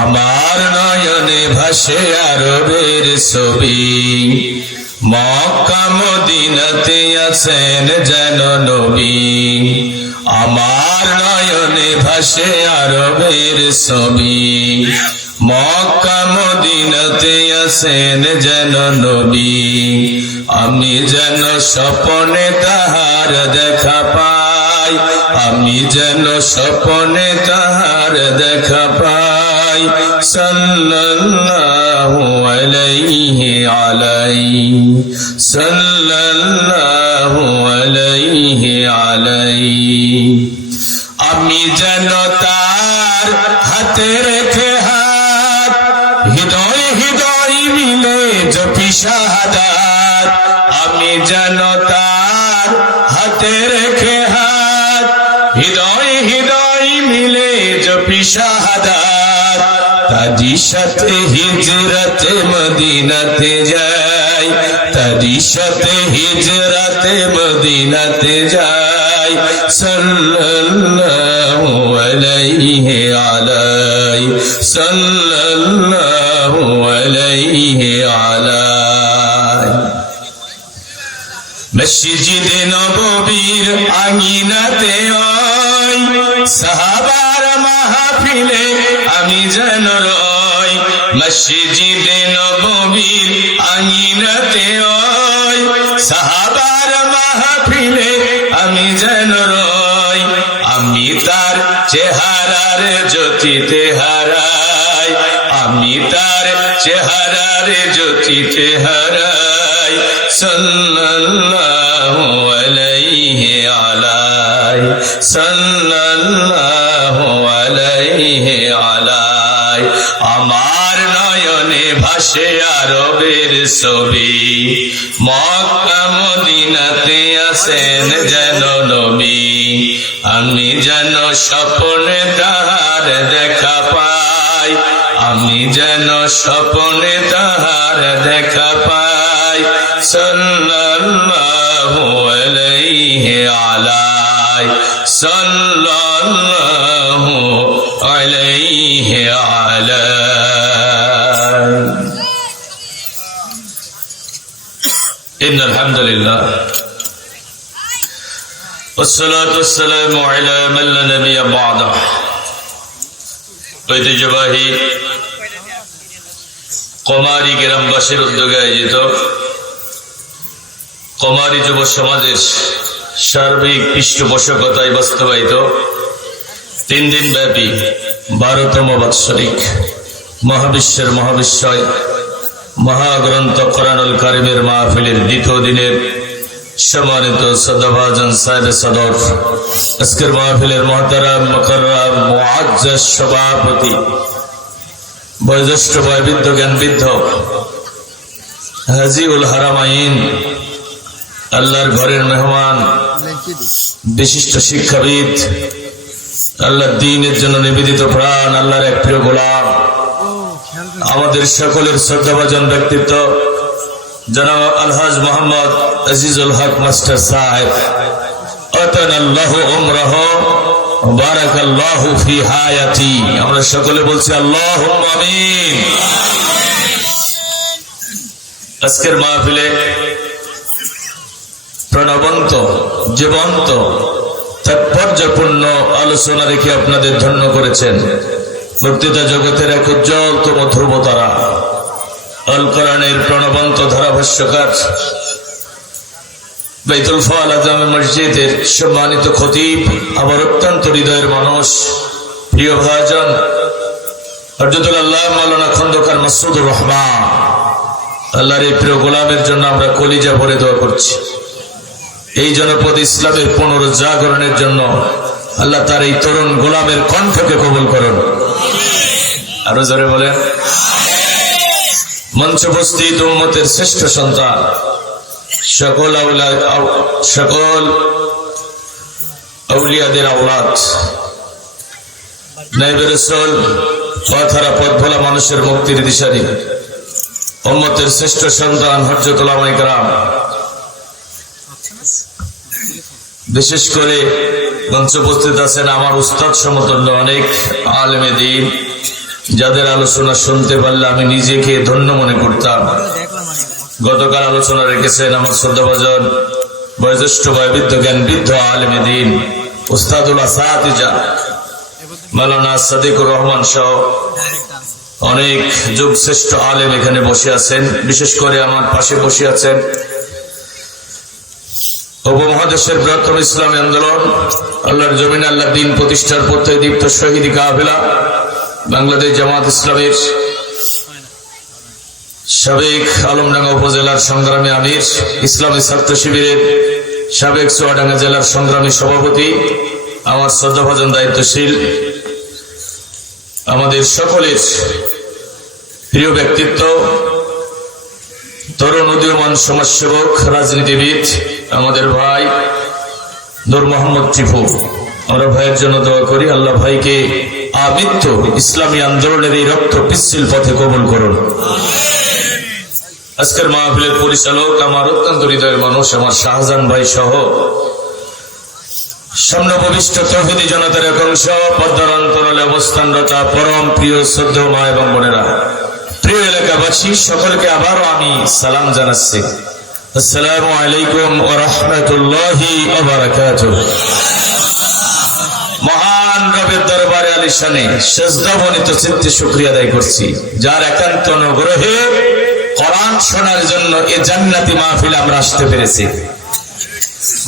আমার নয়নে ভাসে আরবের ছবি, মক্কা মদিনাতে আছেন যেন নবী। আমার নয়নে ভাসে আরবের ছবি, মক্কা মদিনাতে আছেন যেন নবী। আমি যেন স্বপ্নে তাহার দেখা পাই, আমি যেন স্বপ্নে তাহার দেখা পাই। সাল্লাল্লাহু আলাইহি আলাইহি, সাল্লাল্লাহু আলাইহি আলাইহি। আমি যেন তার হাতে রেখে হাত, হৃদয় হৃদয় মিলে জপি শাহাদাত। আমি যেন তার হাতে রেখে হাত, হৃদয় হৃদয় মিলে জপি শাহাদাত। তারি সাথে হিজরতে মদিনাতে যাই, তারি সাথে হিজরতে মদিনাতে যাই। সাল্লাল্লাহু আলাইহি আলাইহি, সাল্লাল্লাহু আলাইহি আলাইহি। মসজিদে নববীর আঙিনাতে ওই সাহাবার মাহফিলে আমি যেন রই। মসজিদে নববীর আঙিনাতে ওই সাহাবার মাহফিলে আমি যেন রই। আমি তার চেহারার জ্যোতিতে হারাই, আমি তার চেহারার জ্যোতিতে হারাই। সাল্লাল্লাহু আলাইহি আলাইহি, সাল্লাল্লাহু আলাইহি আলাইহি। আমার নয়নে ভাসে আরবের ছবি, মক্কা মদিনাতে আছেন যেন নবী। আমি যেন স্বপ্নে তাহার দেখা পাই, আমি যেন স্বপ্নে তাহার দেখা পাই। সাল্লাল্লাহু আলাইহি আলাইহি, সাল্লাল্লাহু আলাইহি আলাইহি। ইন্নাল হামদুলিল্লাহ والصلاة والسلام على من لا نبي بعده। ঐতিহ্যবাহী কমারি গ্রামবাসীর উদ্যোগে আয়োজিত কমারি যুব সমাজের সার্বিক পৃষ্ঠপোষকতায় বাস্তবায়িত 3 দিন ব্যাপী 12তম বাৎসরিক মহাবিশ্বের মহাবিশ্বয় মহাগ্রন্থ কোরআনুল কারীমের মাহফিলের দ্বিতীয় দিনের সম্মানিত সদভাজন সাহেব সদর, আজকের মাহফিলের মুহতারাম মুকাররম মুআজ্জাজ সভাপতি, বয়োজ্যেষ্ঠ বয়োবৃদ্ধ জ্ঞানবৃদ্ধ হাজিউল হারামাইন, আল্লাহর ঘরের মেহমান, বিশিষ্ট শিক্ষাবিদ, আল্লাহর দ্বীনের জন্য নিবেদিত প্রাণ, আল্লাহর এক প্রিয় গোলাম, আমাদের সকলের শ্রদ্ধাভাজন ব্যক্তিত্ব জনাব আলহাজ মোহাম্মদ আজিজুল হক মাস্টার সাহেব, আতানাল্লাহু উমরাহু বারাকাল্লাহু ফি হায়াতি। আমরা সকলে বলছি আল্লাহুম্মা আমিন। আজকের মাহফিলে প্রাণবন্ত জীবন্ত তাৎপর্যপূর্ণ আলোচনা রেখে আপনাদের ধন্য করেছেন বক্তৃতা জগতের এক উজ্জ্বলতম ধ্রুবতারা, আল কোরআনের প্রাণবন্ত ধারাভাষ্যকার, বাইতুল ফাল আজমে মসজিদের সম্মানিত খতিব, আবার অত্যন্ত হৃদয়ের মানুষ, প্রিয় ভাজন হযরতুল আল্লাহ মাওলানা খন্দকার মাসুদুর রহমান। আল্লাহর এই প্রিয় গোলামের জন্য আমরা কলিজা ভরে দোয়া করছি। এই জনপদ ইসলামের পুনরুজ্জাগরণের জন্য আল্লাহ তার এই তরুণ গোলামের কণ্ঠকে কবুল করুন। আরো জোরে বলেন। মঞ্চ উপস্থিত উম্মতের শ্রেষ্ঠ সন্তান, সকল আউলিয়াদের আওলাদ, নায়েবে রাসূল, পথহারা পথ ভোলা মানুষের মুক্তির দিশারি, উম্মতের শ্রেষ্ঠ সন্তান হযরত উলামায়ে কেরাম, বিশেষ করে মঞ্চে উপস্থিত আছেন আমার উস্তাদ সমতুল্য অনেক আলেমে দ্বীন, যাদের আলোচনা শুনতে পারলে আমি নিজেকে ধন্য মনে করতাম। গতকাল আলোচনা রেখেছেন আমার শ্রদ্ধাভাজন বয়োজ্যেষ্ঠ বয়োবৃদ্ধ জ্ঞান বৃদ্ধ আলেমে দ্বীন উস্তাদুল আসাতিজা মাওলানা সাদিকুর রহমান সহ অনেক যুগশ্রেষ্ঠ আলেম এখানে বসে আছেন। বিশেষ করে আমার পাশে বসে আছেন উপমহাদেশের বৃহত্তম ইসলামী আন্দোলন আল্লাহর জমিন আল্লাহ দ্বীন প্রতিষ্ঠার পথে দীপ্ত শহীদ কাফেলা বাংলাদেশ জামাত ইসলামের সাবেক আলমডাঙ্গা উপজেলার সংগ্রামী আমির, ইসলামী ছাত্র শিবিরের সাবেক চুয়াডাঙ্গা জেলার সংগ্রামী সভাপতি, আমার শ্রদ্ধাভাজন দায়িত্বশীল, আমাদের সকলের প্রিয় ব্যক্তিত্ব, তরুণ উদীয়মান সমাজসেবক, রাজনীতিবিদ, আমাদের ভাই নূর মোহাম্মদ টিপু। আমরা ভাইয়ের জন্য দোয়া করি, আল্লাহ ভাইকে আমৃত্যু ইসলামী আন্দোলনের এই রক্ত পিচ্ছিল পথে কবুল করুন। আজকের মাহফিলের পরিচালক আমার অত্যন্ত হৃদয়ের মানুষ, আমার শাহজাহান ভাই সহ সামনেভবিষ্ট তৌহিদি জনতার একাংশ, পদ্মার অন্তরালে অবস্থানরত পরম প্রিয় শ্রদ্ধেয় মা এবং বোনেরা, প্রিয় এলাকাবাসী, সকলকে আবারও আমি সালাম জানাচ্ছি। আসসালামু আলাইকুম ওয়া রাহমাতুল্লাহি ওয়া বারাকাতুহু। মহান রবের দরবারে আলিশানে সেজদাবনিত চিত্তে শুকরিয়া আদায় করছি, যার একান্ত অনুগ্রহে কোরআন শোনার জন্য এই জান্নাতি মাহফিল আমরা আসতে পেরেছি।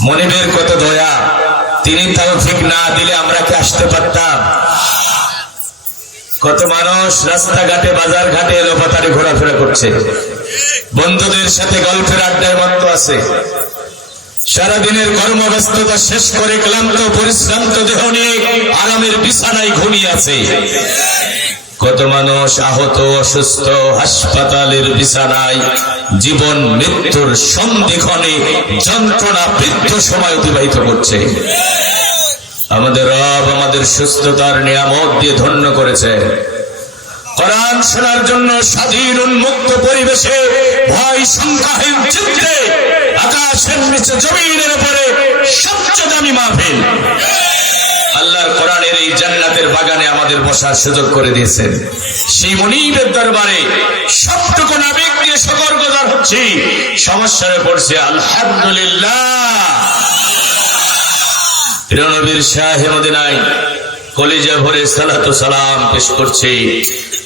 মনিবের কত দয়া, তিনি তৌফিক না দিলে আমরা কি আসতে পারতাম? কত মানুষ রাস্তাঘাটে বাজার ঘাটে এলোপাতাড়ি ঘোরাফেরা করছে, বন্ধুদের সাথে গল্পের আড্ডায় মত্ত আছে, সারাদিনের কর্মব্যস্ততা শেষ করে ক্লান্ত পরিশ্রান্ত দেহ নিয়ে আরামের বিছানায় ঘুমিয়ে আছে। কত মানুষ আহত অসুস্থ হাসপাতালের বিছানায় জীবন মৃত্যুর সন্ধিক্ষণে যন্ত্রণা বৃদ্ধ সময় অতিবাহিত করছে। আমাদের রব আমাদের সুস্থতার নিয়ামত দিয়ে ধন্য করেছে। কোরআন শোনার জন্য স্বাধীন উন্মুক্ত পরিবেশে ভয় সংখ্যাহীন চিত্তে আকাশের নিচে জমিনের উপরে সবচেয়ে দামি মাহফিল আল্লাহর কোরআনের এই জান্নাতের বাগানে আমাদের বসার সুযোগ করে দিয়েছেন। সেই মুনিবের দরবারে সবটুকু আবেগ দিয়ে সকরগুজার হচ্ছি, সমস্যায় পড়ছে আলহামদুলিল্লাহ। প্রিয় নবীর শাহে মদিনায় কলিজা ভরে সালাতু সালাম পেশ করছে,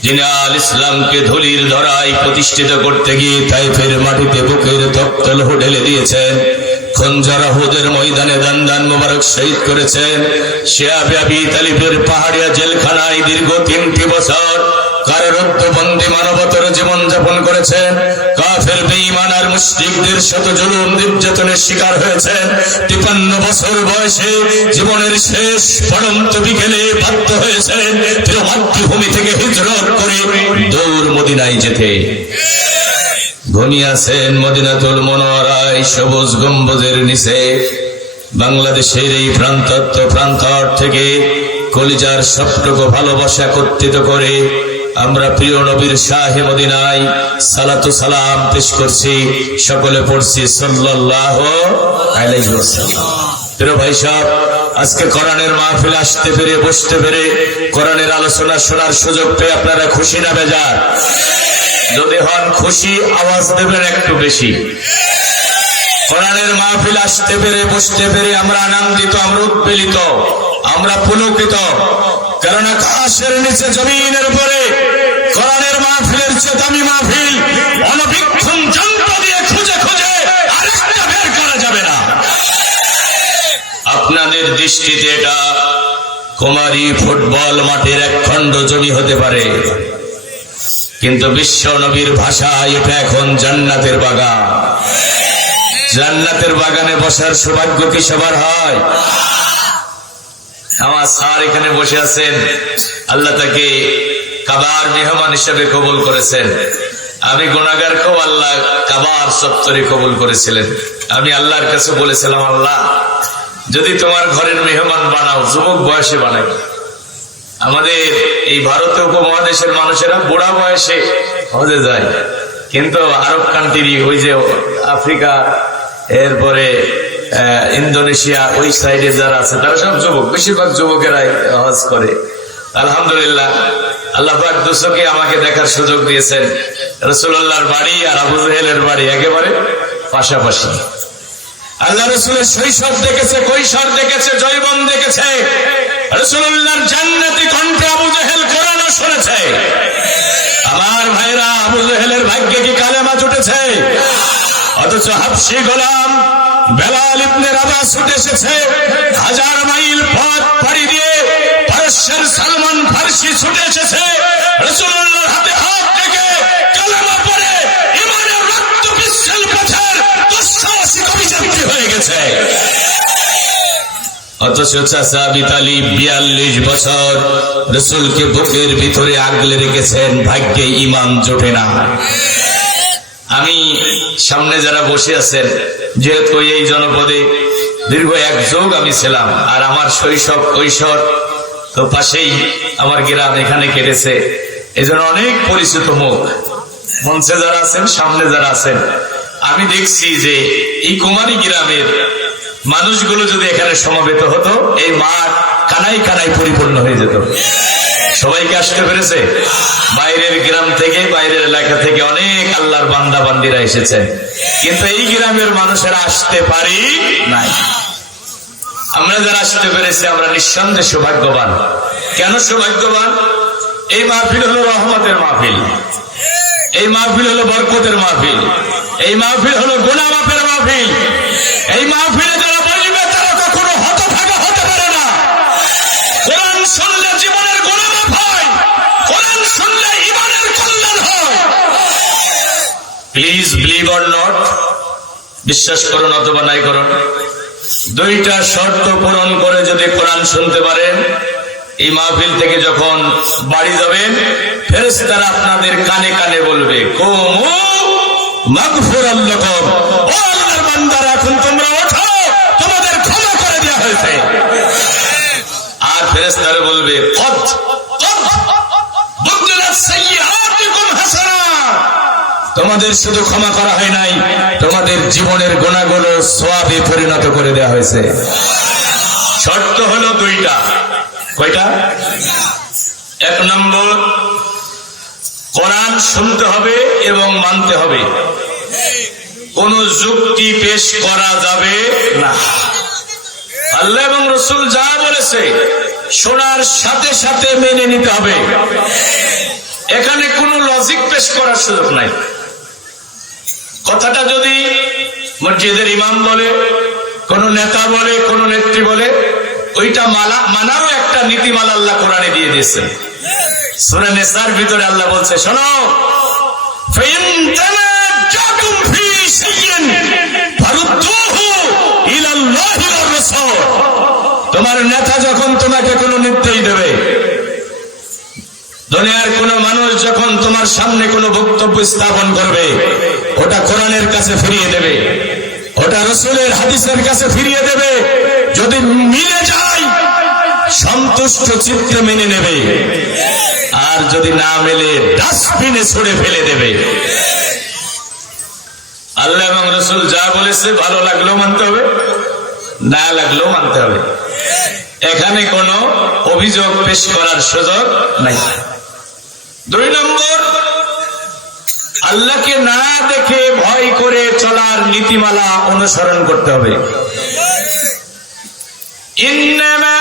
যিনি আল ইসলামকে ধুলির ধরায় প্রতিষ্ঠিত করতে গিয়ে তাইফের মাটিতে বুকের তপ্তলহ ঢেলে দিয়েছেন, খঞ্জার উহুদের ময়দানে দান দান মোবারক শহীদ করেছেন, শিয়াবে আবি তালিবের পাহাড়িয়া জেলখানায় দীর্ঘ 3টি বছর কারারুদ্ধবন্দী মানবতার জীবন যাপন করেছেন, কাফের বেঈমান আর মুশরিকদের শত জুলুম নির্যাতনের শিকার হয়েছেন। 53 বছর বয়সে জীবনের শেষ পড়ন্ত বিকেলে বাধ্য হয়েছেন প্রিয় মাতৃভূমি থেকে হিজরত করে দূর মদিনায় যেতে। ঘনিয়েছেন মদিনাতুল মুনাওয়ারায় সবুজ গম্বুজের নিচে। বাংলাদেশের এই প্রান্তর থেকে কলিজার সবটুকু ভালোবাসা একত্রিত করে আমরা প্রিয় নবীর শাহে মদিনায় সালাতু সালাম পেশ করছি, সকলে পড়ছি সাল্লাল্লাহু আলাইহি ওয়াসাল্লাম। প্রিয় ভাই সাহেব, আজকে কোরআনের মাহফিল আসতে পেরে বসতে পেরে কোরআনের আলোচনা শোনার সুযোগ পেয়ে আপনারা খুশি না বেজার? যদি হন খুশি আওয়াজ দেবেন একটু বেশি। কোরআনের মাহফিল আসতে পেরে বসতে পেরে আমরা আনন্দিত, আমরা উৎপীড়িত, আমরা পুলকিত, কারণ আকাশের নিচে জমিনের উপরে কোরআনের মাহফিলের চেয়ে দামি মাহফিল অনবীক্ষণ যন্ত্র দিয়ে খুঁজে খুঁজে আরেকটা বের করা যাবে না। আপনাদের দৃষ্টিতে এটা কুমারী ফুটবল মাঠের এক খণ্ড জমি হতে পারে, কিন্তু বিশ্ব নবীর ভাষায় এটা এখন জান্নাতের বাগান। জান্নাতের বাগানে বসার সৌভাগ্য কি সবার হয়? আমার স্যার এখানে বসে আছেন, আল্লাহ তাকে কাবার মেহমান হিসেবে কবুল করেছেন। আমি গুনাহগারকেও আল্লাহ কাবার চত্বরে কবুল করেছিলেন। আমি আল্লাহর কাছে বলেছিলাম, আল্লাহ যদি তোমার ঘরের মেহমান বানাও, যুবক বয়সে বানাই। আমাদের এই ভারতীয় উপমহাদেশের মানুষেরা বুড়া বয়সে হজে যায়, কিন্তু আরব কান্ট্রি, ওই যে আফ্রিকা, এরপরে ইন্দোনেশিয়া ওই সাইডে যারা আছে তারা সব যুবক, বেশিরভাগ যুবকেরাই হজ করে। আলহামদুলিল্লাহ, আল্লাহ পাক দুচোখে আমাকে দেখার সুযোগ দিয়েছেন। রাসূলুল্লাহর বাড়ি আর আবু জেহেলের বাড়ি একেবারে পাশাপাশি। আল্লাহ রাসূলের শৈশব দেখেছে, কৈশোর দেখেছে, যৌবন দেখেছে। রাসূলুল্লাহর জান্নাতি কণ্ঠে আবু জেহেল কোরআনও শুনেছে। আমার ভাইরা, আবু জেহেলের ভাগ্যে কি কালেমা জুটেছে? অথচ হাবশী গোলাম বেলাল ইবনে রাবাহ ছুটে এসেছে 1000 মাইল পথ পাড়ি দিয়ে। পারস্যের সালমান ফার্সি ছুটে এসেছে রাসূলুল্লাহর হাতে হাত রেখে কালেমা পড়ে ঈমানের রক্ত বিশ্বল পথের দুঃসাহসিক অভিযাত্রী হয়ে গেছে। অথচ চাচা আবু তালিব 42 বছর রাসূলকে বুকের ভিতরে আগলে রেখেছেন, ভাগ্যে ঈমান জোটে না। আমি সামনে যারা বসে আছেন, যেহেতু এই জনপদে দীর্ঘ 1 যুগ আমি ছিলাম, আর আমার শৈশব কৈশোর তো পাশেই আমার গ্রাম, এখানে কেটেছে। এই জন্য অনেক পরিচিত মুখ মঞ্চে যারা আছেন, সামনে যারা আছেন। আমি দেখছি যে এই কুমারী গ্রামের মানুষগুলো যদি এখানে সমবেত হতো, এই মাঠ কানায় কানায় পরিপূর্ণ হয়ে যেত। সবাইকে আসতে পেরেছে? বাইরের গ্রাম থেকে, বাইরের এলাকা থেকে অনেক আল্লাহর বান্দা বান্দিরা এসেছেন, কিন্তু এই গ্রামের মানুষেরা আসতে পারি নাই। আমরা যারা আসতে পেরেছি আমরা নিঃসন্দেহে সৌভাগ্যবান। কেন সৌভাগ্যবান? এই মাহফিল হলো রহমতের মাহফিল, এই মাহফিল হলো বরকতের মাহফিল, এই মাহফিল হলো গুনাহ মাফের মাহফিল। এই মাহফিলে যারা বসবে তারা কখনো হতভাগা হতে পারে না। কোরআন শুনলে জীবনের গুনাহ মাফ হয়, কোরআন শুনলে ঈমানের কল্যাণ হয়। প্লিজ বিলিভ অর নট, বিশ্বাস করুন অথবা নাই করুন, 2টা শর্ত পূরণ করে যদি কোরআন শুনতে পারেন, এই মাহফিল থেকে যখন বাড়ি যাবেন ফেরেশতারা আপনাদের কানে কানে বলবে, কুমু মাগফুরাল লাকুম, ও আল্লাহর বান্দারা এখন তোমরা ওঠো, তোমাদের ক্ষমা করে দেওয়া হয়েছে। আর ফেরেশতারা বলবে, কদ বুদলাত সাইয়্যাতিকুম হাসানাত, তোমাদের শুধু ক্ষমা করা হয় নাই, তোমাদের জীবনের গুনাহগুলো সওয়াবে পরিণত করে দেওয়া হয়েছে। শর্ত হলো 2টা। কয়টা? 1 নম্বর, কোরআন শুনতে হবে এবং মানতে হবে। কোন যুক্তি পেশ করা যাবে না। আল্লাহ এবং রাসূল যা বলেছে শোনার সাথে সাথে মেনে নিতে হবে। এখানে কোনো লজিক পেশ করার সুযোগ নাই। কথাটা যদি মসজিদের ইমাম বলে, কোন নেতা বলে, কোন নেত্রী বলে, ওইটা মানারও একটা নীতিমালা আল্লাহ কোরআনে দিয়ে দিয়েছেন। সূরা নিসার ভিতরে আল্লাহ বলছে, শোনো, ফাইন তানাজাতুম ফি শাইইন ফারুদ্দুহু ইলাল্লাহি ওয়ার রাসূল। তোমার নেতা যখন তোমাকে কোনো নির্দেশ দেবে, দুনিয়ার কোন মানুষ যখন তোমার সামনে কোনো বক্তব্য স্থাপন করবে, ওটা কোরআনের কাছে ফিরিয়ে দেবে, ওটা রাসূলের হাদিসের কাছে ফিরিয়ে দেবে। যদি মিলে যায় সন্তুষ্ট চিত্তে মেনে নেবে, আর যদি না মেলে ডাস্টবিনে ছুড়ে ফেলে দেবে। আল্লাহ এবং রাসূল যা বলেছে ভালো লাগলেও মানতে হবে, না লাগলেও মানতে হবে। এখানে কোনো অভিযোগ পেশ করার সুযোগ নাই। 2 নম্বর, আল্লাহকে না দেখে ভয় করে চলার নীতিমালা অনুসরণ করতে হবে। ইন্নামা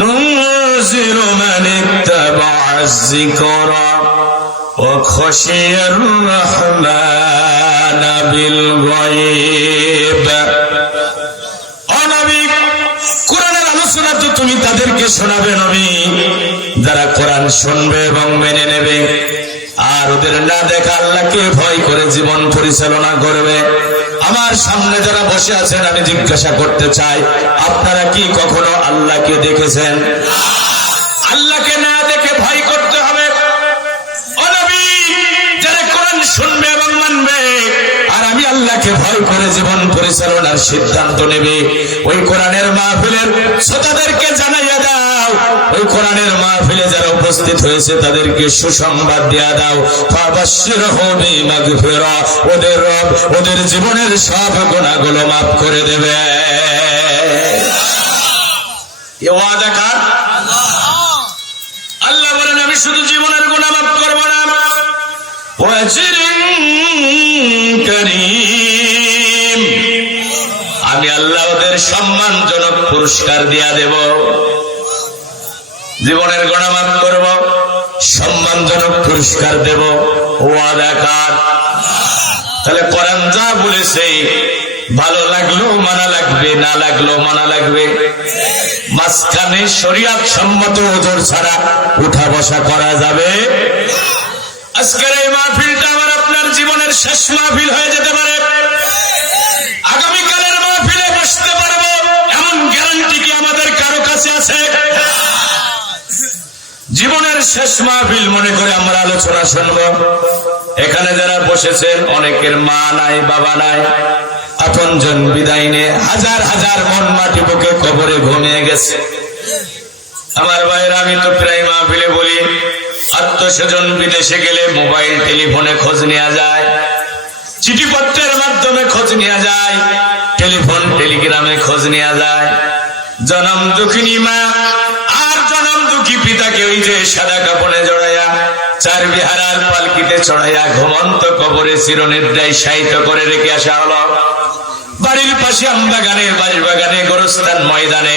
তুনজিরু মান ইত্তাবা'আজ যিকরা ওয়া খাশিয়ার রাহমান বিল গায়ব। ও নবী, কোরআনের আলোচনা তো তুমি তাদেরকে শোনাবে নবী যারা কোরআন শুনবে এবং মেনে নেবে, আর ওদের না দেখা আল্লাহকে ভয় করে জীবন পরিচালনা করবে। আমার সামনে যারা বসে আছেন, আমি জিজ্ঞাসা করতে চাই, আপনারা কি কখনো আল্লাহকে দেখেছেন? আল্লাহকে না দেখে ভয় করতে হবে। ও নবী, যারা কোরআন শুনবে এবং মানবে, আর আমি আল্লাহকে ভয় করে জীবন পরিচালনার সিদ্ধান্ত নেবে, ওই কোরআনের মাহফিলের শ্রোতাদেরকে জানাইয়া দাও, ওই কোরআনের মাহফিলে যারা উপস্থিত হয়েছে তাদেরকে সুসংবাদ দেয়া দাও, ফাবাশশিরহুম বিমাগফিরা, ওদের রব ওদের জীবনের সব গুনাহগুলো মাফ করে দেবে। এ ওয়াদা কার? আল্লাহ বলেন আমি শুধু জীবনের গুনাহ মাফ করব না, ওয়াজরিন কারীম, আমি আল্লাহ ওদের সম্মানজনক পুরস্কার দিয়া দেব। জীবনের গুনাহ মাফ করব, সম্মানজনক পুরস্কার দেব, ওয়াদা কার? তাহলে কোরআন যা বলেছে ভালো লাগলেও মানা লাগবে, না লাগলেও মানা লাগবে। মাঝখানে শরীয়ত সম্মত ওজর ছাড়া উঠা বসা করা যাবে। আজকের এই মাহফিলটা আমার আপনার জীবনের শেষ মাহফিল হয়ে যেতে পারে। আগামীকালের মাহফিলে বসতে পারবো এমন গ্যারান্টি কি আমাদের কারো কাছে আছে? জীবনের শেষ মাহফিল মনে করে আমরা আলোচনা শুনবো। এখানে যারা বসেছেন অনেকের মা নাই, বাবা নাই, আপনজন বিদায় নিয়ে হাজার হাজার মন মাটি বুকে কবরে ঘুমিয়ে গেছে। আমার ভাইরা, আমি তো প্রায় মাহফিলে বলি, আত্মস্বজন বিদেশে গেলে মোবাইল টেলিফোনে খোঁজ নেওয়া যায়, চিঠিপত্রের মাধ্যমে খোঁজ নেওয়া যায়, টেলিফোন টেলিগ্রামে খোঁজ নেওয়া যায়। জনম দুঃখিনী মা আর জনম দুঃখী পিতাকে ওই যে সাদা কাপড়ে জড়াইয়া চার বিহারার পালকিতে চড়াইয়া ঘুমন্ত কবরে চিরনিদ্রায় শায়িত করে রেখে আসা হলো। বাড়ির পাশে আমবাগানের বাড়ির গোরস্থান ময়দানে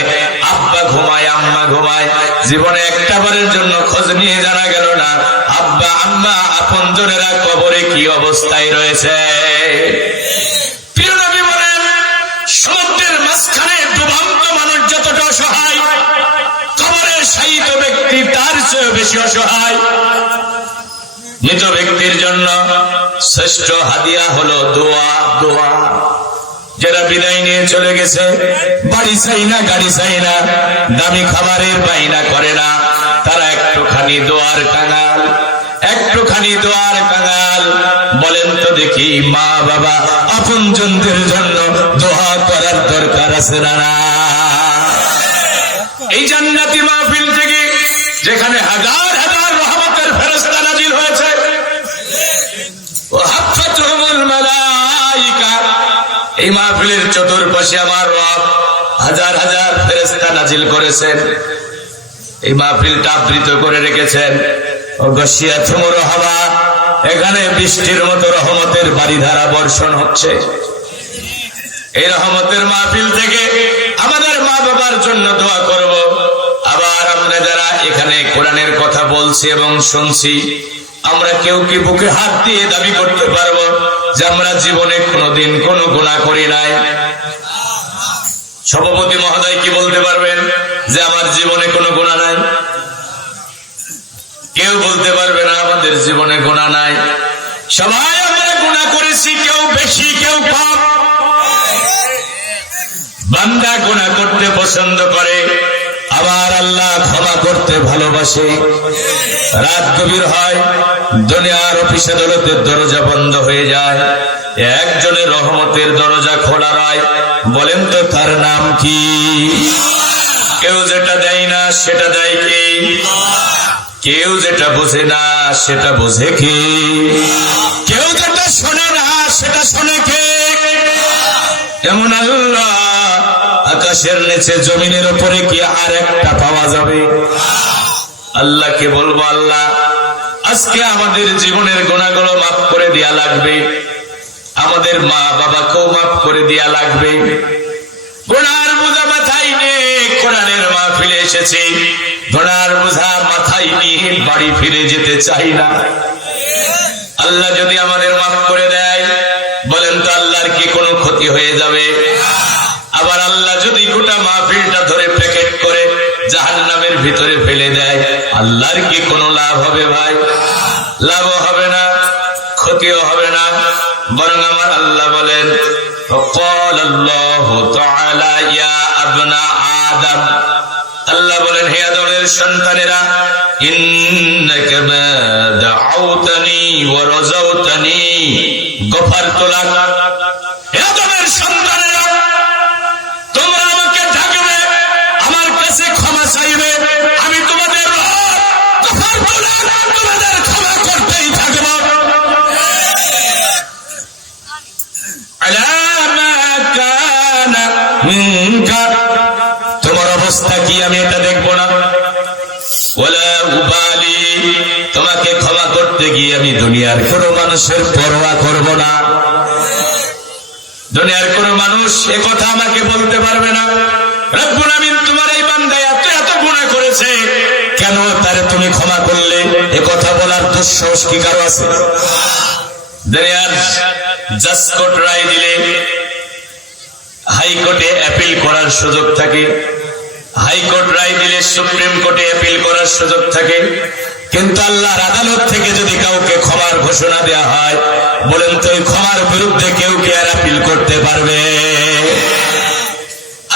আব্বা ঘুমায়, আম্মা ঘুমায়। জীবনে একটা বারের জন্য খোঁজ নিয়ে জানা গেল না আব্বা আম্মা আপনজনেরা কবরে কি অবস্থায় রয়েছে। প্রিয় নবী বলেন, সমুদ্রের মাঝখানে ডুবন্ত মানুষ যতটা অসহায়, কবরে শায়িত ব্যক্তি তার চেয়ে বেশি অসহায়। মৃত ব্যক্তির জন্য শ্রেষ্ঠ হাদিয়া হলো দোয়া। দোয়া যারা বিদায় নিয়ে চলে গেছে, বাড়ি চাই না, গাড়ি চাই না, দামি খাবারের বাইনা করে না, তারা একটুখানি দোয়ার কাঙাল, একটুখানি দোয়ার কাঙাল। বলেন তো দেখি, মা বাবা আপনজনদের জন্য দোয়া করার দরকার আছে না? এই জান্নাতি মাহফিল থেকে যেখানে হাজার হাজার রহমতের ফেরেশতা নাজিল হয়েছে, ও হাফাতুহুমুল মালায়েকা, এই মাহফিলের চতুর্পাশে আমার রব হাজার হাজার ফেরেশতা নাজিল করেছেন, এই মাহফিলটা আবৃত করে রেখেছেন। ও গশিয়াতুর রহমা, এখানে বৃষ্টির মতো রহমতের বারিধারা বর্ষণ হচ্ছে। এই রহমতের মাহফিল থেকে আমাদের মা বাবার জন্য দোয়া করব। আবার আমরা যারা এখানে কোরআনের কথা বলছি এবং শুনছি, আমরা কেউ কি বুকে হাত দিয়ে দাবি করতে পারবো যে আমরা জীবনে কোনোদিন কোনো গুনাহ করি নাই? সভাপতি মহোদয় কি বলতে পারবেন যে আমার জীবনে কোনো গুনাহ নাই? কেউ বলতে পারবে না আমাদের জীবনে গুনাহ নাই। সবাই আমরা গুনাহ করেছি, কেউ বেশি কেউ কম। বান্দা গুনাহ করতে পছন্দ করে, আবার আল্লাহ ক্ষমা করতে ভালোবাসে। রাত গভীর হয়, দুনিয়ার অফিস আদালতের দরজা বন্ধ হয়ে যায়, একজনের রহমতের দরজা খোলা রয়। বলেন তো তার নাম কি? কেউ যেটা দেয় না সেটা দেয় কে? কেউ যেটা বোঝে না সেটা বোঝে কে? কেউ যেটা শোনে না সেটা শোনে কে? এমন আল্লাহ আকাশের নিচে জমিনের উপরে কি আর একটা পাওয়া যাবে? আল্লাহকে বলবো, আল্লাহ আজকে আমাদের জীবনের গুনাহগুলো মাফ করে দেয়া লাগবে, আমাদের মা বাবাকেও মাফ করে দেয়া লাগবে। গুনাহের বোঝা মাথায় নিয়ে কোরআনের মাহফিলে এসেছি, গুনাহের বোঝা মাথায় নিয়ে বাড়ি ফিরে যেতে চাই না। আল্লাহ যদি আমাদের মাফ করে দেয়, বলেন তো আল্লাহর কি কোনো ক্ষতি হয়ে যাবে? আবার আল্লাহ যদি গোটা মাহফিলটা ধরে প্যাকেট করে জাহান্নামের ভিতরে ফেলে দেয়, আল্লাহর কি কোনো লাভ হবে? ভাই, লাভও হবে না, ক্ষতিও হবে না। বরং আমার আল্লাহ বলেন, ক্বালাল্লাহু তাআলা ইয়া আবনা আদম, আল্লাহ বলেন, হে আদমের সন্তানেরা, ইন্নাকা মা দাউতানি ওয়া রাযাউতানি গফারতু লাক। হে আদমের সন্তানেরা, তোমরা আমাকে ডাকবে, আমার কাছে ক্ষমা চাইবে, আমি উবালি, তোমাকে ক্ষমা করতে গিয়ে আমি দুনিয়ার কোনো মানুষের পরোয়া করব না। দুনিয়ার কোন মানুষ এ কথা আমাকে বলতে পারবে না, রব্বুল আমিন তোমার এই বান্দা এত এত গুনাহ করেছে, কেন তারে তুমি ক্ষমা করলে? এ কথা বলার দুঃসাহস কি কারো আছে? দুনিয়ার জাজ কোর্ট রায় দিলে হাইকোর্টে অ্যাপিল করার সুযোগ থাকে, হাইকোর্ট রায় দিলে সুপ্রিম কোর্টে অ্যাপিল করার সুযোগ থাকে, কিন্তু আল্লাহর আদালত থেকে যদি কাউকে ক্ষমার ঘোষণা দেয়া হয়, বলেন তো এই ক্ষমার বিরুদ্ধে কেউ কি আর আপিল করতে পারবে?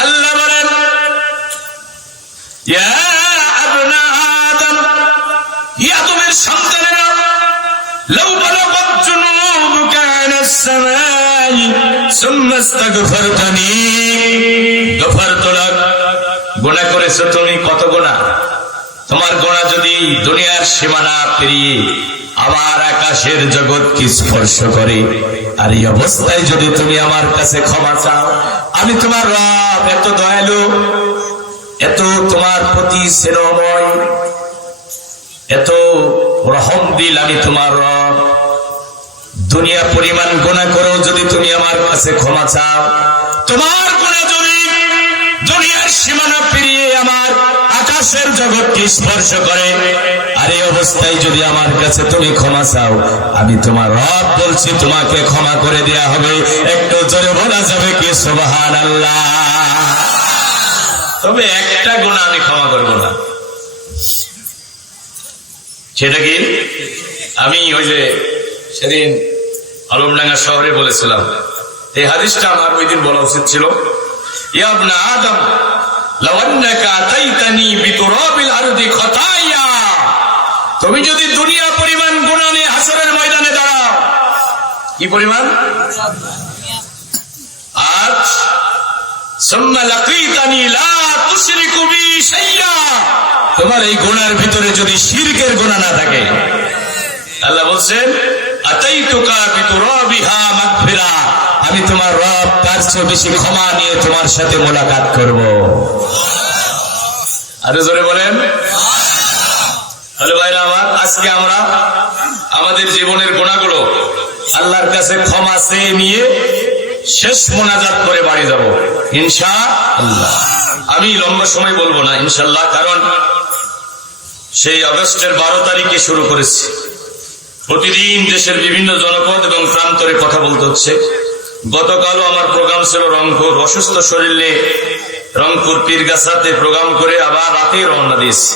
আল্লাহ বলেন, ইয়া আবনা আদম, ইয়া আদমের সন্তানেরা, লাউ বালাগাত জুনুবুকা আনাস সামাই সুম্মা ইস্তাগফারতানি গফারতু লাক। গুনাহ করেছো তুমি, কত গুনাহ? তোমার গুনাহ যদি দুনিয়ার সীমানা পেরিয়ে আমার আকাশের জগৎকে স্পর্শ করে, আর এই অবস্থায় যদি তুমি আমার কাছে ক্ষমা চাও, আমি তোমার রব, এত দয়ালু, এত তোমার প্রতি স্নেহময়, এত রহমদিল, আমি তোমার রব। দুনিয়া পরিমাণ গুনাহ করেও যদি তুমি আমার কাছে ক্ষমা চাও, তোমার গুনাহ যদি দুনিয়ার সীমানা পেরিয়ে আমার আকাশের জগৎকে স্পর্শ করে, আর এই অবস্থায় যদি আমার কাছে তুমি ক্ষমা চাও, আমি তোমার রব বলছি, তোমাকে ক্ষমা করে দেয়া হবে। একটু জোরে বলা যাবে কি সুবহানাল্লাহ? তবে একটা গুনাহ আমি ক্ষমা করব না, সেটা কি? আমি ওই যে সেদিন আলমডাঙ্গা শহরে বলেছিলাম, এই হাদিসটা আমার ওই দিন বলা উচিত ছিল, ইয়া ইবনা আদম লাউ আন্নাকা আতাইতানি বিতুরাবিল আরদি খাতায়া, তুমি যদি দুনিয়া পরিমাণ গুনাহ নিয়ে হাসরের ময়দানে দাঁড়াও, কি পরিমাণ? আজ সুম্মা লাকিতানি লা তুশরিকু বি শাইয়া, তোমার এই গুনার ভিতরে যদি শিরকের গুনাহ না থাকে, আল্লাহ বলছেন আতাইতুকা বিতুরাবিহা মাগফিরা, আমি তোমার রব তার চেয়ে বেশি ক্ষমা নিয়ে তোমার সাথে মোলাকাত করব। আরে জোরে বলেন। হ্যালো ভাইরা আমার, আজকে আমরা আমাদের জীবনের গুনাহগুলো আল্লাহর কাছে ক্ষমা চেয়ে নিয়ে শেষ মোনাজাত করে বাড়ি যাব ইনশাআল্লাহ। আমি লম্বা সময় বলবো না ইনশাআল্লাহ, কারণ সেই আগস্টের 12 তারিখে শুরু করেছি। প্রতিদিন দেশের বিভিন্ন জনপদ এবং প্রান্তরে কথা বলতে হচ্ছে। গতকালও আমার প্রোগ্রাম ছিল রংপুর, অসুস্থ শরীর নিয়ে রংপুর পীরগাছাতে প্রোগ্রাম করে আবার রাতে রওনা দিয়েছি।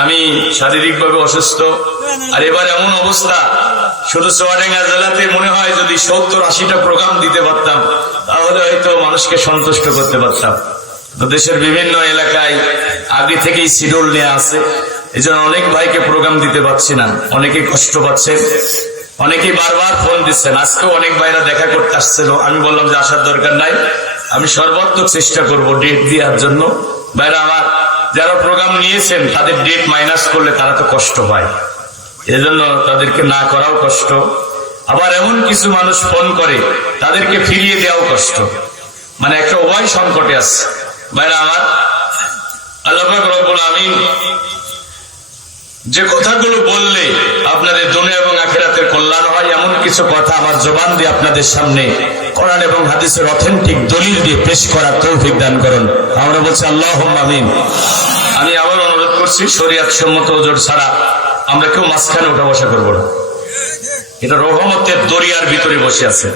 আমি শারীরিকভাবে অসুস্থ, আর এবার এমন অবস্থা, শুধু চুয়াডাঙ্গা জেলাতে মনে হয় যদি 70-80টা প্রোগ্রাম দিতে পারতাম, তাহলে হয়তো মানুষকে সন্তুষ্ট করতে পারতাম। তো দেশের বিভিন্ন এলাকায় আগে থেকেই শিডিউল নেওয়া আছে, এই জন্য অনেক ভাইকে প্রোগ্রাম দিতে পারছি না, অনেকেই কষ্ট পাচ্ছে, অনেকেই বারবার ফোন দিচ্ছেন। আজকেও অনেক ভাইরা দেখা করতে আসছিল, আমি বললাম যে আসার দরকার নাই, আমি সর্বাত্মক চেষ্টা করব ডেট দেওয়ার জন্য। ভাইরা আমার যারা প্রোগ্রাম নিয়েছেন তাদের ডেট মাইনাস করলে তারা তো কষ্ট পায়, এজন্য তাদেরকে না করাও কষ্ট। আবার এমন কিছু মানুষ ফোন করে তাদেরকে ফিরিয়ে দেওয়াও কষ্ট, মানে একটা উভয় সংকটে আছে। ভাইরা আমার, আল্লাহ পাক রব্বুল আমিন যে কথাগুলো বললে আপনাদের দুনিয়া এবং আখিরাতের কল্যাণ হয়, এমন কিছু কথা আমার জবান দিয়ে আপনাদের সামনে কোরআন এবং হাদিসের অথেন্টিক দলিল দিয়ে পেশ করার তৌফিক দান করুন। আমরা বলছি আল্লাহুম্মা আমিন। আমি আবার অনুরোধ করছি, শরীয়ত সম্মত ওজর ছাড়া আমরা কেউ মাঝখানে উঠা বসা করবো না। এটা রহমতের দরিয়ার ভিতরে বসে আছে,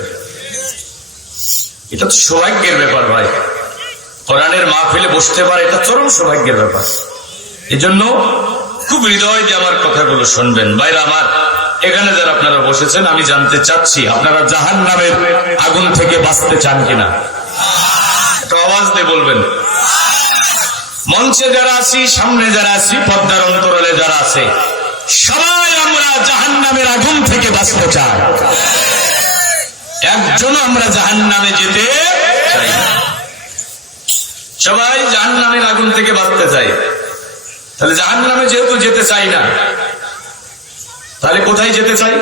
এটা তো সৌভাগ্যের ব্যাপার ভাই। কোরআনের মাহফিলে বসতে পারে, এটা চরম সৌভাগ্যের ব্যাপার। এই জন্য খুব হৃদয় দিয়ে আমার কথাগুলো শুনবেন। ভাইরা আমার, এখানে যারা আপনারা বসেছেন, আমি জানতে চাচ্ছি আপনারা জাহান্নামের আগুন থেকে বাঁচতে চান কিনা? একটা আওয়াজ দিয়ে বলবেন। মঞ্চে যারা আছি, সামনে যারা আছি, পর্দার অন্তরালে যারা আছে, সবাই আমরা জাহান্নামের আগুন থেকে বাঁচতে চাই। একজনও আমরা জাহান্নামে যেতে চাই না। সবাই জাহান্নামের আগুন থেকে বাঁচতে চাই। তাহলে জাহান্নামে যেহেতু যেতে চাই না, তাহলে কোথায় যেতে চাই?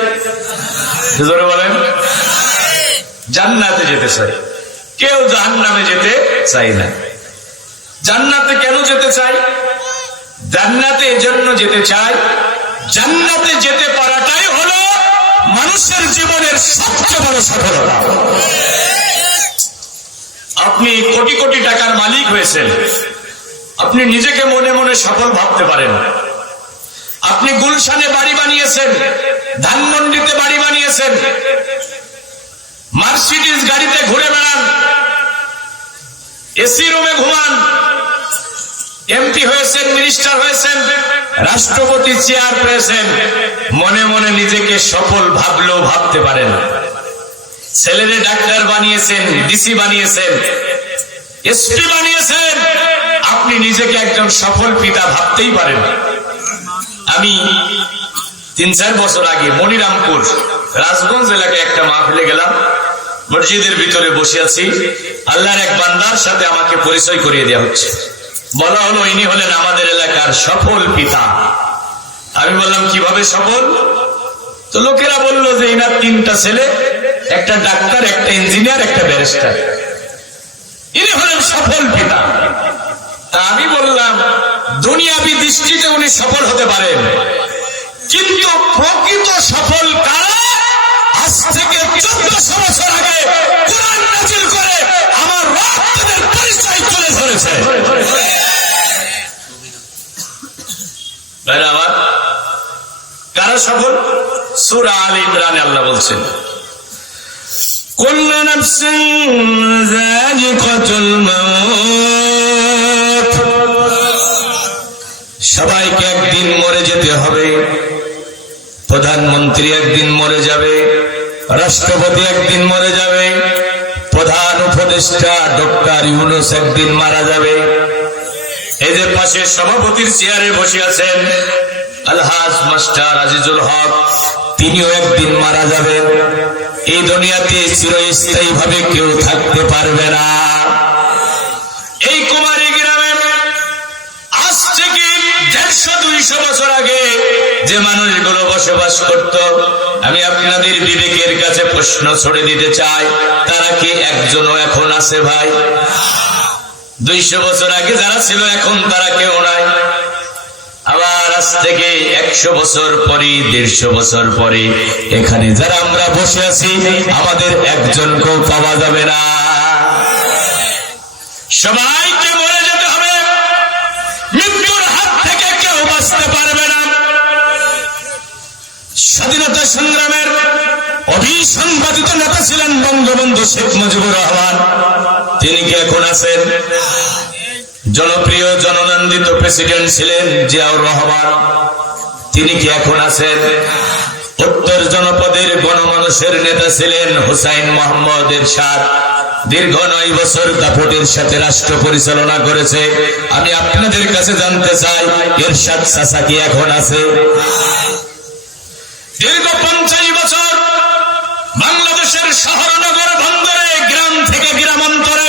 জোরে বলেন। জান্নাতে যেতে চাই। কেউ জাহান্নামে যেতে চাই না। জান্নাতে কেন যেতে চাই? জান্নাতে এজন্য যেতে চাই, জান্নাতে যেতে পারাটাই হলো মানুষের জীবনের সবচেয়ে বড় সফলতা। আপনি কোটি কোটি টাকার মালিক হয়েছেন, আপনি নিজেকে মনে মনে সফল ভাবতে পারেন। আপনি গুলশানে বাড়ি বানিয়েছেন, ধানমন্ডিতে বাড়ি বানিয়েছেন, মার্সিডিজ গাড়িতে ঘুরে বেড়ান, এসি রুমে ঘুমান, এমপি হয়েছেন, মিনিস্টার হয়েছেন, রাষ্ট্রপতি চেয়ার পেয়েছেন, মনে মনে নিজেকে সফল ভাবলেও ভাবতে পারেন। ছেলেরে ডাক্তার বানিয়েছেন, ডিসি বানিয়েছেন, এসপি বানিয়েছেন, আপনি নিজেকে একজন সফল পিতা ভাবতেই পারেন। আমি 3-4 বছর আগে মনিরামপুর রাজগঞ্জ এলাকায় একটা মাহফিলে গেলাম। মসজিদের ভিতরে বসে আছি, আল্লাহর এক বান্দার সাথে আমাকে পরিচয় করিয়ে দেওয়া হচ্ছে। বলা হলো ইনি হলেন আমাদের এলাকার সফল পিতা। আমি বললাম কিভাবে সফল? তো লোকেরা বলল যে ইনার 3টা ছেলে, একটা ডাক্তার, একটা ইঞ্জিনিয়ার, একটা ব্যারিস্টার, ইনি হলেন সফল পিতা। তা আমি বললাম দুনিয়াবি দৃষ্টিতে উনি সফল হতে পারেন, কিন্তু প্রকৃত সফল কারা? আজ থেকে 1400 বছর আগে কুরআন নাযিল করে আমার রব তাদের পরিচয় তুলে ধরেছে। ভাইরা আমার, কারা সফল? সূরা আল ইমরানে আল্লাহ বলছেন, কুল্লু নাফসিন যায়িকাতুল মাউত, সবাইকে একদিন মরে যেতে হবে। প্রধানমন্ত্রী একদিন মরে যাবে, রাষ্ট্রপতি একদিন মরে যাবে, প্রধান উপদেষ্টা ডক্টর ইউনূস একদিন মারা যাবে। এই যে পাশে সভাপতির চেয়ারে বসে আছেন আলহাজ মাস্টার আজিজুল হক, তিনিও একদিন মারা যাবেন। এই দুনিয়াতে চিরস্থায়ী ভাবে কেউ থাকতে পারবে না। এই কুমারী গ্রামে আজ থেকে 150-200 বছর আগে যে মানুষগুলো বসবাস করত, আমি আপনাদের বিবেকের কাছে প্রশ্ন ছড়ে দিতে চাই, তারা কি একজনও এখন আছে ভাই? 200 বছর আগে যারা ছিল এখন তারা কেউ নাই। আবার আজ থেকে 100 বছর পরে, 150 বছর পরে এখানে যারা আমরা বসে আছি, আমাদের একজনকেও পাওয়া যাবে না। সবাইকে মরে যেতে হবে, মৃত্যুর হাত থেকে কেউ বাঁচতে পারবে না। স্বাধীনতা সংগ্রামের অভিসংবাদিত নেতা ছিলেন বঙ্গবন্ধু শেখ মুজিবুর রহমান, তিনি কি এখন আছেন? জনপ্রিয় জননন্দিত প্রেসিডেন্ট ছিলেন জিয়াউর রহমান, তিনি কি এখন আছেন? উত্তর জনপদের গণমানুষের নেতা ছিলেন হুসাইন মোহাম্মদ এরশাদ, দীর্ঘ 9 বছর দাপটের সাথে রাষ্ট্র পরিচালনা করেছে। আমি আপনাদের কাছে জানতে চাই, এরশাদ চাচা কি এখন আছে? দীর্ঘ 50 বছর বাংলাদেশের শহর নগর বন্দরে, গ্রাম থেকে গ্রামান্তরে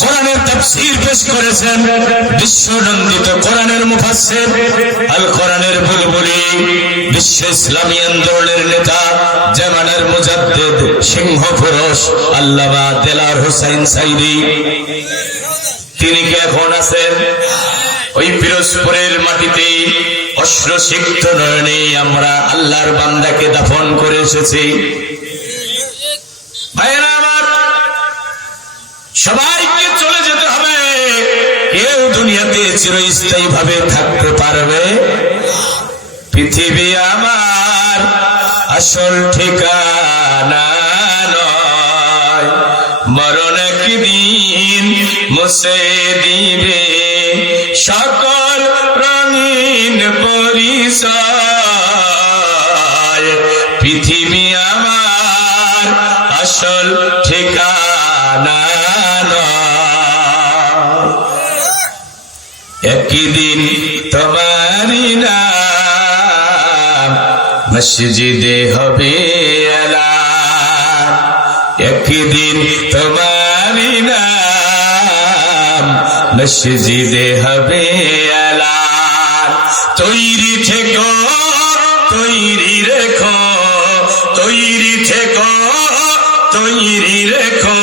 কোরআনের তাফসীর পেশ করেছেন বিশ্বনন্দিত কোরআনের মুফাসসির, আল কোরআনের বুলবুলি, বিশ্ব ইসলামী আন্দোলনের নেতা, জামানার মুজাদ্দিদ, সিংহ পুরুষ আল্লামা দেলাওয়ার হোসেন সাইদি, তিনি কি এখন আছেন? ওই পিরোজপুরের মাটিতে অশ্রুসিক্ত নয়নে আমরা আল্লাহর বান্দাকে দাফন করে এসেছি। ভাইরা আমার, সবাইকে চলে যেতে হবে, কেউ দুনিয়াতে চিরস্থায়ী ভাবে থাকতে পারবে? পৃথিবী আমার আসল ঠিকানা নয়, মরণ একদিন মুছে দিবে সকল রঙিন পরিচয়। পৃথিবী আমার আসল ঠিকানা নয়, একদিন তোমারই নাম মসজিদে হবে এলান, একদিন তোমারই নাম মসজিদে হবে এলান। তৈরি থেকো, তৈরি রেখো, তৈরি থেকো, তৈরি রেখো,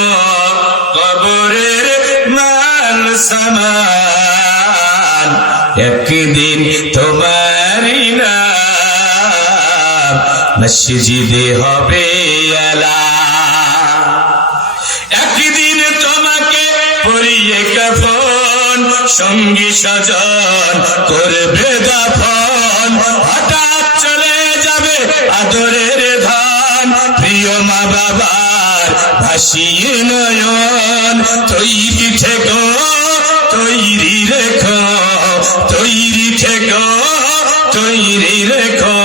কবরের মাল সামান এক একদিন তোমারই নাম মসজিদে হবে এলান। একদিন তোমাকে পরিয়ে কাফন, সঙ্গী স্বজন করবে দাফন। হঠাৎ চলে যাবে আদরের ধন, প্রিয় মা বাবার ভাসিয়ে নয়ন। তৈরি থেকো, তৈরি রেখো, তৈরি থেকো, তৈরি রেখো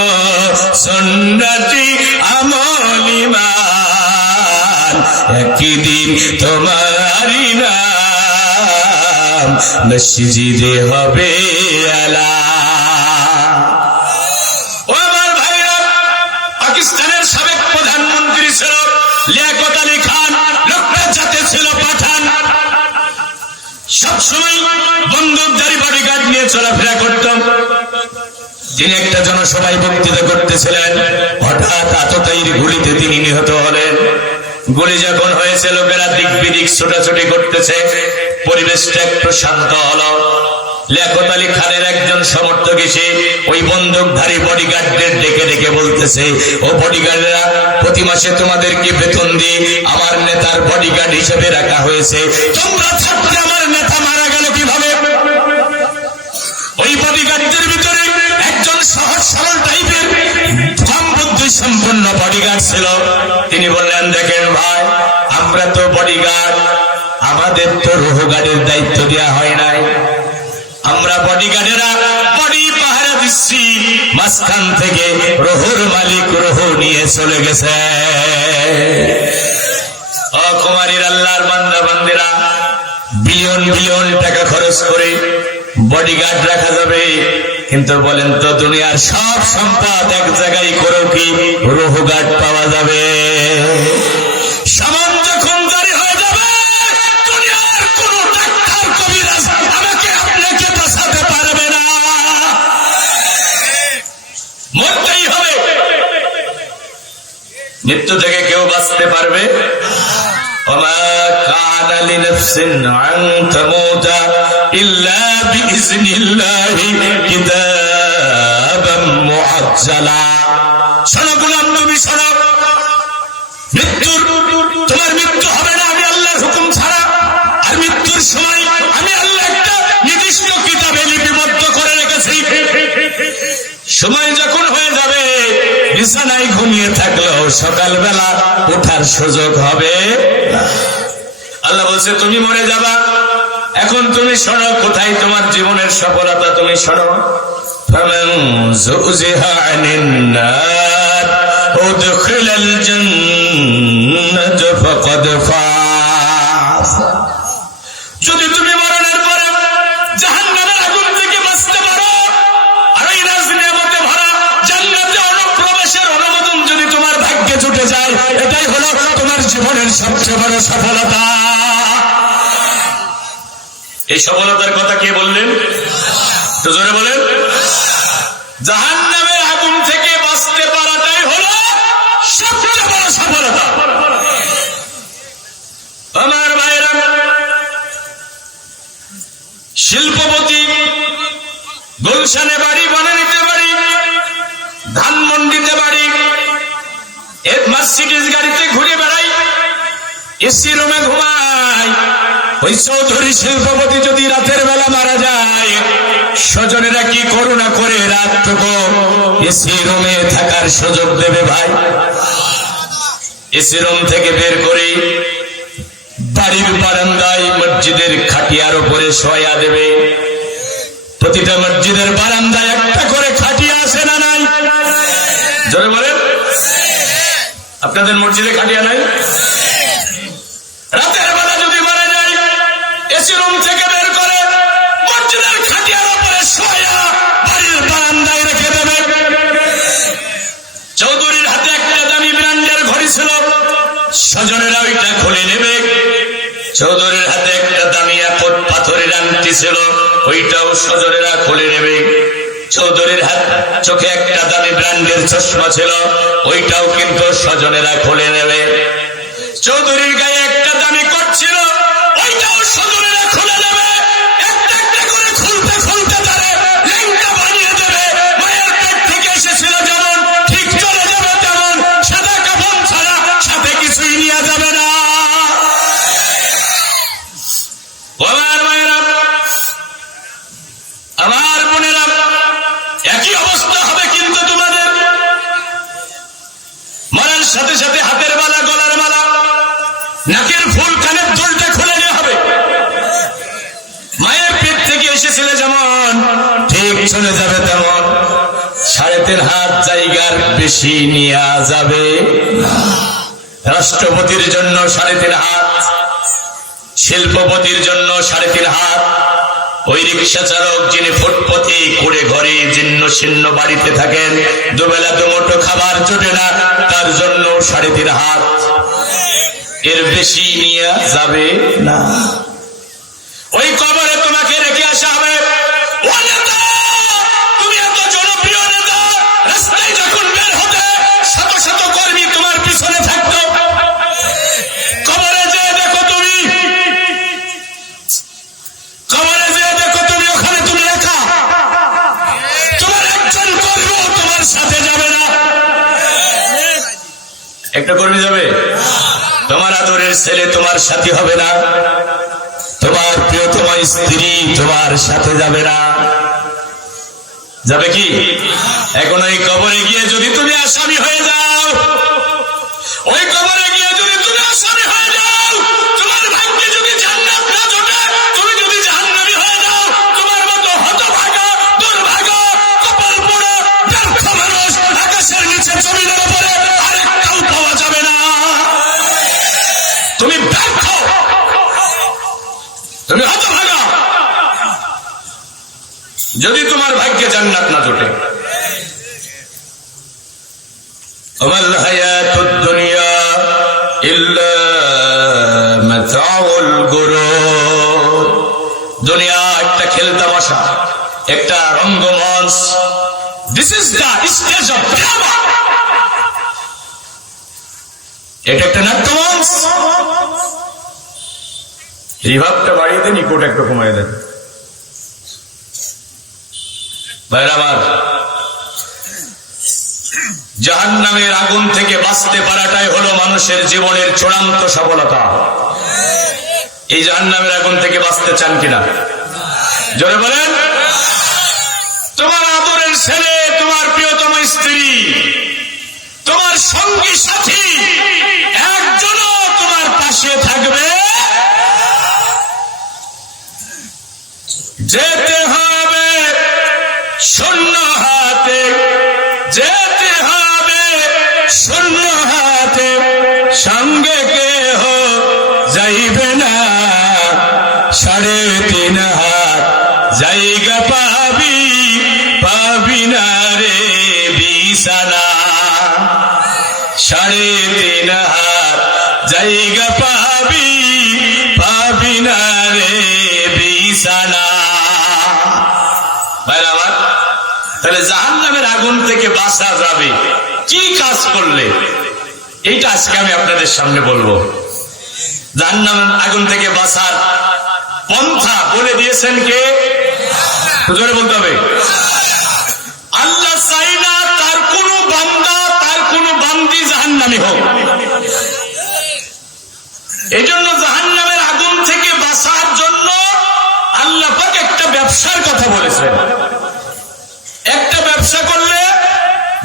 সুন্নতি আমল ঈমান। একদিন তোমারই নাম মসজিদে হবে এলান। ও আমার ভাইরা, পাকিস্তানের সাবেক প্রধানমন্ত্রী ছিল লিয়াকত আলী খান, লোকটা যাতে ছিল পাঠান। সবসময় বন্দুকধারী বডিগার্ড নিয়ে চলাফেরা করতাম। তিনি একটা জনসভায় বক্তৃতা করতেছিলেন, হঠাৎ আততায়ীর গুলিতে তিনি নিহত হলেন। গুলি যখন হয়েছে, লোকেরা দিক বিদিক ছোটাছুটি করতেছে, পরিবেশটা একটু শান্ত হলো। লিয়াকত আলী খানের একজন সমর্থক এসে ওই বন্দুকধারী বডিগার্ডদের ডেকে ডেকে বলতেছে, ও বডিগার্ডরা, প্রতি মাসে তোমাদেরকে বেতন দিয়ে আমার নেতার বডিগার্ড হিসেবে রাখা হয়েছে, তোমরা থাকতে আমার নেতা মারা গেল কিভাবে? ওই বডিগার্ডদের ভিতরে একজন সহজ সরল টাইপের কম বুদ্ধি সম্পন্ন বডিগার্ড ছিল। তিনি বললেন, দেখেন ভাই, আমরা তো বডিগার্ড, আমাদের তো রোহগার্ডের দায়িত্ব দেওয়া হয় নাই। আমরা বডিগার্ডেরা বডি পাহারা দিচ্ছি, মাঝখান থেকে রোহর মালিক রোহ নিয়ে চলে গেছে। ও কুমারীর আল্লাহর বান্দা বান্দিরা, বিলিয়ন বিলিয়ন টাকা খরচ করে বডিগার্ড রাখা যাবে, কিন্তু বলেন তো দুনিয়ার সব সম্পদ এক জায়গায় করেও কি রোহগার্ড পাওয়া যাবে? সমান যখন জারি হয়ে যাবে, দুনিয়ার কোন ডাক্তার কবিরাজ আমাকে আপনাকে বাঁচাতে পারবে না, মরতেই হবে। মৃত্যু থেকে কেউ বাঁচতে পারবে? وما كان لنفس أن تموت إلا بإذن الله كتابا معجلا। শোনো গোলাম, তুমি শোনো, তোমার মৃত্যু হবে না আমি আল্লাহর হুকুম ছাড়া। আর মৃত্যুর সময় আমি আল্লাহ একটা নির্দিষ্ট কিতাবে লিপিবদ্ধ করে রেখেছি। সময় যখন হয়ে যাবে, বিছানায় ঘুমিয়ে থাকলেও সকালবেলা ওঠার সুযোগ হবে। আল্লাহ বলছে, তুমি মরে যাবা। এখন তুমি শোনো, কোথায় তোমার জীবনের সফলতা, তুমি শোনো। ফামান যুযিহা আনিন নার উদখিলাল জান্নাত ফাকাদ ফাজ। যদি তুমি মরণের পরে জাহান্নামের আগুন থেকে বাঁচতে পারো, আর এই নিয়ামতে ভরা জান্নাতে অনুপ্রবেশের অনুমোদন যদি তোমার ভাগ্যে জুটে যায়, এটাই হলো তোমার জীবনের সবচেয়ে বড় সফলতা। এই সফলতার কথা কে বললেন? তো জোরে বলেন। জাহান্নামের আগুন থেকে বাঁচতে পারাটাই হলো সবচেয়ে বড় সফলতা। আমার ভাইরা, শিল্পপতি গুলশানে বাড়ি, বনানীতে বাড়ি, ধানমন্ডিতে বাড়ি, মার্সিডিজ গাড়িতে ঘুরে বেড়াই, এসি রুমে ঘুমায়। ওই চৌধুরী শিল্পপতি যদি রাতের বেলা মারা যায়, স্বজনেরা কি করুণা করে রাতটুকু এসি রুমে থাকার সুযোগ দেবে ভাই? এসি রুম থেকে বের করে বাড়ির বারান্দায় মসজিদের খাটিয়ার উপরে শোয়া দেবে। প্রতিটা মসজিদের বারান্দায় একটা করে খাটিয়া আছে না নাই? জোরে বলেন। আপনাদের মসজিদে খাটিয়া নাই? রাতের বেলা যদি মারা যায়, এসি রুম থেকে বের করে মসজিদের খাটিয়ার উপরে শোয়া বাড়ির বারান্দায় রেখে দেবে। চৌধুরীর হাতে একটা দামি ব্র্যান্ডের ঘড়ি ছিল, স্বজনেরা ওইটা খুলে নেবে। চৌধুরীর হাতে একটা দামি আকট পাথরের আংটি ছিল, ওইটাও স্বজনেরা খুলে নেবে। চৌধুরীর হাত চোখে একটা দামি ব্র্যান্ডের চশমা ছিল, ওইটাও কিন্তু স্বজনেরা খুলে নেবে। চৌধুরীর গায়ে একটা দামি কোট ছিল, ওইটাও স্বজনেরা খুলে নেবে। একটা একটা করে খুলতে খুলতে তারে পিছনে যাবে তেমন 3.5 হাত জায়গার বেশি নিয়ে যাবে। রাষ্ট্রপতির জন্য 3.5 হাত, শিল্পপতির জন্য 3.5 হাত, ওই রিক্সা চালক যিনি ফুটপথে কুড়ে ঘরে জীর্ণ শীর্ণ বাড়িতে থাকেন, দুবেলা দুমুঠো খাবার জোটে না, তার জন্য 3.5 হাত, এর বেশি নিয়ে যাবে না। ওই কবরে তোমাকে রেখে আসা হবে। তুমি এত জনপ্রিয় নেতা, রাস্তায় যখন বের হতে শত শত কর্মী তোমার পিছনে থাকতো। কবরে যে দেখো তুমি, কবরে যে দেখো তুমি, ওখানে তুমি রেখা, তোমার একজন কর্মী তোমার সাথে যাবে না। একটা কর্মী যাবে, তোমার আদরের ছেলে তোমার সাথী হবে না, তোমার প্রিয়তমা স্ত্রী তোমার সাথে যাবে না। যাবে কি? এখন ওই কবরে গিয়ে যদি তুমি আসামি হয়ে যাও, ওই কবরে গিয়ে যদি তুমি আসামি হয়ে যাও, তোমার ভাগ্যে যদি জান্নাত না জোটে, তুমি যদি জাহান্নামী হয়ে যাও, তোমার মতো হতভাগা, দুর্ভাগা, কপাল পোড়া, ব্যর্থ মানুষ আকাশের নিচে জমিনের উপরে আরেকটাও পাওয়া যাবে না। তুমি ব্যর্থ, তুমি হতভাগা, যদি তোমার ভাগ্যে জান্নাত না জোটে। ওয়াল হায়াতুদ দুনিয়া ইল্লা মাতাউল গুরুর। দুনিয়া একটা খেলতামাশা, একটা রঙ্গমঞ্চ। This is the stage of drama. এটা একটা নাট্যমঞ্চ। রিভাবটা বাড়িয়ে দেন, ইকোটা একটু কমাই দেন। ভাইরা আমার, জাহান্নামের আগুন থেকে বাঁচতে পারাটাই হলো মানুষের জীবনের চূড়ান্ত সফলতা। এই জাহান্নামের আগুন থেকে বাঁচতে চান কিনা? জোরে বলেন। তোমার আদরের ছেলে, তোমার প্রিয়তম স্ত্রী, তোমার সঙ্গী সাথী একজনও তোমার পাশে থাকবে। যেতে হবে শূন্য হাতে, যেতে হবে শূন্য হাতে, সঙ্গে কেহ যাইবে না। 3.5 হাত জায়গা পাবি, পাবি না রে বিছানা। 3.5 হাত জায়গা পাবি, পাবি না রে বিছানা। ভাইরা আমার, তাহলে জাহান্নামের আগুন থেকে বাঁচা যাবে কি কাজ করলে, এইটা আজকে আমি আপনাদের সামনে বলবো। জাহান্নামের আগুন থেকে বাঁচার পন্থা বলে দিয়েছেন কে? জোরে বলতে হবে। আল্লাহ চাই না তার কোন বান্দা, তার কোন বান্দি জাহান্নামী হোক। এই জন্য জাহান্নামের আগুন থেকে বাঁচার জন্য আল্লাহ পাক একটা ব্যবসার কথা বলেছেন। একটা ব্যবসা করলে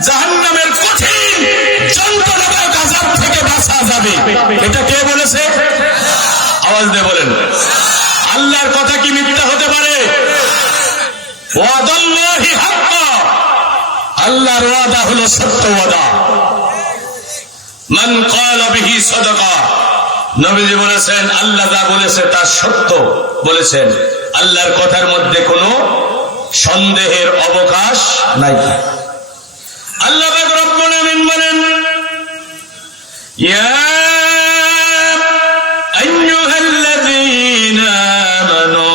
জাহান্নামের কঠিন যন্ত্রণাদায়ক আযাব থেকে বাঁচা যাবে। এটা কে বলেছে? আওয়াজ দিয়ে বলেন। আল্লাহর কথা কি মিথ্যা হতে পারে? ওয়াদাল্লাহি হাক্কা, আল্লাহর ওয়াদা হলো সত্য ওয়াদা। মান ক্বালা বিহি সাদাকা, নবীজি বলেছেন আল্লাহ যা বলেছে তা সত্য বলেছেন। আল্লাহর কথার মধ্যে কোনো সন্দেহের অবকাশ নাই। আল্লাহ পাক রব্বুল আমিন বলেন, ইয়া আইয়ুহাল্লাযীনা আমানু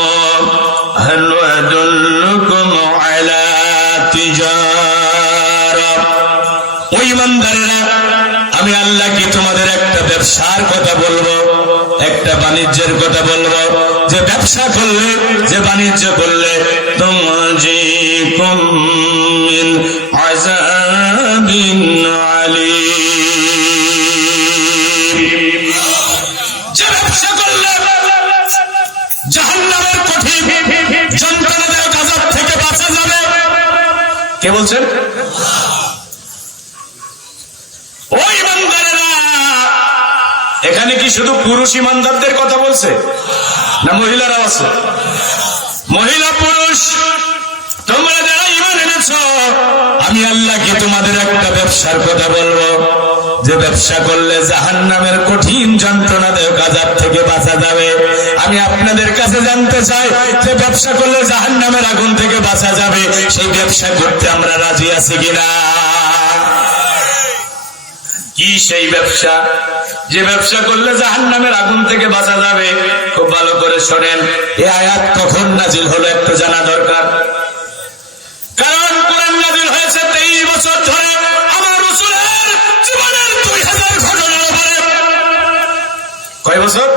হাল আদুল্লুকুম আলা তিজারা। ওই ইমানদারেরা, আমি আল্লাহ কি তোমাদের একটা ব্যবসার কথা বলবো, একটা বাণিজ্যের কথা বলবো, যে ব্যবসা করলে, যে বাণিজ্য করলে তুমজিকুম মিন আযাবিন আলীম, যে ব্যবসা করলে জাহান্নামের কঠিন যন্ত্রণাদায়ক আযাব থেকে বাঁচা যাবে। কে বলছেন? ওই ইমানদারেরা। এখানে কি শুধু পুরুষ ইমানদারদের কথা বলছে না মহিলারাও আছে? মহিলা পুরুষ তোমরা যারা আমি আল্লাহ কি তোমাদের একটা ব্যবসার কথা বলবো, যে ব্যবসা করলে জাহান্নামের কঠিন যন্ত্রণাদায়ক আযাব থেকে বাঁচা যাবে? আমি আপনাদের কাছে জানতে চাই, যে ব্যবসা করলে জাহান্নামের আগুন থেকে বাঁচা যাবে, সেই ব্যবসা করতে আমরা রাজি আছি কিনা? কি সেই ব্যবসা, যে ব্যবসা করলে জাহান্নামের আগুন থেকে বাঁচা যাবে? খুব ভালো করে শোনেন, এই আয়াত কখন নাজিল হলো একটু জানা দরকার। কারণ কোরআন নাজিল হয়েছে 23 বছর ধরে আমার রাসূলের জীবনের 2000 ঘটনার উপরে। কয় বছর?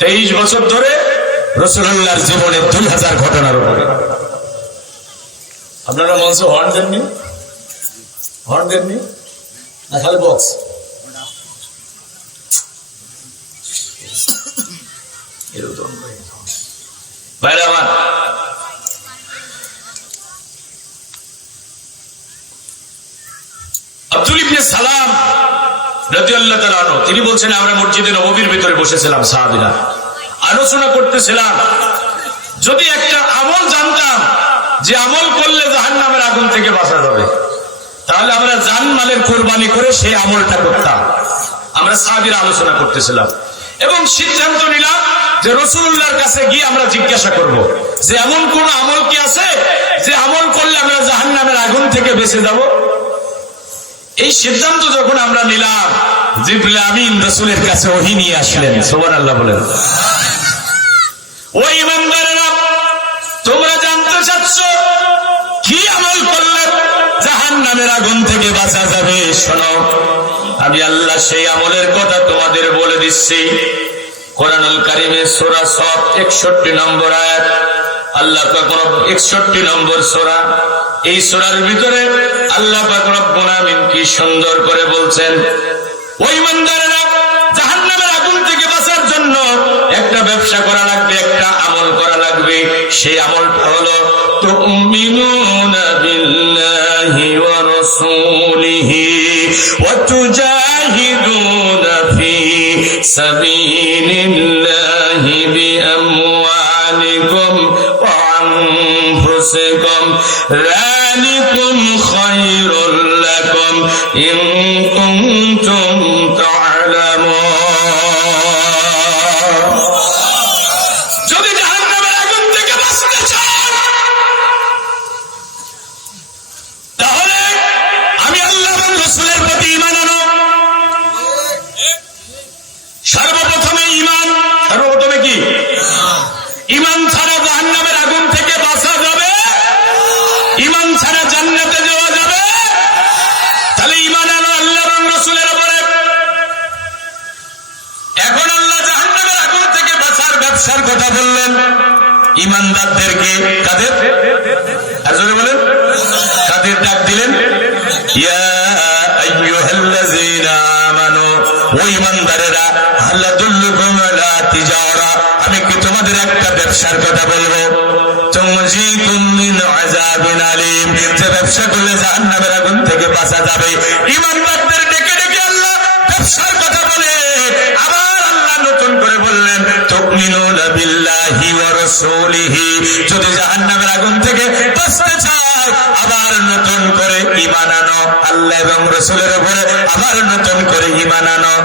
23 বছর ধরে রাসূলুল্লাহর জীবনের 2000 ঘটনার উপরে। আপনারা মঞ্চ হর্ন দেননি? হর্ন দেননি না খালি বক্স? বাইরে আমার আব্দুল ইবনে সালাম রাদিয়াল্লাহু তাআলা আনহু তিনি বলছেন, আমরা মসজিদে নববীর ভিতরে বসেছিলাম, সাহাবীরা আলোচনা করতেছিলাম, যদি একটা আমল জানতাম যে আমল করলে জাহান্নামের আগুন থেকে বাঁচা যাবে, তাহলে আমরা জানমালের কোরবানি করে সেই আমলটা করতাম। আমরা সাহাবীরা আলোচনা করতেছিলাম এবং সিদ্ধান্ত নিলাম যে রাসূলুল্লাহর কাছে গিয়ে আমরা জিজ্ঞাসা করব যে এমন কোন আমল কি আছে যে আমল করলে আমরা জাহান্নামের আগুন থেকে বেঁচে যাব। এই সিদ্ধান্ত যখন আমরা নিলাম, জিবরিল আমিন রাসূলের কাছে ওহী নিয়ে আসলেন। সুবহানাল্লাহ বলেন। ও ঈমানদারেরা, তোমরা জানতে চাচ্ছ কি আমল করলে জাহান্নামের আগুন থেকে বাঁচা যাবে? শোনো, আমি আল্লাহ সেই আমলের কথা তোমাদের বলে দিচ্ছি। কোরআনুল কারীমে সূরা সফ 61 নম্বর আয়াত, আল্লাহ পাক 61 নম্বর সূরা। এই সূরার ভিতরে আল্লাহ পাক রব্বুল আমিন কি সুন্দর করে বলছেন, ওই ঈমানদারেরা, জাহান্নামের আগুন থেকে বাঁচার জন্য একটা ব্যবসা করা লাগবে, একটা আমল করা লাগবে। সেই আমলটা হলো তুমিনুনা বিল্লাহি ওয়া রাসূলিহি ওয়া তুজাহিদুনা ফি সাবিলিল্লাহি বিআমওয়ালিকুম ওয়া আনফুসিকুম যালিকুম খায়রুল লাকুম ইন কুনতুম তা'লামুন। যদি জাহান্নামের আগুন থেকে বাঁচতে চান, তাহলে আমি আল্লাহ এবং রাসূলের প্রতি ঈমান আনো। সর্বপ্রথমে ঈমান, সর্বপ্রথমে কি? ঈমান ছাড়া জাহান্নামের আগুন থেকে বাঁচা যাবে? ঈমান ছাড়া জান্নাতে যাওয়া যাবে? তাহলে ঈমান আনো আল্লাহ এবং রাসূলের উপরে। এখন আল্লাহ জাহান্নামের আগুন থেকে বাঁচার ব্যবসার কথা বললেন ঈমানদারদেরকে। কাদের? আর জোরে বলেন, কাদের ডাক দিলেন? ইয়া আইয়ুহাল্লাযীনা আমানু, ও ঈমানদারেরা, হাল আদুল্লুকুম আলা তিজারা, আমি কি তোমাদের একটা ব্যবসার কথা বলবো? তুনজিকুম মিন আযাবিন আলীম, যে ব্যবসা করলে জাহান্নামের আগুন থেকে বাঁচা যাবে। ঈমানদারদের ডেকে ডেকে আল্লাহ ব্যবসার কথা বলে আবার আল্লাহ নতুন করে বললেন, তুমিনুনা বিল্লাহি ওয়া রাসূলিহি, যদি জাহান্নামের আগুন থেকে বাঁচতে চাও আবার নতুন করে ঈমান আনো, আল্লাহ এবং রাসূলের উপরে আবার নতুন করে ঈমান আনো।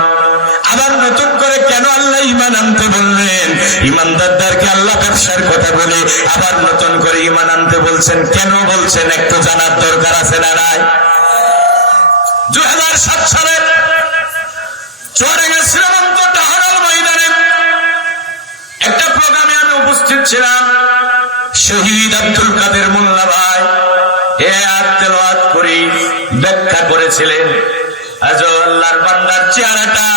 আবার নতুন করে কেন আল্লাহ ঈমান আনতে বললেন? ঈমানদারদেরকে আল্লাহ ব্যবসার কথা বলে আবার নতুন করে ঈমান আনতে বলছেন। কেন বলছেন একটু জানার দরকার আছে না নাই? 2007 সালে চুয়াডাঙ্গা শ্রীমন্ত টাহারাল ময়দানে একটা প্রোগ্রামে আমি উপস্থিত ছিলাম। শহীদ আব্দুল কাদের মোল্লা ভাই এ আয়াত তেলাওয়াত করে ব্যাখ্যা করেছিলেন। আজ আল্লাহর বান্দার চেহারাটা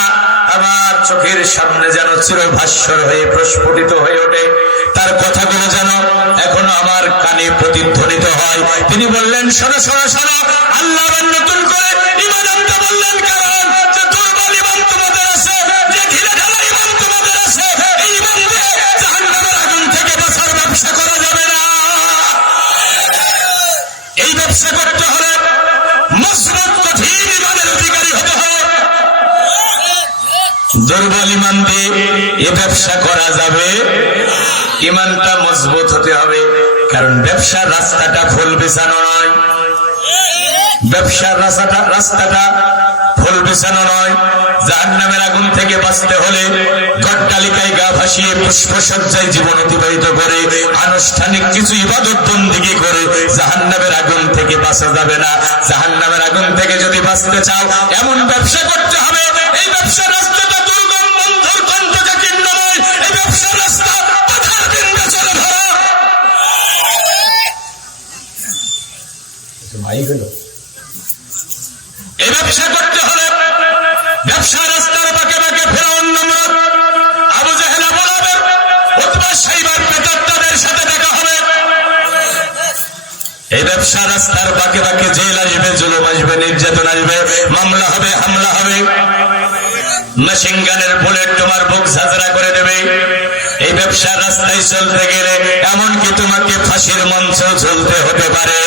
আমার চোখের সামনে যেন চিরভাস্বর হয়ে প্রস্ফুটিত হয়ে ওঠে, তার কথাগুলো যেন এখনো আমার কানে প্রতিধ্বনিত হয়। তিনি বললেন, শোনো শোনো শোনো, আল্লাহ নতুন করে ঈমান আনতে বললেন, কারণ যে দুর্বল ঈমান তোমাদের আছে, যে ঢিলে ঢালা ঈমান তোমাদের আছে, এই ঈমান দিয়ে জাহান্নামের আগুন থেকে বাঁচার ব্যবসা করা যাবে না। এই ব্যবসা করতে হলে মজবুত কঠিন ঈমানের অধিকারী হতে হবে। দুর্বল ঈমান দিয়ে এ ব্যবসা করা যাবে? ঈমানটা মজবুত হতে হবে, কারণ ব্যবসার রাস্তাটা ফুল বিছানো নয়। ব্যবসার রাস্তাটা ফুল বিছানো নয়। জাহান্নামের আগুন থেকে বাঁচতে হলে গড্ডালিকায় গা ভাসিয়ে পুষ্পসজ্জায় জীবন অতিবাহিত করে আনুষ্ঠানিক কিছু ইবাদত বন্দেগী করে জাহান্নামের আগুন থেকে বাঁচা যাবে না। জাহান্নামের আগুন থেকে যদি বাঁচতে চাও এমন ব্যবসা করতে হবে, এই ব্যবসার রাস্তাটা দুর্গম বন্ধুর কণ্ঠকে কিন্ন নয়, এই ব্যবসার রাস্তা পাথার বিন্দু চলে ধরা। এই ব্যবসা করতে হলে ব্যবসা রাস্তার বাঁকে বাঁকে ফেরাউন নমরুদ আবু জেহেল আবু লাহাব উতবা শাইবার প্রেতাত্মাদের সাথে দেখা হবে। এই ব্যবসা রাস্তার বাঁকে বাঁকে জেল আসবে, জুলুম আসবে, নির্যাতন আসবে, মামলা হবে, হামলা হবে, মেশিন গানের বুলেট তোমার বুক ঝাঁঝরা করে দেবে। এই ব্যবসার রাস্তায় চলতে গেলে এমনকি তোমাকে ফাঁসির মঞ্চ ঝুলতে হতে পারে।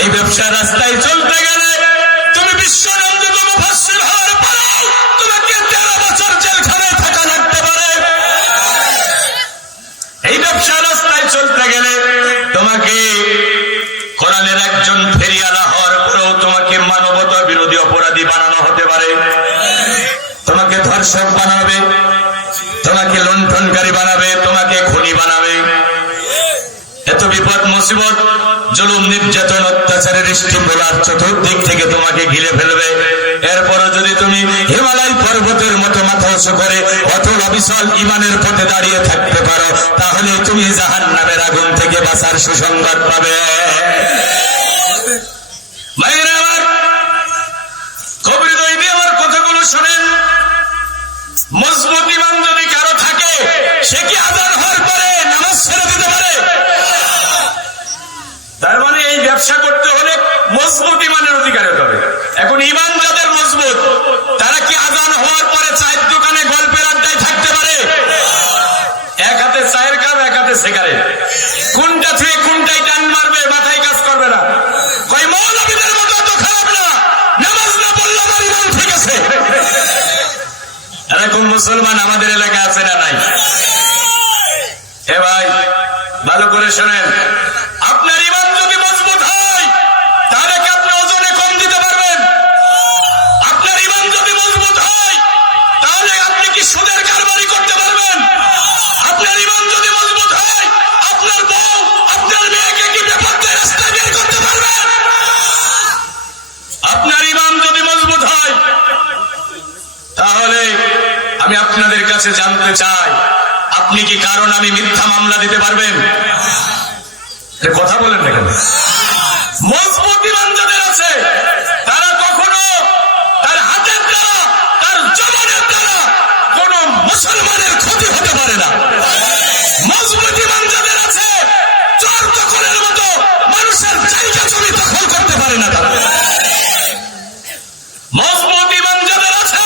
এই ব্যবসার রাস্তায় চলতে গেলে তুমি বিশ্বের অন্যতম মুফাসসির হওয়ার পরেও তোমাকে 13 বছর জেলখানায় থাকা লাগতে পারে। এই ব্যবসার রাস্তায় চলতে গেলে তোমাকে কোরআনের একজন ফেরিয়ালা হওয়ার পরেও তোমাকে মানবতা বিরোধী অপরাধী বানানো হতে পারে। তোমাকে ধর্ষক বানাবে, তোমাকে লুণ্ঠনকারী বানাবে, তোমাকে খুনি বানাবে। এত বিপদ মুসিবত, জুলুম, নির্যাতন, অত্যাচারের স্টিমুলার চতুর্দিক থেকে তোমাকে ঘিরে ফেলবে। এরপরও যদি তুমি হিমালয় পর্বতের মতো মাথা উঁচু করে অথবা বিশাল ঈমানের পথে দাঁড়িয়ে থাকতে পারো, তাহলে তুমি জাহান্নামের আগুন থেকে বাঁচার সুসংবাদ পাবে। ভাইরা আমার, খুব হৃদয় দিয়ে আমার কথাগুলো শোনেন। মজবুত ঈমান যদি কারো থাকে, সে কি আযান হওয়ার পরে নামাজ ছেড়ে দিতে পারে? তার মানে এই ব্যবসা করতে হলে মজবুত ঈমানের অধিকারী হতে হবে। এখন ঈমান যাদের মজবুত, তারা কি আযান হওয়ার পরে চায়ের দোকানে গল্পের আড্ডায় থাকতে পারে? এক হাতে চায়ের কাপ, এক হাতে সিগারেট, কোনটা থেকে কোনটাই টান মারবে, মাথায় কাজ করবে না। কয় মৌলবীদের মতো তো খারাপ না, নামাজ না পড়লে আমার ঈমান ঠিক আছে। এরকম মুসলমান আমাদের এলাকায় আছে না নাই? হে ভাই, ভালো করে শোনেন, আপনার ঈমান যদি মজবুত হয় তাহলে কি আপনি ওজনে কম দিতে পারবেন? আপনার ঈমান যদি মজবুত হয় তাহলে আপনি কি সুদের কারবারি করতে পারবেন? আপনার ঈমান যদি মজবুত হয় আপনার বউ আপনার মেয়েকে কি বেপরোয়া রাস্তায় বের করতে পারবেন? আপনার ঈমান যদি মজবুত হয় তাহলে আমি আপনাদের কাছে জানতে চাই, আপনি কি কারো নামে মিথ্যা মামলা দিতে পারবেন? কথা বলেন না কেন? মজবুত ঈমান যাদের আছে তারা কখনো তার হাতের দ্বারা, তার জবানের দ্বারা কোন মুসলমানের ক্ষতি হতে পারে না। মজবুত ঈমান যাদের আছে, চোর দখলের মতো মানুষের জায়গা জমি দখল করতে পারে না তারা। মজবুত ঈমান যাদের আছে,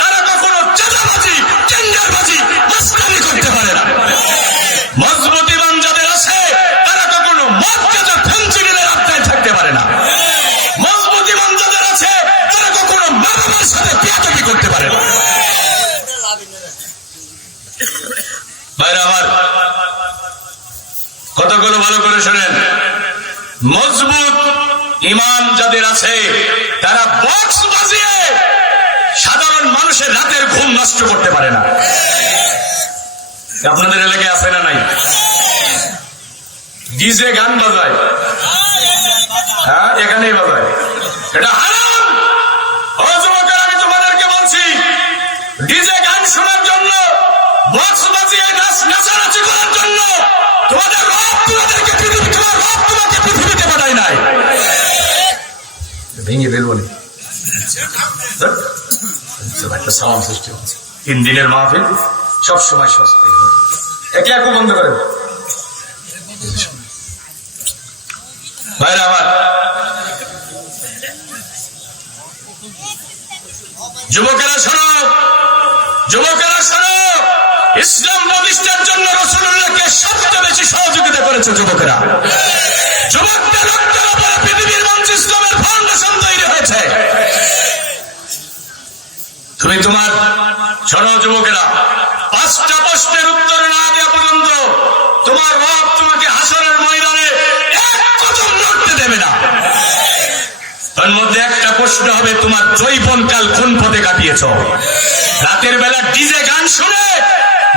তারা কখনো চাঁদাবাজি, টেন্ডারবাজি, মাস্তানি করতে পারে না। মজবুত ঈমান যাদের আছে, তারা কখনো মদ গাঁজা ফেনসিডিলের আড্ডায় থাকতে পারে না। মজবুত ঈমান যাদের আছে, তারা কখনো মা বাবার সাথে বেয়াদবি করতে পারে না। ভাইরা আমার, কতগুলো ভালো করে শোনেন। মজবুত ঈমান যাদের আছে, তারা বক্স বাজিয়ে সাধারণ মানুষের রাতের ঘুম নষ্ট করতে পারে না। আপনাদের এলাকায় আছে না নাই? ডিজে গান বাজায়, হ্যাঁ এখানেই বাজায়, এটা হারাম। ও যুবকেরা, আমি তোমাদেরকে বলছি, ডিজে গান শোনার জন্য, বক্স বাজিয়ে নাচানাচি করার জন্য তোমাদের রব তোমাদেরকে পৃথিবী, তোমার রব তোমাকে পৃথিবীতে পাঠায় নাই। ভেঙে ফেলবো না, একটা সালাম সৃষ্টি হচ্ছে। 3 দিনের মাহফিল সবসময় সস্তে, একে একটু বন্ধ করেন। ভাইরা আমার, যুবকেরা শোনো, যুবকেরা শোনো, ইসলাম প্রতিষ্ঠার জন্য রাসূলুল্লাহকে সবচেয়ে বেশি সহযোগিতা করেছে যুবকেরা। যুবকদের রক্তের উপরে পৃথিবীর মঞ্চে ইসলামের ফাউন্ডেশন তৈরি হয়েছে। তুমি তোমার শোনো যুবকেরা, 5টা প্রশ্নের উত্তর না দেওয়া পর্যন্ত তোমার রব তোমাকে হাসরের ময়দানে এক কদম নড়তে দেবে না। মধ্যে একটা প্রশ্ন হবে, তোমার যৌবনকাল কোন পথে কাটিয়েছ? রাতের বেলা ডিজে গান শুনে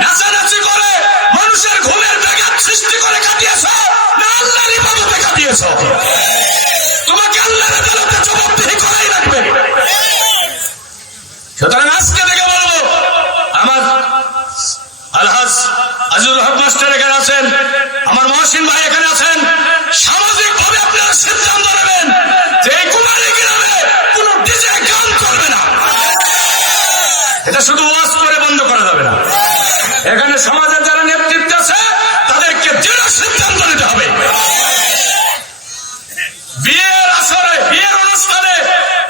নাচানাচি করে মানুষের ঘুমের ব্যাঘাত সৃষ্টি করে কাটিয়েছ, না আল্লাহর ইবাদতে কাটিয়েছ? তোমাকে আল্লাহর আদালতে জবাবদিহি করাই রাখবে। সুতরাং আজকে থেকে বলবো, আমার আলহাজ আজিজুল হক মাস্টার এখানে আছেন, আমার মহসিন ভাই এখানে আছেন, সামাজিক ভাবে আপনারা সিদ্ধান্ত নেবেন যে এই কুমারী গ্রামে কোন ডিজে গান চলবে না। এটা শুধু ওয়াজ করে বন্ধ করা যাবে না। এখানে সমাজের যারা নেতৃত্ব আছে তাদেরকে দৃঢ় সিদ্ধান্ত নিতে হবে। বিয়ের আসরে, বিয়ের অনুষ্ঠানে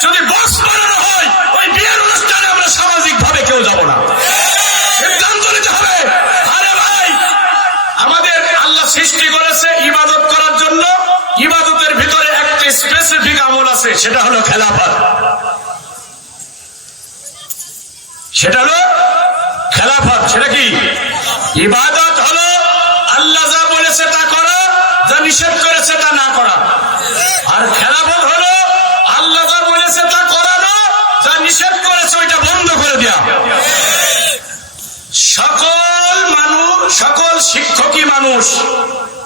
যদি বক্স বানানো হয়, ওই বিয়ের অনুষ্ঠানে আমরা সামাজিক ভাবে কেউ যাব না। সিদ্ধান্ত নিতে হবে। আরে ভাই, আমাদের আল্লাহ সৃষ্টি করেছে ইবাদত করার জন্য। ইবাদতের ভিতরে একটা স্পেসিফিক আমল আছে, সেটা হলো খেলাফত। সেটা হলো খেলাফত। সেটা কি? ইবাদত হলো আল্লাহ যা বলেছে তা করা, যা নিষেধ করেছে তা না করা। আর খেলাফত হলো আল্লাহ যা বলেছে তা করানো, যা নিষেধ করেছে ওইটা বন্ধ করে দেওয়া। সকল মানুষ, সকল শিক্ষকই মানুষ,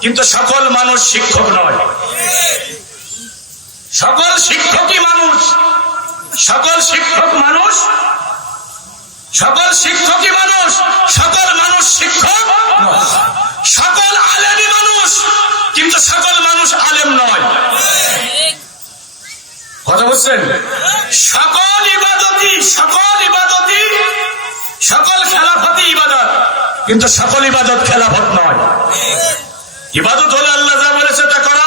কিন্তু সকল মানুষ শিক্ষক নয়। সকল শিক্ষকই মানুষ, সকল শিক্ষক মানুষ, সকল শিক্ষকই মানুষ, সকল মানুষ শিক্ষক নয়। সকল আলেমই মানুষ, কিন্তু সকল মানুষ আলেম নয়। কথা বুঝছেন? সকল ইবাদতই, সকল ইবাদতই, সকল খেলাফতই ইবাদত, কিন্তু সকল ইবাদত খেলাফত নয়। ইবাদত হলো আল্লাহ যা বলেছে তা করা,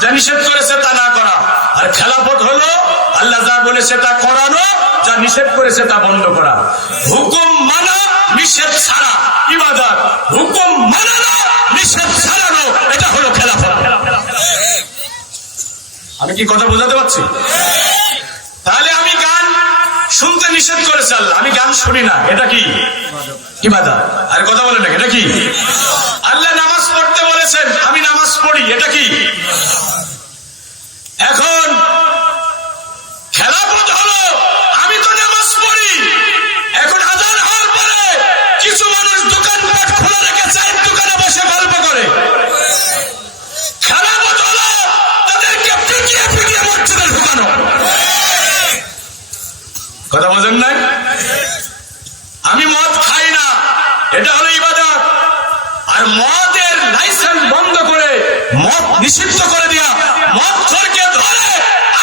যা নিষেধ করেছে তা না করা। আর খেলাফত হলো আল্লাহ যা বলেছে তা করানো, যা নিষেধ করেছে তা বন্ধ করা। হুকুম মানা, নিষেধ ছাড়া ইবাদত। হুকুম মানা না, নিষেধ ছাড়ানো, এটা হলো খেলাফত। আমি কি কথা বোঝাতে পারছি? তাহলে আমি গান শুনতে নিষেধ করেছে আল্লাহ, আমি গান শুনি না, এটা কি ইবাদত? আর কথা বলেন না, এটা কি? আল্লাহ নামাজ পড়তে বলেছেন, আমি নামাজ পড়ি, এটা কি? এখন খেলাফত হলো আমি তো নামাজ পড়ি, এখন আযান হওয়ার পরে কিছু মানুষ দোকানপাট খোলা রেখে চায়ের দোকানে বসে গল্প করে। খেলাফত হলো তাদেরকে পিটিয়ে পিটিয়ে মসজিদে ঢুকানো। কথা বোঝেন নাই? আমি মদ খাই না, এটা হলো ইবাদত। আর মদের লাইসেন্স বন্ধ করে মদ নিষিদ্ধ করে দেয়া, মদ খোরকে ধরে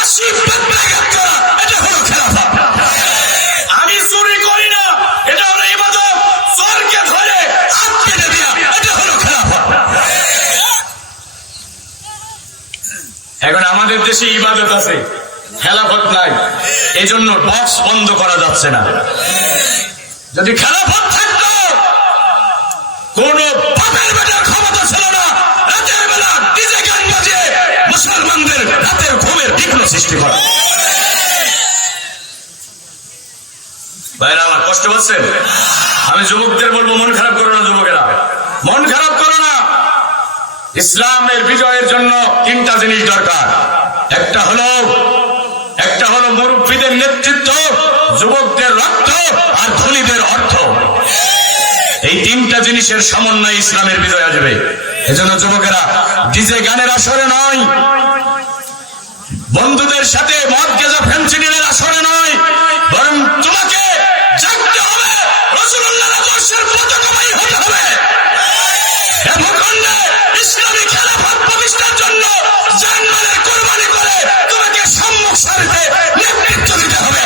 80 বেত্রাঘাত করা, এটা হলো খেলাফত। আমি চুরি করি না, এটা হলো ইবাদত। চোরকে ধরে হাত কেটে দেয়া, এটা হলো খেলাফত। এখন আমাদের দেশে ইবাদত আছে, খেলাফত নাই, এই জন্য বক্স বন্ধ করা যাচ্ছে না। যদি খেলাফত থাকতো, কোন বাপের বেটার ক্ষমতা ছিল না রাতের বেলা ডিজে গান বাজিয়ে মুসলমানদের রাতের ঘুমের বিঘ্ন সৃষ্টি করা। ভাইরা আমার, কষ্ট পাচ্ছেন? আমি যুবকদের বলবো, মন খারাপ করো না। যুবকেরা, মন খারাপ করো না। ইসলামের বিজয়ের জন্য 3টা জিনিস দরকার। একটা হলো মুরব্বীদের নেতৃত্ব, যুবকদের রক্ত, আর ধনীদের অর্থ। এই 3টা জিনিসের সমন্বয়ে ইসলামের বিজয় আসবে। এজন্য যুবকেরা, ডিজে গানের আসরে নয়, বন্ধুদের সাথে মদ গেজা ফেন্সিডিলের আসরে নয়, বরং তোমাকে জাগতে হবে, রাসূলুল্লাহর আদর্শের পতাকাবাহী হতে হবে। ভূখণ্ডে ইসলামী খেলাফত প্রতিষ্ঠার জন্য জানমালের কোরবানি করে তোমাকে সম্মুখ সারিতে নেতৃত্ব দিতে হবে।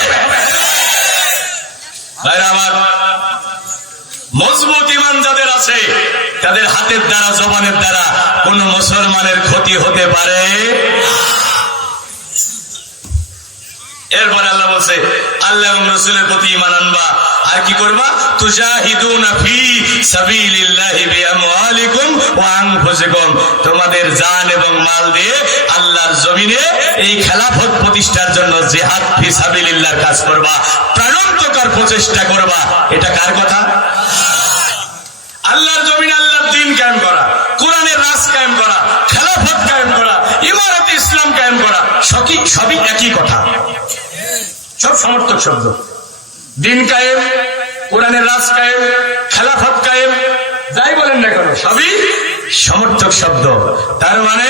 ভাইরা আমার, মজবুত ঈমান যাদের আছে, তাদের হাতের দ্বারা, জবানের দ্বারা কোন মুসলমানের ক্ষতি হতে পারে। এরপরে আল্লাহ বলছে, আল্লাহ এবং রাসূলের প্রতি ঈমান আনবা, আর কি করবা? তুজাহিদুনা ফি সাবিলিল্লাহি বিআমওয়ালিকুম ওয়া আনফুসিকুম, তোমাদের জান এবং মাল দিয়ে আল্লাহর জমিনে এই খেলাফত প্রতিষ্ঠার জন্য জিহাদ ফি সাবিলিল্লাহর কাজ করবা, প্রাণান্তকর প্রচেষ্টা করবা। এটা কার কথা? আল্লাহর জমিনে আল্লাহর দ্বীন কায়েম করা, কোরআনের রাজ কায়েম করা, খেলাফত কায়েম করা, ইমারত ইসলাম কায়েম করা, সবই একই কথা। সব সমর্থক শব্দ। দিন কায়েম, কোরআনের রাজ কায়েম, খেলাফত কায়েম, যাই বলেন না কেন সবই সমর্থক শব্দ। তার মানে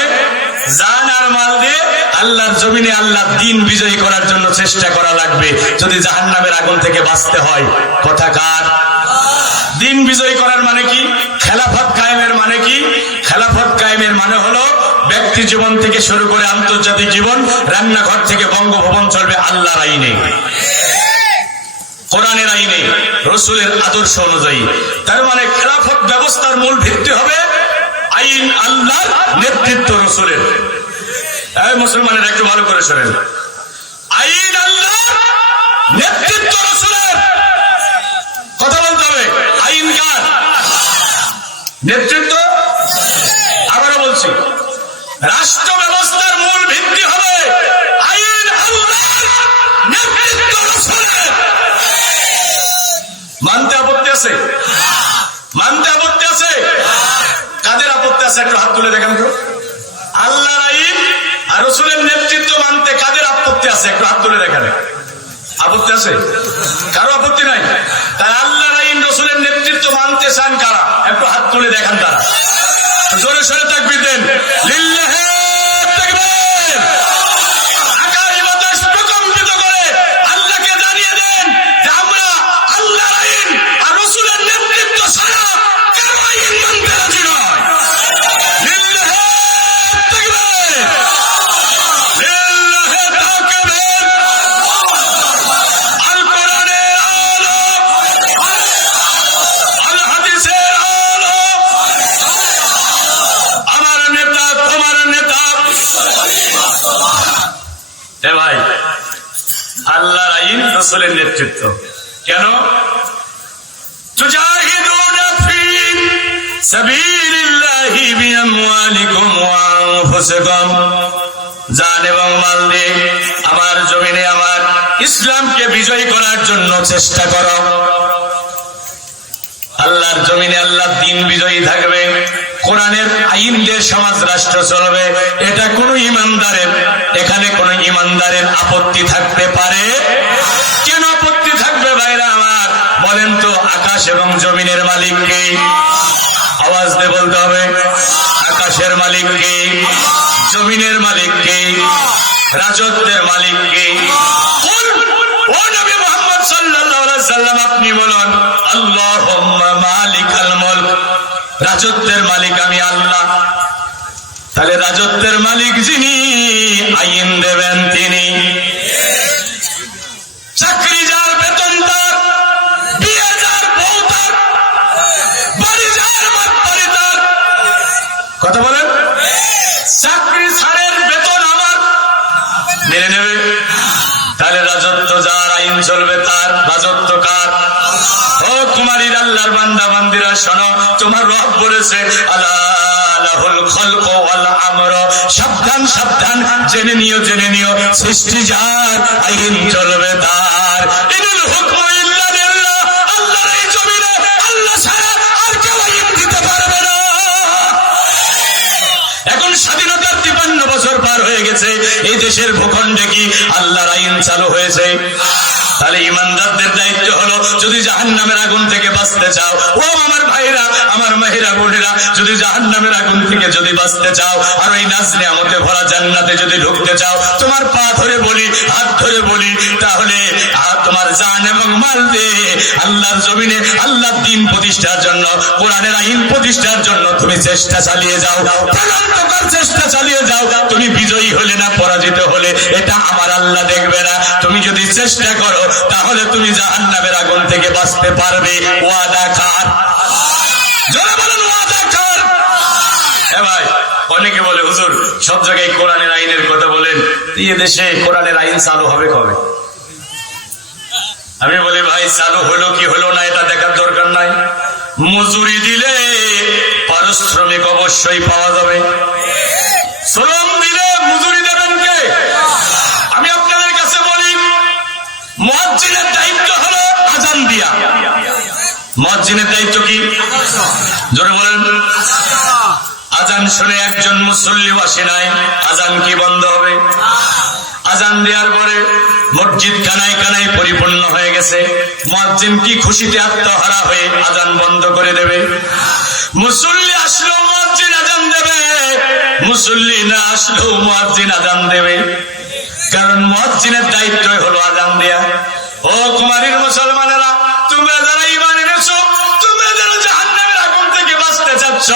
জান আর মাল দিয়ে আল্লাহর জমিনে আল্লাহ দিন বিজয়ী করার জন্য চেষ্টা করা লাগবে যদি জাহান্নামের আগুন থেকে বাঁচতে হয়। কথা কার? দিন বিজয়ী করার মানে কি? খেলাফত কায়েমের মানে কি? খেলাফত কায়েমের মানে হলো ব্যক্তি জীবন থেকে শুরু করে আন্তর্জাতিক জীবন, রান্নাঘর থেকে বঙ্গভবন চলবে আল্লাহর আইনে, কোরআনের আইনে, রসুলের আদর্শ অনুযায়ী। তার মানে খেলাফত ব্যবস্থার মূল ভিত্তি হবে আইন আল্লাহর, নেতৃত্ব রসুলের। মুসলমানের একটু ভালো করে শোনেন, আইন আল্লাহর, নেতৃত্ব রসুলের। কথা বলতে হবে, আইন কার? নেতৃত্ব। আবারও বলছি, রাষ্ট্র ব্যবস্থার মূল ভিত্তি হবে আইন আল্লাহর, নেতৃত্ব রসুলের। মানতে আপত্তি আছে? মানতে আপত্তি আছে? কাদের আপত্তি আছে একটু হাত তুলে দেখেন তো। আল্লাহর আইন আর রসুলের নেতৃত্ব মানতে কাদের আপত্তি আছে একটু হাত তুলে দেখেন। আপত্তি আছে? কারো আপত্তি নাই? তাই আল্লাহর আইন রসুলের নেতৃত্ব মানতে চান কারা একটু হাত তুলে দেখান। তারা জোরে সরে তাকবীর দেন, লিল্লাহি তাকবীর। আকাশ বাতাস প্রকম্পিত করে আল্লাহকে জানিয়ে দেন যে আমরা আল্লাহর আইন আর রসুলের নেতৃত্ব ছাড়া কারো আইন মানতে রাজি নয়। লিল্লাহি তাকবীর, লিল্লাহি তাকবীর। আল কোরআনের আলো, আল হাদিসের আলো, আমার নেতা তোমার নেতা। এ ভাই, আল্লাহর আইন রসুলের নেতৃত্ব কেন? তুজাহিদুনা ফি সাবিলিল্লাহি বিআমওয়ালিকুম ওয়া আনফুসিকুম। জান এবং মাল দিয়ে আমার জমিনে আমার ইসলামকে বিজয়ী করার জন্য চেষ্টা করো। আল্লাহর জমিনে আল্লাহর দিন বিজয়ী থাকবে, কোরআনের আইন দিয়ে সমাজ রাষ্ট্র চলবে। এটা কোন ইমানদারের, এখানে কোন ইমানদারের আপত্তি থাকতে পারে? কেন আপত্তি থাকবে ভাইরা আমার? বলেন তো, আকাশ এবং জমিনের মালিক কে? আওয়াজ দিয়ে বলতে হবে, আকাশের মালিক কে? জমিনের মালিক কে? রাজত্বের মালিক কে? ও নবী মুহাম্মদ সাল্লাল্লাহু আলাইহি সাল্লাম, আপনি বলুন, আল্লাহুম্মা মালিকাল মুলক। রাজত্বের মালিক আমি আল্লাহ। তাহলে রাজত্বের মালিক যিনি, আইন দেবেন তিনি। চাকরি যার, বেতন তার, বিয়ে যার, বউ তার, বাড়ি যার, বাড়ি তার। কথা বলেন, চাকরি ছাড়ের বেতন আমার, মেনে নেবে? তাহলে রাজত্ব যার, আইন চলবে তার। রাজত্ব কার? ও কুমারীর আল্লাহর বান্দা বান্দিরা শোনো, তোমার রব বলেছে আলা লাহুল খালকু ওয়াল আমর। সাবধান সাবধান, জেনে নিও জেনে নিও, সৃষ্টি যার, আইন চলবে তার। ইনিল হুকমু ইল্লা লিল্লাহ। আল্লাহর এই জমিনে আল্লাহ ছাড়া আর কেউ আইন দিতে পারবে না। এখন স্বাধীনতার 53 বছর পার হয়ে গেছে, এই দেশের ভূখণ্ডে কি আল্লাহর আইন চালু হয়েছে? তাহলে ইমানদারদের দায়িত্ব হলো, যদি জাহান্নামের আগুন থেকে বাঁচতে চাও, ও আমার ভাইরা, আমার মাহিরা বোনেরা, যদি জাহান্নামের আগুন থেকে যদি বাঁচতে চাও আর ওই নাজ নিয়ামতে ভরা জান্নাতে যদি ঢুকতে চাও, তোমার পা ধরে বলি, হাত ধরে বলি, তাহলে তোমার জান এবং মাল দিয়ে আল্লাহর জমিনে আল্লাহর দ্বীন প্রতিষ্ঠার জন্য, কোরআনের আইন প্রতিষ্ঠার জন্য তুমি চেষ্টা চালিয়ে যাও, প্রাণান্তকর চেষ্টা চালিয়ে যাও। তুমি বিজয়ী হলে না পরাজিত হলে এটা আমার আল্লাহ দেখবে না। তুমি যদি চেষ্টা করো তাহলে তুমি জাহান্নামের আগুন থেকে বাঁচতে পারবে। ওয়াদা কার? যারা বলেন ওয়াদা কার? হ্যাঁ ভাই, অনেকে বলে হুজুর সব জায়গায় কোরআনের আইনের কথা বলেন, এই দেশে কোরআনের আইন চালু হবে কবে? আমি বলি ভাই, চালু হলো কি হলো না এটা দেখার দরকার নাই। মজুরি দিলে পারিশ্রমিক অবশ্যই পাওয়া যাবে। শ্রম দিলে মজুরি দেবেন কে? আমি আপনাদের কাছে বলি, মুয়াজ্জিনের দায়িত্ব হলো আযান দিয়া। মুয়াজ্জিনের দায়িত্ব কি? জোরে বলেন। আযান শুনে একজন মুসল্লি আসে নাই, আযান কি বন্ধ হবে? আযান দেওয়ার পরে মসজিদ কানায় কানায় পরিপূর্ণ হয়ে গেছে। মুয়াজ্জিন কি খুশিতে আত্মহারা হয়ে আজান বন্ধ করে দেবে? মুসল্লি আসলেও মুয়াজ্জিন আজান দেবে, মুসল্লি না আসলেও মুয়াজ্জিন আজান দেবে, কারণ মুয়াজ্জিনের দায়িত্বই হলো আজান দেয়া। ও কুমারীর মুসলমানেরা, তোমরা যারা ঈমান এনেছো, তোমরা যারা জাহান্নামের আগুন থেকে বাঁচতে চাচ্ছ,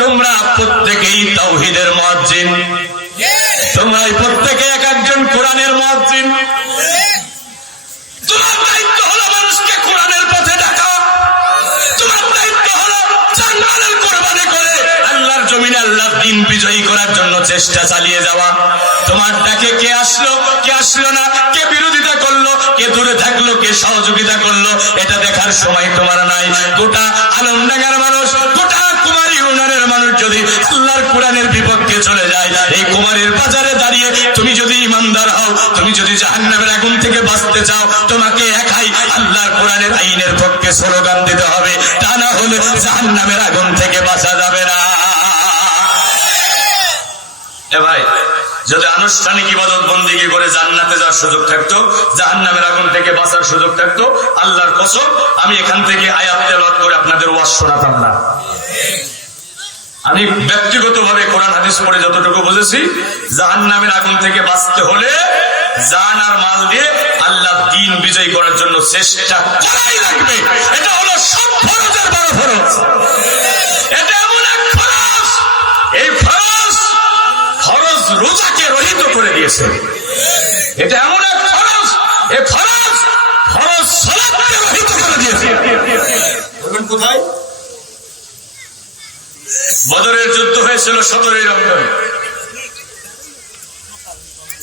তোমরা প্রত্যেকেই তাওহীদের মুয়াজ্জিন। তোমরা প্রত্যেকে এক একজন কোরআনের মুয়াজ্জিন। তোমার দায়িত্ব হলো মানুষকে কোরআনের পথে ডাকা। তোমার দায়িত্ব হলো জানমালের কোরবানি করে আল্লাহর জমিনে আল্লাহর দ্বীন বিজয়ী করার জন্য চেষ্টা চালিয়ে যাওয়া। তোমার ডাকে কে আসলো, কে আসলো না, কে বিরোধিতা করলো, কে দূরে থাকলো, কে সহযোগিতা করলো, এটা দেখার সময় তোমার নাই। গোটা আলমডাঙ্গার মানুষ, গোটা কুমারী ইউনিয়নের মানুষ যদি আল্লাহর কোরআনের বিপক্ষে চলে যায়, এই কুমারীর বাজারে দাঁড়িয়ে তুমি যদি ইমানদার হও, তুমি যদি জাহান্নামের আগুন থেকে বাঁচতে চাও, তোমাকে একাই আল্লাহর কোরআনের আইনের পক্ষে স্লোগান দিতে হবে, তা না হলে জাহান্নামের আগুন থেকে বাঁচা যাবে না। এ ভাই, যদি আনুষ্ঠানিক ইবাদত বন্দেগী করে জান্নাতে যাওয়ার সুযোগ থাকতো, জাহান্নামের আগুন থেকে বাঁচার সুযোগ থাকতো, আল্লাহর কসম আমি এখান থেকে আয়াত তেলাওয়াত করে আপনাদের ওয়াজ শোনাতাম না। আমি ব্যক্তিগতভাবে কোরআন হাদিস পড়ে যতটুকু বুঝেছি, জাহান্নামের আগুন থেকে বাঁচতে হলে জান আর মাল দিয়ে আল্লাহ দ্বীন বিজয় করার জন্য চেষ্টা করাই লাগবে। এটা হলো সব ফরজের বড় ফরজ। এটা এমন এক ফরজ, এই ফরজ ফরজ রোজাকে রহিত করে দিয়েছে। এটা এমন এক ফরজ, এই ফরজ ফরজ সালাতকে রহিত করে দিয়েছে। বলবেন কোথায়? বদরের যুদ্ধ হয়েছিল 17 রমজান,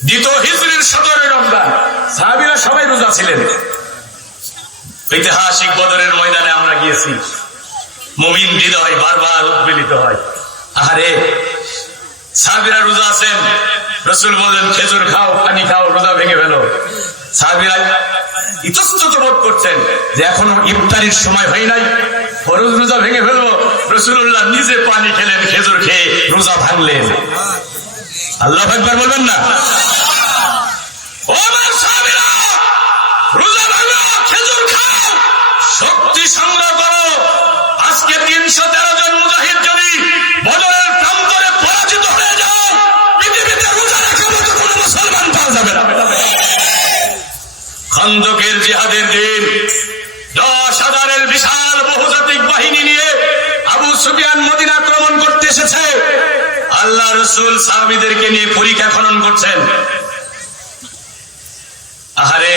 দ্বিতীয় হিজরির 17 রমজান। সাহাবীরা সবাই রোজা ছিলেন। ঐতিহাসিক বদরের ময়দানে আমরা গিয়েছি। মুমিন হৃদয় বারবার উদ্বেলিত হয়। আহারে, সাহাবীরা রোজা আছেন, রাসূল বলেন খেজুর খাও, পানি খাও, রোজা ভেঙে ফেলো। সাহাবীরা ইতস্তত বোধ করছেন যে এখনো ইফতারির সময় হয় নাই, ফরজ রোজা ভেঙে ফেলবো। রাসূলুল্লাহ নিজে পানি খেলেন, খেজুর খেয়ে রোজা ভাঙলেন। আল্লাহু আকবার বলবেন না? ও আমার সাহাবীরা, রোজা ভাঙো, খেজুর খাও, শক্তি সংগ্রহ করো। আজকে 313 জন মুজাহিদ যদি বদরের প্রান্তরে পরাজিত হয়ে যাও, পৃথিবীতে রোজা রাখার মতো কোনো মুসলমান পাওয়া যাবে না। খন্দকের জিহাদের দিন 10,000-এর বিশাল বহুজাতিক বাহিনী নিয়ে আবু সুফিয়ান মদিনা আক্রমণ করতে এসেছে। আল্লাহ রাসূল সাহাবীদেরকে নিয়ে পরীক্ষা খনন করছেন। আহারে,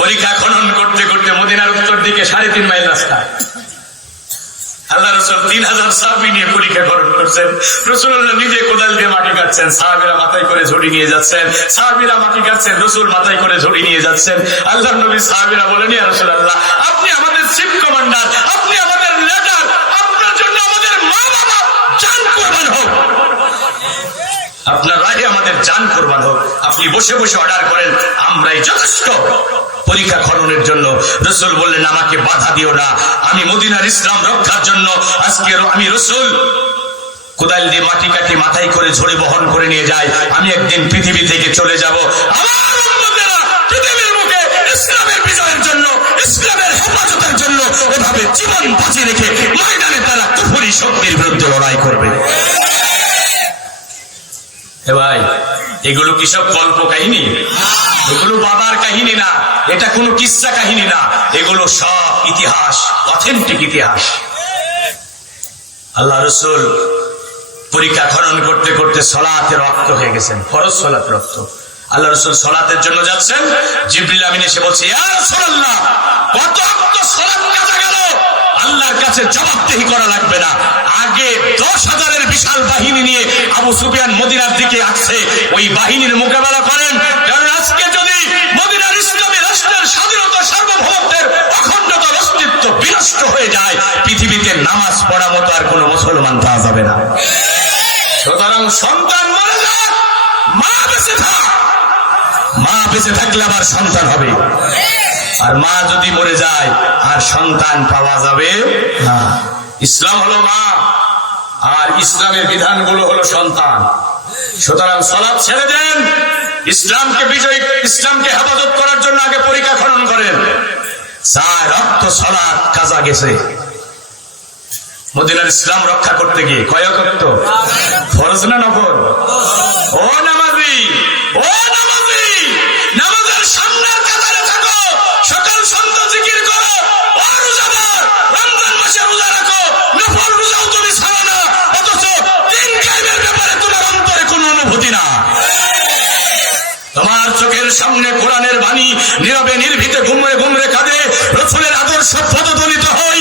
পরীক্ষা খনন করতে করতে মদিনার উত্তর দিকে 3.5 মাইল রাস্তা। আল্লাহ রাসূল 3000 সাহাবী নিয়ে পরীক্ষা খনন করছেন। রাসূলুল্লাহ নিজে কোদাল দিয়ে মাটি কাটছেন, সাহাবীরা মাথায় করে ঝুড়ি নিয়ে যাচ্ছেন। সাহাবীরা মাটি কাটছেন, রাসূল মাথায় করে ঝুড়ি নিয়ে যাচ্ছেন। আল্লাহর নবী সাহাবীরা বলেন, ইয়া রাসূলুল্লাহ, আপনি আমাদের চিফ কমান্ডার, আপনি আমাদের লিডার, আপনার জন্য আমাদের মা বাবা জান কুরবান হোক, আপনার রাহে আমাদের জান কুরবান হোক। আপনি বসে বসে অর্ডার করেন, আমরাই যথেষ্ট পরীক্ষা খননের জন্য। রাসূল বললেন, আমাকে বাধা দিও না, আমি মদিনার ইসলাম রক্ষার জন্য আজকে আমি রাসূল কোদাল দিয়ে মাটি কাটি মাথায় করে ঝুড়ি বহন করে নিয়ে যাই। আমি একদিন পৃথিবী থেকে চলে যাব। আমার উম্মতেরা পৃথিবীর মুখে ইসলামের বিজয়ের জন্য, ইসলামের হেফাজতের জন্য এভাবে জীবন বাঁচিয়ে রেখে ময়দানে তারা কুফরি শক্তির বিরুদ্ধে লড়াই করবে। এ ভাই, এগুলো কি সব গল্প কাহিনী? এগুলো বাবার কাহিনী না, এটা কোনো কিসসা কাহিনী না, এগুলো সব ইতিহাস, অথেন্টিক ইতিহাস। আল্লাহ রাসূল পরীক্ষা খনন করতে করতে সালাতের রক্ত হয়ে গেছেন, ফরজ সালাতের রক্ত। আল্লাহ রাসূল সালাতের জন্য যাচ্ছেন, জিবরিল আমিন এসে বলছে, ইয়া রাসূলুল্লাহ, কত রক্ত সালাত কাজা গেল, আল্লাহর কাছে জবাবদিহি করা লাগবে না। আগে 10,000-এর বিশাল বাহিনী নিয়ে আবু সুফিয়ান মদিনার দিকে আসছে, ওই বাহিনীর মোকাবেলা করেন। কারণ আজকে যদি মদিনার ইসলামী রাষ্ট্রের স্বাধীনতা, সার্বভৌমত্বের অখণ্ডতা, অস্তিত্ব বিনষ্ট হয়ে যায়, পৃথিবীতে নামাজ পড়া মতো আর কোনো মুসলমান পাওয়া যাবে না। সুতরাং সন্তান মরে যাক, মা বেঁচে থাক, মা বেঁচে থাকলে আবার সন্তান হবে। আর মা যদি মরে যায় আর সন্তান পাওয়া যাবে না। ইসলাম হলো মা, আর ইসলামের বিধানগুলো হলো সন্তান। সুতরাং সালাত ছেড়ে দেন, ইসলামকে বিজয়ী, ইসলামকে হেফাজত করার জন্য আগে পরীক্ষা খনন করেন। চার রক্ত সালাত কাজা গেছে মদিনার ইসলাম রক্ষা করতে গিয়ে। কয় ওয়াক্ত? ফরজ না নফল? ও নামাজি, ও নামাজি, নামাজের সামনের কাতারে থাকো, সকাল সন্ধ্যা জিকির করো। ও রোজাদার, রমজান মাসে রোজা রাখো, নফল রোজাও তুমি ছাড়ো না, অথচ দিন কায়েমের ব্যাপারে তোমার অন্তরে কোনো অনুভূতি না। তোমার চোখের সামনে কোরআনের বাণী নীরবে নির্ভীতে ঘুমরে ঘুমরে কাঁদে, রাসূলের আদর্শ পদদলিত হই,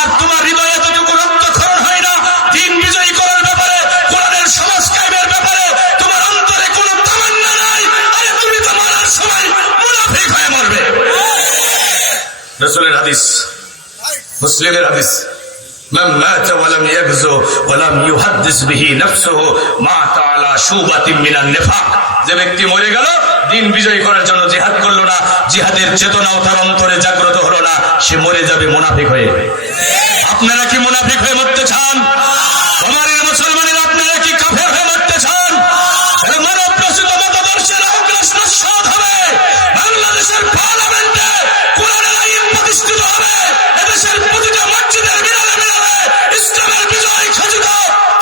আর তোমার হৃদয়ে এতটুকু রক্তক্ষরণ হয় না দিন বিজয়ী করার ব্যাপারে, কোরআনের সমাজ কায়েমের ব্যাপারে তোমার অন্তরে কোনো তামান্না নাই। আরে তুমি তো মরার সময় মুনাফিক হয়ে মরবে। রাসূলের হাদিস, মুসলিমের হাদিস, من مات ولم يغزو ولم يحدث به نفسه مات على شعبة من النفاق। যে ব্যক্তি মরে গেল দিন বিজয় করার জন্য জিহাদ করলো না, জিহাদের চেতনাও তার অন্তরে জাগ্রত হলো না, সে মরে যাবে মুনাফিক হয়ে। আপনারা কি মুনাফিক হয়ে মরতে চান? আমাদের মুসলমানের আপনারা কি কাফের হয়ে মরতে চান? মানব প্রসূত মতাদর্শের অগ্রাস নস্বাত হবে, বাংলাদেশের পার্লামেন্টে কোরআনের আইন প্রতিষ্ঠিত হবে, এদেশের প্রতিটা মসজিদের মিনারে মিনারে ইসলামের বিজয় খচিত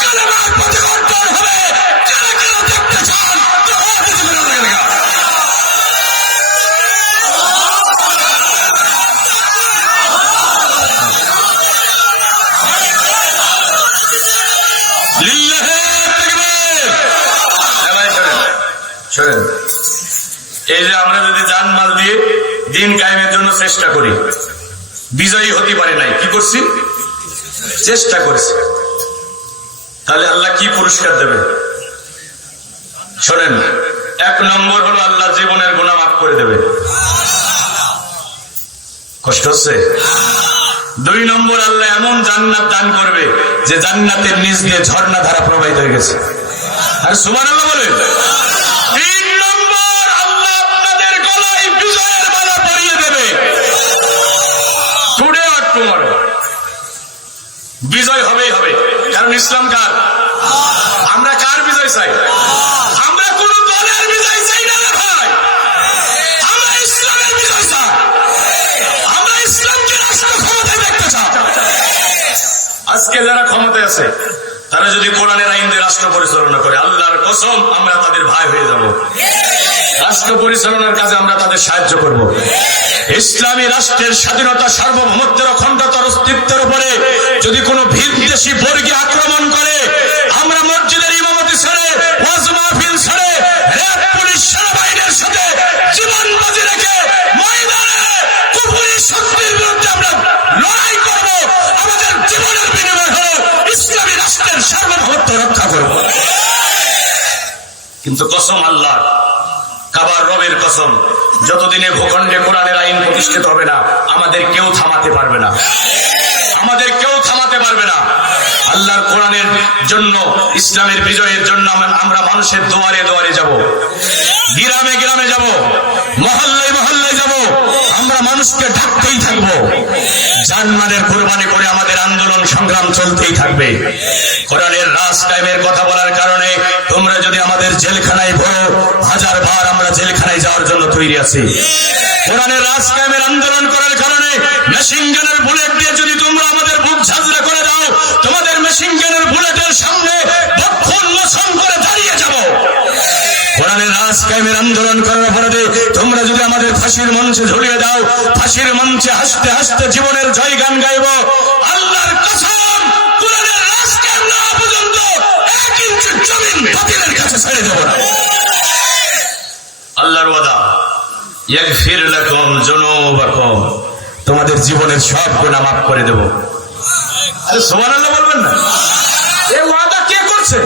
কালেমার প্রতিকর্তন হবে। কারা কারা দেখতে চান? এই যে আমরা যদি জানমাল দিয়ে দিন কায়েমের জন্য চেষ্টা করি, বিজয়ী হতে পারে নাই, কি করছি? চেষ্টা করেছি, তাহলে আল্লাহ কি পুরস্কার দেবে? শোনেন, 1 নম্বর হলো আল্লাহ জীবনের গুনাহ মাফ করে দেবে। কষ্ট হচ্ছে? 2 নম্বর, আল্লাহ এমন জান্নাত দান করবে যে জান্নাতের নিচ দিয়ে ঝর্ণা ধারা প্রবাহিত হয়ে গেছে। আর সুবহানাল্লাহ বলেন। 3 নম্বর, আল্লাহ আপনাদের গলায় বিজয়ের মালা পরিয়ে দেবে। টুডে আর টুমরো বিজয় হবেই হবে, কারণ ইসলাম কার? আমরা কার বিজয় চাই? আমরা কোন দলের বিজয় চাই না রে ভাই, আমরা ইসলামের বিজয় চাই। আমরা ইসলামকে রাষ্ট্র ক্ষমতায় দেখতে চাই। আজকে যারা ক্ষমতায় আছে তারা যদি কোরআনের আইন দিয়ে রাষ্ট্র পরিচালনা করে, আল্লাহর কসম আমরা তাদের ভাই হয়ে যাব। রাষ্ট্র পরিচালনার কাজে আমরা তাদের সাহায্য করব। ইসলামী রাষ্ট্রের স্বাধীনতা, সার্বভৌমত্বের, অখণ্ডতার অস্তিত্বের উপরে যদি কোনো ভিনদেশী বর্গী আক্রমণ করে, আমরা মসজিদের ইমামতি ছেড়ে, ওয়াজ মাহফিল ছেড়ে, র‍্যাব, পুলিশ, সেনাবাহিনীর সাথে জীবন বাজি রেখে ময়দানে কুফরি শক্তির বিরুদ্ধে আমরা লড়াই করব। আমাদের জীবনের বিনিময় হলো ইসলামী রাষ্ট্রের সার্বভৌমত্ব রক্ষা করব। কিন্তু কসম আল্লাহর, কাবার রবের কসম, যতদিনে ভূখণ্ডে কোরআনের আইন প্রতিষ্ঠিত হবে না, আমাদের কেউ থামাতে পারবে না, আমাদের কেউ থামাতে পারবে না। আল্লাহর কোরআনের জন্য, ইসলামের বিজয়ের জন্য আমরা মানুষের দুয়ারে দুয়ারে যাব, গ্রামে গ্রামে যাব, মহল্লায় মহল্লায় যাব, আমরা মানুষকে ডাকতেই থাকবো। জানমালের কোরবানি করে আমাদের আন্দোলন সংগ্রাম চলতেই থাকবে। কোরআনের রাজ কায়েমের কথা বলার কারণে তোমরা যদি আমাদের জেলখানায় ভরো, 1000 বার আমরা জেলখানায় যাওয়ার জন্য তৈরি আছি। কোরআনের রাজ কায়েমের আন্দোলন করার কারণে মেশিন গানের বুলেট দিয়ে যদি তোমরা আমাদের বুক ঝাঁঝরা করে দাও, তোমাদের মেশিন গানের বুলেটের সামনে বক্ষ উন্মোচন করে দাঁড়িয়ে যাব। কোরআনের রাজ কায়েমের আন্দোলন করার অপরাধে তোমরা যদি আমাদের ফাঁসির মঞ্চে ঝুলিয়ে দাও, ফাঁসির মঞ্চে হাসতে হাসতে জীবনের জয় গান গাইব। আল্লাহর কসম, কোরআনের রাজ কায়েম না পর্যন্ত 1 ইঞ্চি জমিন বাতিলের কাছে ছেড়ে দেব না। আল্লাহর ওয়াদা, ইয়াগফির লাকুম যুনুবাকুম, তোমাদের জীবনের সব গুনাহ মাফ করে দেব। আরে সুবহানাল্লাহ বলবেন না? এই ওয়াদা কে করছে?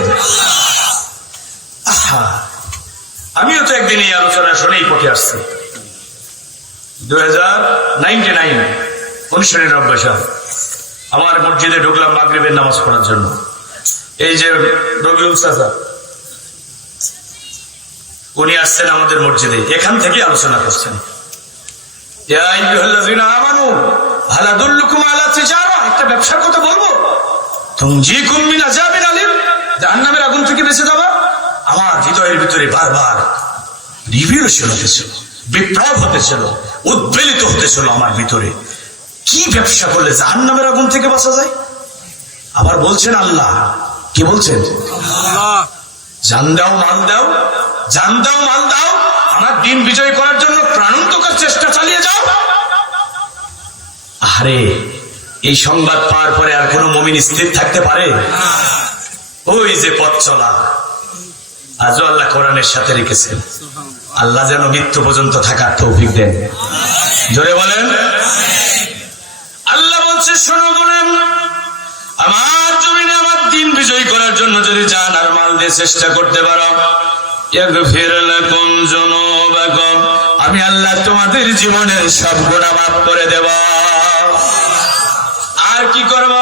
আমিও তো একদিন এই আলোচনা শুনেই পথে আসছি। 1999 সাল আমার মসজিদে ঢুকলাম মাগরিবের নামাজ পড়ার জন্য। এই যে রবিউল চাচা, উনি আসছেন আমাদের মসজিদে, এখান থেকে আলোচনা করছেন। একটা ব্যবসার কথা বলবো, তুনজিকুম মিন আযাবিন আলীম, জাহান্নামের আগুন থেকে বেঁচে যাবা। আমার হৃদয়ের ভিতরে বারবার রিভলিউশন হতেছিল, বিপ্লব হতেছিল, উদ্বেলিত হতেছিল আমার ভিতরে। কি ব্যবসা করলে জাহান্নামের আগুন থেকে বাঁচা যায়? আবার বলছেন আল্লাহ, কি বলছেন? জান দাও মাল দাও, জান দাও মাল দাও, আমার দিন বিজয় করার জন্য প্রাণান্তকার চেষ্টা চালিয়ে যাও। আরে এই সংবাদ পাওয়ার পরে আর কোন মুমিন স্থির থাকতে পারে? ওই যে পথ চলা, আজও আল্লাহ কোরআনের সাথে রেখেছেন। আল্লাহ যেন মৃত্যু পর্যন্ত থাকার তৌফিক দেন। জোরে বলেন। আল্লাহ বলছে, শোনো গোলাম, আমার জমিনে আমার দিন বিজয় করার জন্য যদি জান আর মাল দিয়ে চেষ্টা করতে পারো, আমি আল্লাহ তোমাদের জীবনের সব গুনাহ মাফ করে দেব। আর কি করব?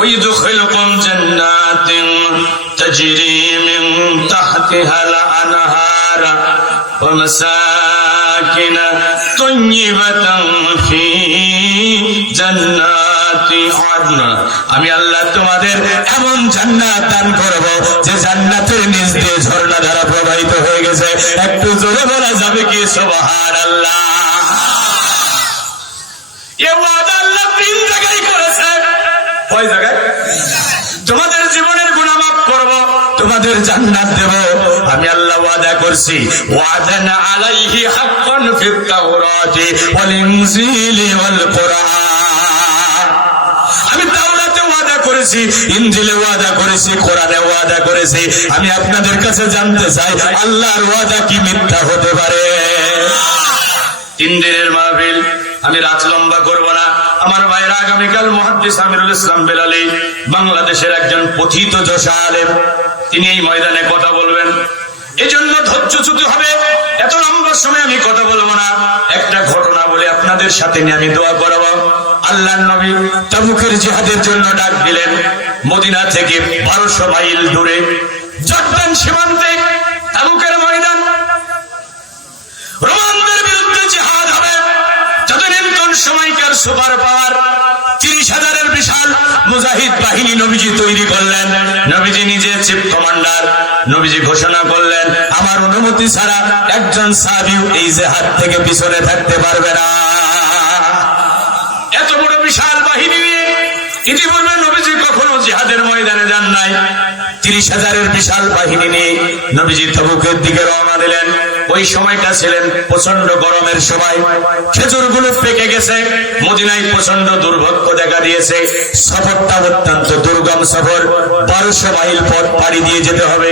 ওই দুখিলকুম জান্নাতিন তাজরি মিন তাহতিহাল আনহার ওয়া মাসাকিন তাইয়্যিবাতান ফি জান্নাতি আদন। আমি আল্লাহ তোমাদের এমন জান্নাত দান করব যে জান্নাতের নিচ দিয়ে ঝর্ণা ধারা প্রবাহিত হয়ে গেছে। একটু জোরে বলা যাবে কি সুবহানাল্লাহ? এ ওয়াদা আল্লাহ 3 জায়গায় করেছে। কয় জায়গায়? তোমাদের জীবনের গুনাহ মাফ করব, তোমাদের জান্নাত দেব। আমি আল্লাহ ওয়াদা করছি। ওয়াদানা আলাইহি হাক্কান ফিত তাওরাতি ওয়াল ইনজিলি ওয়াল কুরআন। আমি তাওরাতে ওয়াদা করেছি, ইনজিলে ওয়াদা করেছি, কোরআনে ওয়াদা করেছি। আমি আপনাদের কাছে জানতে চাই, আল্লাহর ওয়াদা কি মিথ্যা হতে পারে? 3 দিনের মাহফিল, আমি রাত লম্বা করব না। আমার ভাইয়ের, আগামীকাল মুহাদ্দিস আমিরুল ইসলাম বেলালী, বাংলাদেশের একজন পথিত যশা আলেম, তিনি এই ময়দানে কথা বলবেন। এজন্য ধৈর্যচ্যুত হবে। এত লম্বা সময় আমি কথা বলবো না। একটা ঘটনা বলে আপনাদের সাথে নিয়ে আমি দোয়া করব। আল্লাহর নবী তাবুকের জিহাদের জন্য ডাক দিলেন। মদিনা থেকে 1200 মাইল দূরে জর্দান সীমান্তে তাবুকের ময়দান। রোমানদের বিরুদ্ধে জিহাদ হবে। তদানীন্তন সময়কার সুপার পাওয়ার 30,000-এর বিশাল মুজাহিদ বাহিনী নবীজি তৈরি করলেন। নবীজি নিজে চিফ কমান্ডার। নবীজি ঘোষণা করলেন, আমার অনুমতি ছাড়া একজন সাহাবীও এই জিহাদ থেকে পিছনে থাকতে পারবে না। এত বড় বিশাল বাহিনী নিয়ে ইতিপূর্বে নবীজি কখনো জিহাদের ময়দানে যান নাই। 30,000-এর বিশাল বাহিনী নিয়ে নবীজি তাবুকের দিকে রওনা দিলেন। ওই সময়টা ছিলেন প্রচন্ড গরমের সময়। খেজুরগুলো পেকে গেছে। মদিনায় প্রচন্ড দুর্ভিক্ষ দেখা দিয়েছে। সফরটা অত্যন্ত দুর্গম সফর। 1200 মাইল পথ পাড়ি দিয়ে যেতে হবে।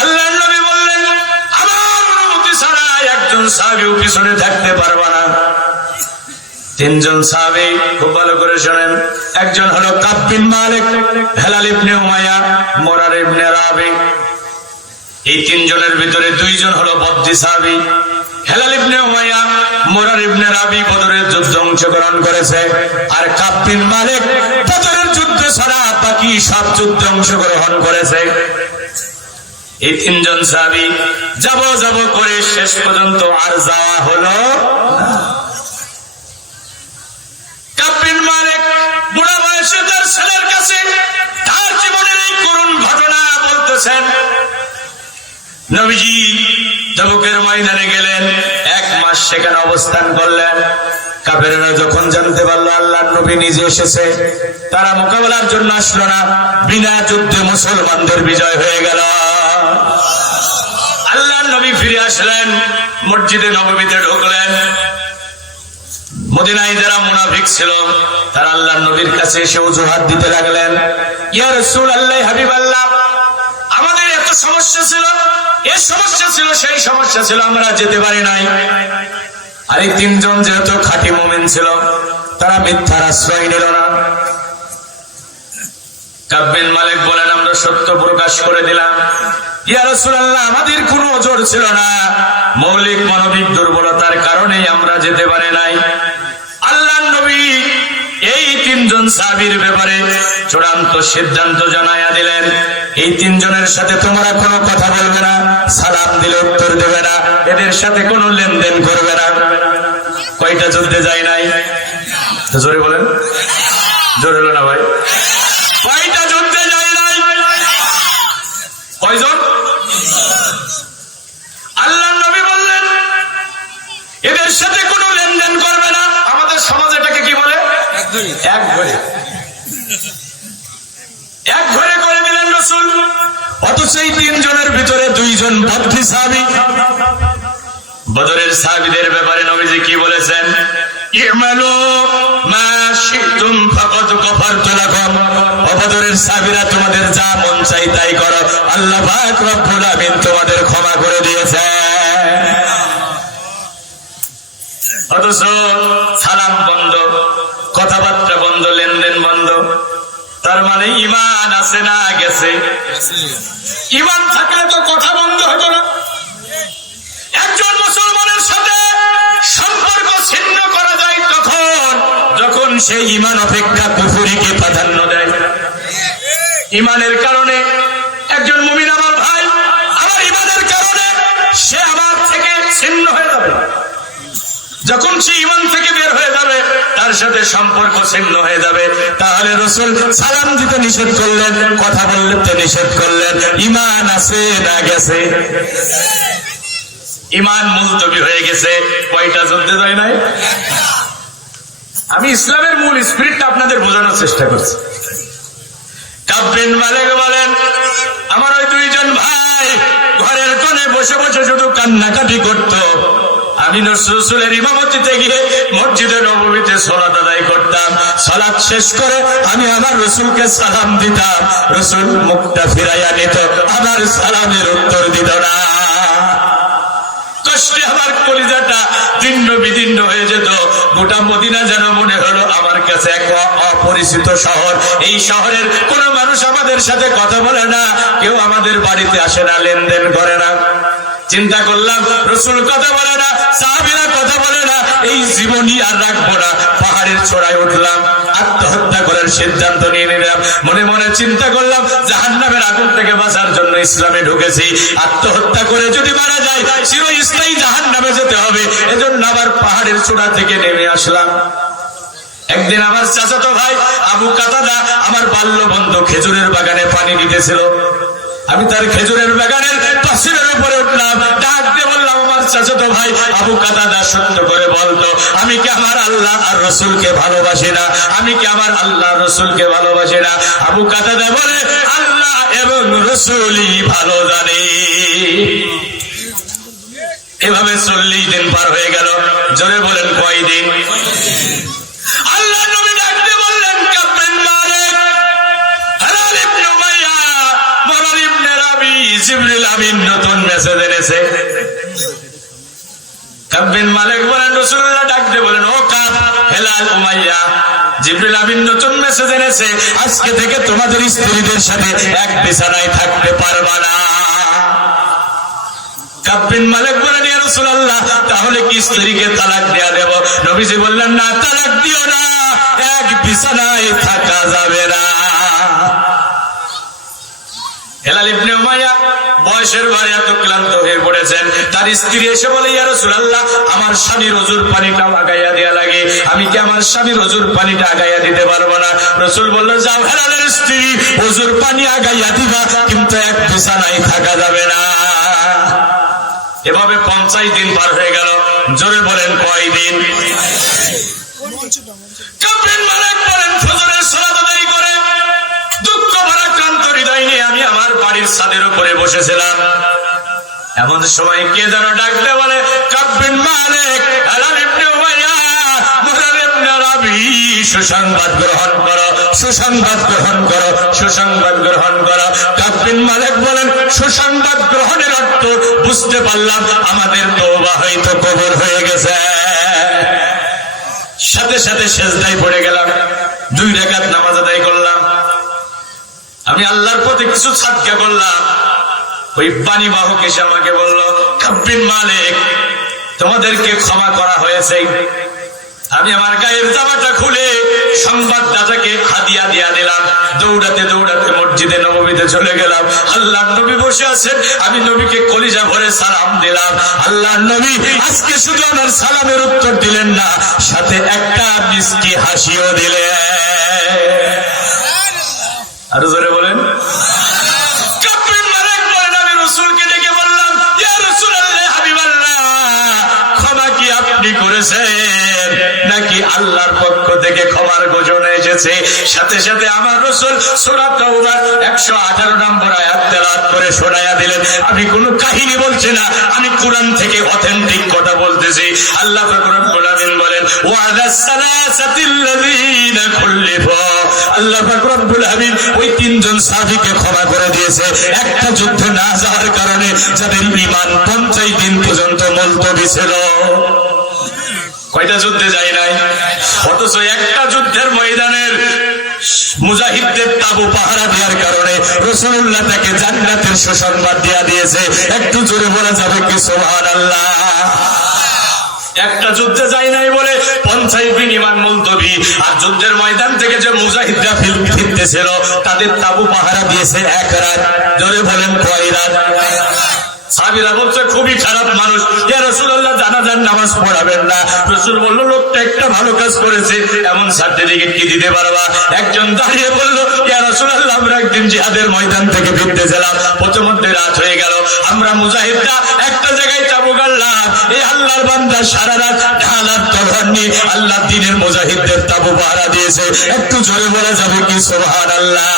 আল্লাহর নবী বললেন, আমার অনুমতি ছাড়া একজন সাহাবীও পিছনে থাকতে পারবে না। 3 জন সাহাবী, খুব ভালো করে শোনেন। একজন হলো কাব বিন মালিক, হেলাল ইবনে উমাইয়া, মুরার ইবনে রাবি। এই 3 জনের ভিতরে 2 জন হলো বদরি সাহাবী। হেলাল ইবনে উমাইয়া, মুরার ইবনে রাবি বদরের যুদ্ধে অংশগ্রহণ করেছে। আর কাব বিন মালিক বদরের যুদ্ধ ছাড়া বাকি সব যুদ্ধে অংশগ্রহণ করেছে। এই 3 জন সাহাবী যাব করে শেষ পর্যন্ত আর যাওয়া হলো না। কাব বিন মালিক বুড়া বয়সে তার ছেলের কাছে তার জীবনের এই করুণ ঘটনা বলতেছেন। নবীজি তাবুকের ময়দানে গেলেন, 1 মাস সেখানে অবস্থান করলেন। কাফেররা যখন জানতে পারলো আল্লাহর নবী নিজে এসেছে, তারা মোকাবেলার জন্য আসলো না। বিনা যুদ্ধে মুসলমানদের বিজয় হয়ে গেল। আল্লাহর নবী ফিরে আসলেন, মসজিদে নববীতে ঢুকলেন। মদিনায় যারা মুনাফিক ছিল তারা আল্লাহর নবীর কাছে এসে অজুহাত দিতে লাগলেন। ইয়া রাসূলুল্লাহ, হাবিবাল্লাহ, আমাদের এত সমস্যা ছিল, এই সমস্যা ছিল, সেই সমস্যা ছিল, আমরা যেতে পারি নাই। আর এই 3 জন যেহেতু খাঁটি মুমিন ছিল, তারা মিথ্যার আশ্রয় নিল না। কাব বিন মালিক বলেন, আমরা সত্য প্রকাশ করে দিলাম। ইয়া রাসূলুল্লাহ, আমাদের কোনো ওজর ছিল না, মৌলিক মানবিক দুর্বলতার কারণেই আমরা যেতে পারি নাই। আল্লাহর নবী এই 3 জন সাহাবীর ব্যাপারে চূড়ান্ত সিদ্ধান্ত জানায়া দিলেন, এই 3 জনের সাথে তোমরা কোনো কথা বলবে না, সালাম দিলে উত্তর দেবে না, এদের সাথে কোনো লেনদেন করবে না। কয়টা যুদ্ধে যায় নাই? জোরে বলেন, জোরে হলো না ভাই? কয়টা যুদ্ধে যায় নাই? কয়জন? আল্লাহ অথচ এই তিনজনের ভিতরে দুইজন বদরি সাহাবী। বদরের সাহাবীদের ব্যাপারে নবীজি কি বলেছেন? ইমালু মা শিতুম ফাকাদ গফারতু লাকুম। ও বদরের সাহাবীরা, তোমাদের যা মন চাই তাই করো, আল্লাহ পাক রব্বুল আমিন তোমাদের ক্ষমা করে দিয়েছে। অথচ সালাম বন্ধ, কথাবার্তা বন্ধ, লেনদেন বন্ধ। তার মানে ঈমান আছে না গেছে? ঈমান থাকলে তো কথা বন্ধ হতো না। একজন মুসলমানের সাথে সম্পর্ক ছিন্ন করা যায় তখন যখন সে ঈমান অপেক্ষা কুফরিকে প্রাধান্য দেয়। ঈমানের কারণে একজন মুমিন আমার ভাই, আমার ঈমানের কারণে সে আমার থেকে ছিন্ন হয়ে যাবে। যখন সে ঈমান থেকে বের হয়ে যাবে, তার সাথে সম্পর্ক ছিন্ন হয়ে যাবে। তাহলে রাসূল সালাম দিতে নিষেধ করলেন, কথা বলতে নিষেধ করলেন। ঈমান আছে না গেছে? ঈমান মুলতবি হয়ে গেছে। কয়টা যুদ্ধে যায় নাই? আমি ইসলামের মূল স্পিরিটটা আপনাদের বোঝানোর চেষ্টা করছি। কাব বিন মালিক বলেন, আমার ওই দুইজন ভাই ঘরের কোণে বসে বসে শুধু কান্নাকাটি করত। আমি রাসূলের ইমামতিতে গিয়ে মসজিদে নববীতে সালাত আদায় করতাম। সালাত শেষ করে আমি আমার রাসূলকে সালাম দিতাম। রাসূল মুখটা ফিরাইয়া নিত, আমার সালামের উত্তর দিত না। কষ্টে আমার কলিজাটা দীর্ণ বিদীর্ণ হয়ে যেত। গোটা মদিনা যেন মনে হলো আমার কাছে এক অপরিচিত শহর। এই শহরের কোন মানুষ আমাদের সাথে কথা বলে না, কেউ আমাদের বাড়িতে আসে না, লেনদেন করে না। চিন্তা করলাম, রাসূল কথা বলে না, সাহাবীরা কথা বলে না, এই জীবনই আর রাখবো না। পাহাড়ের চূড়ায় উঠলাম, আত্মহত্যা করার সিদ্ধান্ত নিয়ে নিলাম। মনে মনে চিন্তা করলাম, জাহান্নামের আগুন থেকে বাঁচার জন্য ইসলামে ঢুকেছি, আত্মহত্যা করে যদি মারা যায় চিরস্থায়ী জাহান্নামে যেতে হবে। এজন্য আবার পাহাড়ের চূড়া থেকে নেমে আসলাম। একদিন আমার চাচাতো ভাই আবু কাতাদা, আমার বাল্য বন্ধু, খেজুরের বাগানে পানি দিতেছিল। আমি তার খেজুরের বাগানের পাশের উপরে উঠলাম, ডাক দিয়ে বললাম, আমার চাচাতো ভাই আবু কাতাদা, সত্য করে বলতো, আমি কি আমার আল্লাহ আর রাসূলকে ভালোবাসি না? আমি কি আমার আল্লাহ রাসূলকে ভালোবাসি না? আবু কাতাদা বলে, আল্লাহ এবং রাসূলই ভালো জানে। এভাবে 40 দিন পার হয়ে গেল। জোরে বলেন কয়দিন? আল্লাহ নবী ডাক দিয়ে বললেন, কাব বিন মালিক, হিলাল ইবনে উমাইয়া, মুরার ইবনে রাবি, জিবরিল আমিন নতুন মেসেজ এনেছে। কাব বিন মালিক বলেন, রাসূলুল্লাহ ডাক দিয়ে বলেন, ও কাব, হিলাল, উমাইয়া, জিবরিল আমিন নতুন মেসেজ এনেছে, আজকে থেকে তোমাদের স্ত্রীদের সাথে এক বিছানায় থাকতে পারবা না। কাব বিন মালিক বলেন, ইয়া রাসূলুল্লাহ, তাহলে কি স্ত্রীকে তালাক দেয়া দেব? নবীজি বললেন, না, তালাক দিও না, এক বিছানায় থাকা যাবে না। হিলাল ইবনে উমাইয়া বয়সের ভারে এত ক্লান্ত হয়ে পড়েছেন। তার স্ত্রী এসে বলে, ইয়া রাসূলুল্লাহ, আমার স্বামীর ওযুর পানিটা আগাইয়া দেয়া লাগে, আমি কি আমার স্বামীর ওযুর পানিটা আগাইয়া দিতে পারবো না? রাসূল বলল, যাও হিলালের স্ত্রী, ওযুর পানি আগাইয়া দিবা, কিন্তু এক বিছানায় থাকা যাবে না। এভাবে 50 দিন পার হয়ে গেল। জোরে বলেন কয়দিন? কাব বিন মালিক বলেন, ফজরের সালাত আদায় করে দুঃখ ভরা ক্লান্ত হৃদয় নিয়ে আমি আমার বাড়ির ছাদের উপরে বসেছিলাম। এমন সময় কে যেন ডাকতে বলে, কাব বিন মালিক, হিলাল ইবনে উমাইয়া, মুরার ইবনে রাবি, সুসংবাদ গ্রহণ করো, সুসংবাদ গ্রহণ করো, সুসংবাদ গ্রহণ করো। কাব বিন মালিক বলেন, সুসংবাদ গ্রহণের অর্থ বুঝতে পারলাম, আমাদের তওবা হয়তো কবুল হয়ে গেছে। সাথে সাথে সেজদায় পড়ে গেলাম, 2 রাকাত নামাজ আদায় করলাম। আমি আল্লাহর প্রতি কিছু সাদকা করলাম। ওই পানি বাহক এসে আমাকে বলল, কাব বিন মালিক, তোমাদেরকে ক্ষমা করা হয়েছে। আমি আমার গায়ের জামাটা খুলে সংবাদদাতাকে হাদিয়া দিয়া দিলাম। দৌড়াতে দৌড়াতে মসজিদে নববীতে চলে গেলাম। আল্লাহর নবী বসে আছেন, আমি নবীকে কলিজা ভরে সালাম দিলাম। আল্লাহর নবী আজকে শুধু আমার সালামের উত্তর দিলেন না, সাথে একটা মিষ্টি হাসিও দিলেন। আরো জোরে বলেন। কাব বিন মালিক বলেন, আমি রাসূলকে ডেকে বললাম, ইয়া রাসূলুল্লাহ, হাবিবাল্লাহ, ক্ষমা কি আপনি করেছেন নাকি আল্লাহর পক্ষ থেকে ক্ষমার ঘোষণা এসেছে। সাথে সাথে আমার রাসূল সূরা তাওবার 118 নম্বর আয়াত তেলাওয়াত করে শোনায়া দিলেন। আমি কোনো কাহিনী বলছি না, আমি কোরআন থেকে অথেন্টিক কথা বলতেছি। আল্লাহ পাক রব্বুল আলামিন বলেন ওয়া আলাস সালাসাতিল্লাযীনা খুল্লিফু, আল্লাহ পাক রব্বুল আলামিন ওই তিনজন সাহাবীকে ক্ষমা করে দিয়েছে একটা যুদ্ধ না যাওয়ার কারণে, যাদের ঈমান 50 দিন পর্যন্ত মুলতবি ছিল। কয়টা যুদ্ধে যায় নাই, অথচ একটা যুদ্ধের ময়দানের মুজাহিদদের তাবু পাহারা দেওয়ার কারণে রাসূলুল্লাহ তাকে জান্নাতের সুসংবাদ দিয়া দিয়েছে। একটু জোরে বলা যাবে কি সুবহানাল্লাহ? একটা যুদ্ধে যায় নাই বলে 50 দিন ঈমান মুলতবি। আর যুদ্ধের ময়দান থেকে যে মুজাহিদরা ফিরতেছিল তাদের তাবু পাহারা দিয়েছে 1 রাত। জোরে বলেন কয় রাত? সাহাবীরা বলছে খুবই খারাপ মানুষ, ইয়া রাসূলুল্লাহ জানাজার নামাজ পড়াবেন না। রাসূল বলল লোকটা একটা ভালো কাজ করেছে, এমন সার্টিফিকেট কি দিতে পারবা? একজন দাঁড়িয়ে বলল ইয়া রাসূলুল্লাহ আমরা একদিন জিহাদের ময়দান থেকে ফিরতেছিলাম, পথমধ্যে রাত হয়ে গেল, আমরা মুজাহিদরা একটা জায়গায় তাবু গাড়লাম, এই আল্লাহর বান্দা সারা রাত ঢালার তলোয়ার নিয়ে আল্লাহর দ্বীনের মুজাহিদদের তাবু পাহারা দিয়েছে। একটু জোরে বলা যাবে কি সুবহানাল্লাহ?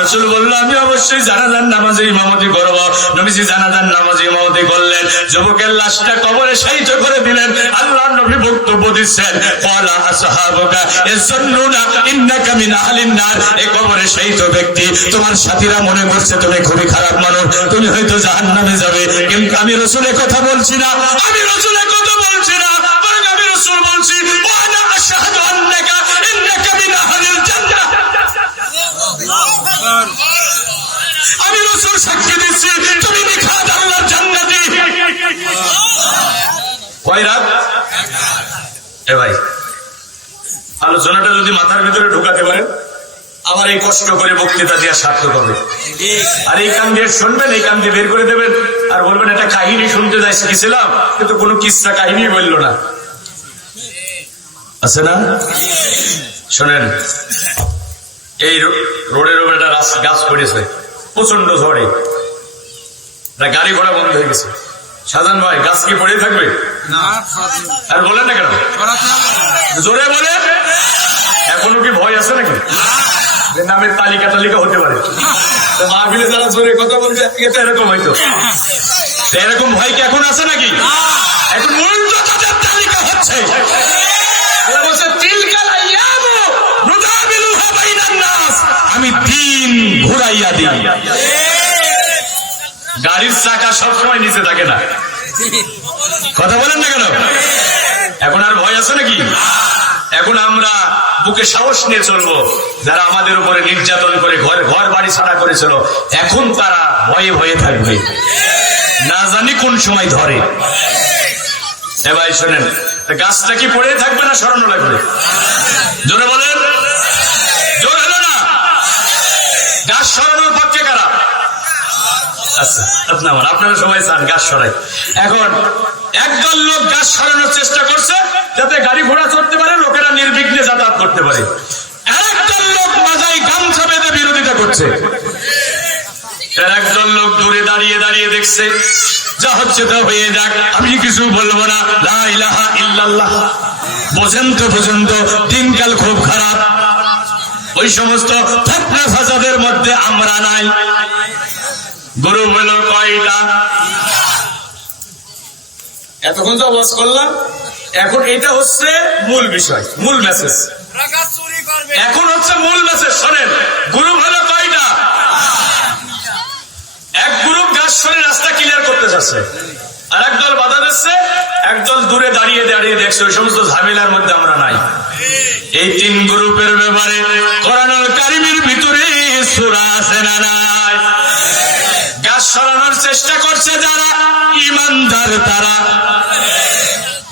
রাসূল বলল আমি অবশ্যই জানাজার নামাজে ইমামতি করব। নবীজি জানাজার নামাজে ইমামতি করলেন, যুবকের লাশটা কবরে শায়িত করে দিলেন। আল্লাহর নবী বক্তব্য দিচ্ছেন ক্বালা আসহাবুকা ইয়াজুন্নুনা ইন্নাকা মিন আহলিন নার, এই কবরে শায়িত ব্যক্তি তোমার সাথীরা মনে করছে তুমি খুবই খারাপ মানুষ, তুমি হয়তো জাহান্নামে যাবে। কিন্তু আমি রাসূলের কথা বলছি না, আমি রাসূলের কথা বলছি না, বরং আমি রাসূল বলছি ওয়া আনা আশহাদু আন্নাকা ইন্নাকা মিন আহলিল জান্নাহ। আমি রাসূল সাক্ষী দিচ্ছি তুমি নিখাত আল্লাহর জান্নাতি। কয় রাত? এ ভাই আলোচনাটা যদি মাথার ভিতরে ঢুকাতে পারেন আবার এই কষ্ট করে বক্তৃতা দিয়ে সার্থক হবে। আর এই কান দিয়ে শুনবেন, এই কান দিয়ে বের করে দেবেন, আর বলবেন একটা কাহিনী শুনতে যাই শিখেছিলাম কিন্তু কোনো কিসসা কাহিনী বললো না। আছে না? শোনেন, এই রোডের উপর একটা গাছ পড়েছে প্রচন্ড ঝড়ে, গাড়ি ঘোড়া বন্ধ হয়ে গেছে। শাহজাহান ভাই গাছ কি পড়ে থাকবে? আর বলেন না কেন, জোরে বলে। এখনো কি ভয় আছে নাকি? নামের তালিকা তালিকা হতে পারে, মাহফিলে যারা জোরে কথা বলছে এটা এরকম হয়তো। এরকম ভয় কি এখন আছে নাকি? এখন মূল তাদের তালিকা হচ্ছে। আমি দিন ঘুরাইয়া দিই। গাড়ির চাকা সবসময় নিচে থাকে না, কথা বলেন না কেন? এখন আর ভয় আছে নাকি? এখন আমরা বুকে সাহস নিয়ে চলবো। যারা আমাদের উপরে নির্যাতন করে ঘর বাড়ি ছাড়া করেছিল, এখন তারা ভয়ে ভয়ে থাকবে, না জানি কোন সময় ধরে। এ ভাই শোনেন, গাছটা কি পড়ে থাকবে না সরানো লাগবে? জোরে বলেন, জোরে হলো না? গাছ সরানোর পক্ষে কারা? আচ্ছা আপনারা সবাই চান গাছ সরাই। এখন একদল লোক গাছ সরানোর চেষ্টা করছে যাতে গাড়ি ঘোড়া চড়তে পারে, লোকেরা নির্বিঘ্নে যাতায়াত করতে পারে। একদল লোক মাজায় গামছা বেঁধে বিরোধিতা করছে। একদল লোক দূরে দাঁড়িয়ে দাঁড়িয়ে দেখছে যা হচ্ছে তা হয়ে যাক, আমি কিছু বলবো না, লা ইলাহা ইল্লাল্লাহ। বোঝেন তো দিনকাল খুব খারাপ। ওই সমস্ত ফিতনা ফাসাদের মধ্যে আমরা নাই। গরু হলো কয়টা? এতক্ষণ তো ওয়াজ করলাম, এখন এটা হচ্ছে মূল বিষয়, মূল মেসেজ। এখন হচ্ছে মূল মেসেজ। শোনেন, গ্রুপ হলো কয়টা? এক গ্রুপ গাছ সরে রাস্তা ক্লিয়ার করতে যাচ্ছে, আর একদল বাধা দিচ্ছে, একদল দূরে দাঁড়িয়ে দাঁড়িয়ে দেখছে। ওই সমস্ত ঝামেলার মধ্যে আমরা নাই। এই তিন গ্রুপের ব্যাপারে কোরআনুল কারীমের ভিতরে সূরা আছে না নাই? গাছ সরানোর চেষ্টা করছে যারা ঈমানদার, তারা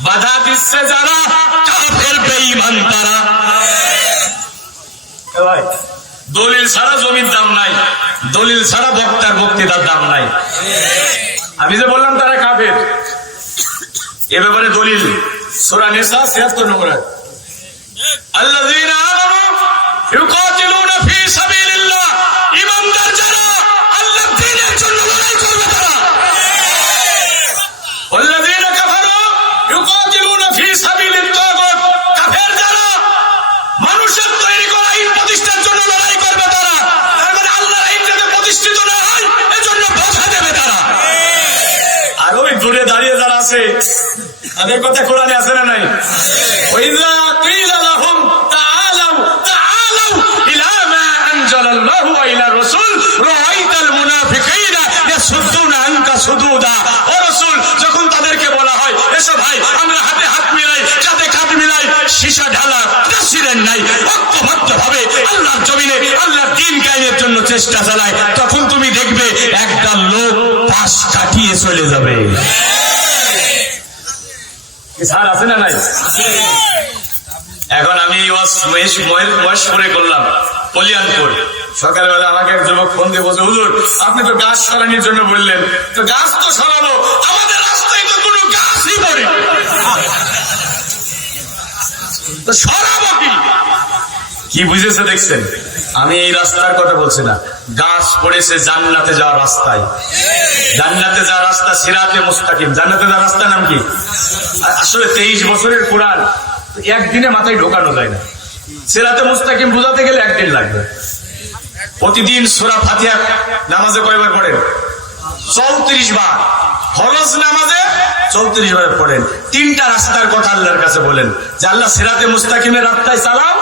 বাধা দিচ্ছে যারা কাফের বেঈমান তারা। দলিল ছাড়া জমির দাম নাই, দলিল ছাড়া বক্তার বক্তৃতার দাম নাই। আমি যে বললাম তারা কাফের, এ ব্যাপারে দলিল সূরা নিসা ৭৬ নম্বর আয়াত, আল্লাযীনা আমানু ইউকাতিলুনা ফী সাবিলিল্লাহ, ঈমানদার যারা আল্লাহর দ্বীনের জন্য লড়াই করবে তারা। ওয়াল্লাযীনা কাফারু ইউকাতিলুনা ফী সাবিলিত তাগুত, কাফের যারা মানুষের তৈরি করা দূরে দাঁড়িয়ে যারা আছে তাদের কথা কোরআনে আছে না নাই? ওয়াইযা কিলা লাহুম তাআলাউ তাআলাউ ইলা মা আনজালাল্লাহু ওয়া ইলা রাসূল রাআইতাল মুনাফিকিনা ইয়াসুদ্দুনা আনকা সুদুদা। ও রাসূল, যখন তাদেরকে বলা হয় এসো ভাই আমরা হাতে হাত মিলাই কাঁধে কাঁধ মিলাই সীসা ঢালা প্রেসিডেন্ট নাই ঐক্যবদ্ধভাবে আল্লাহর জমিনে আল্লাহর দ্বীন কায়েমের জন্য চেষ্টা চালায়, তখন তুমি দেখবে একটা লোক পাশ কাটিয়ে চলে যাবে। স্যার আছে না নাই? এখন আমি মহেশপুরে করলাম, কল্যাণপুর। সকালবেলা আমাকে এক যুবক ফোন দিয়ে বলছে, হুজুর আপনি তো গাছ সরানোর জন্য বললেন, তো গাছ তো সরাবো, আমাদের রাস্তায় তো কোনো গাছই পড়ে, তো সরাবো কি? কি বুঝেছে দেখছেন? আমি এই রাস্তার কথা বলছি না, গাছ পড়েছে জান্নাতে যাওয়ার রাস্তায়। জান্নাতে যাওয়ার রাস্তা সিরাতে মুস্তাকিম। জান্নাতে যাওয়ার রাস্তার নাম কি? আসলে 23 বছরের কোরআন একদিনে মাথায় ঢোকানো যায় না। সিরাতে মুস্তাকিম বোঝাতে গেলে একদিন লাগবে। প্রতিদিন সূরা ফাতিহা নামাজে কয়বার পড়েন? 34 বার। ফরজ নামাজে 34 বার পড়েন। 3টা রাস্তার কথা আল্লাহর কাছে বলেন যে আল্লাহ সিরাতে মুস্তাকিমের রাস্তায় চালাও,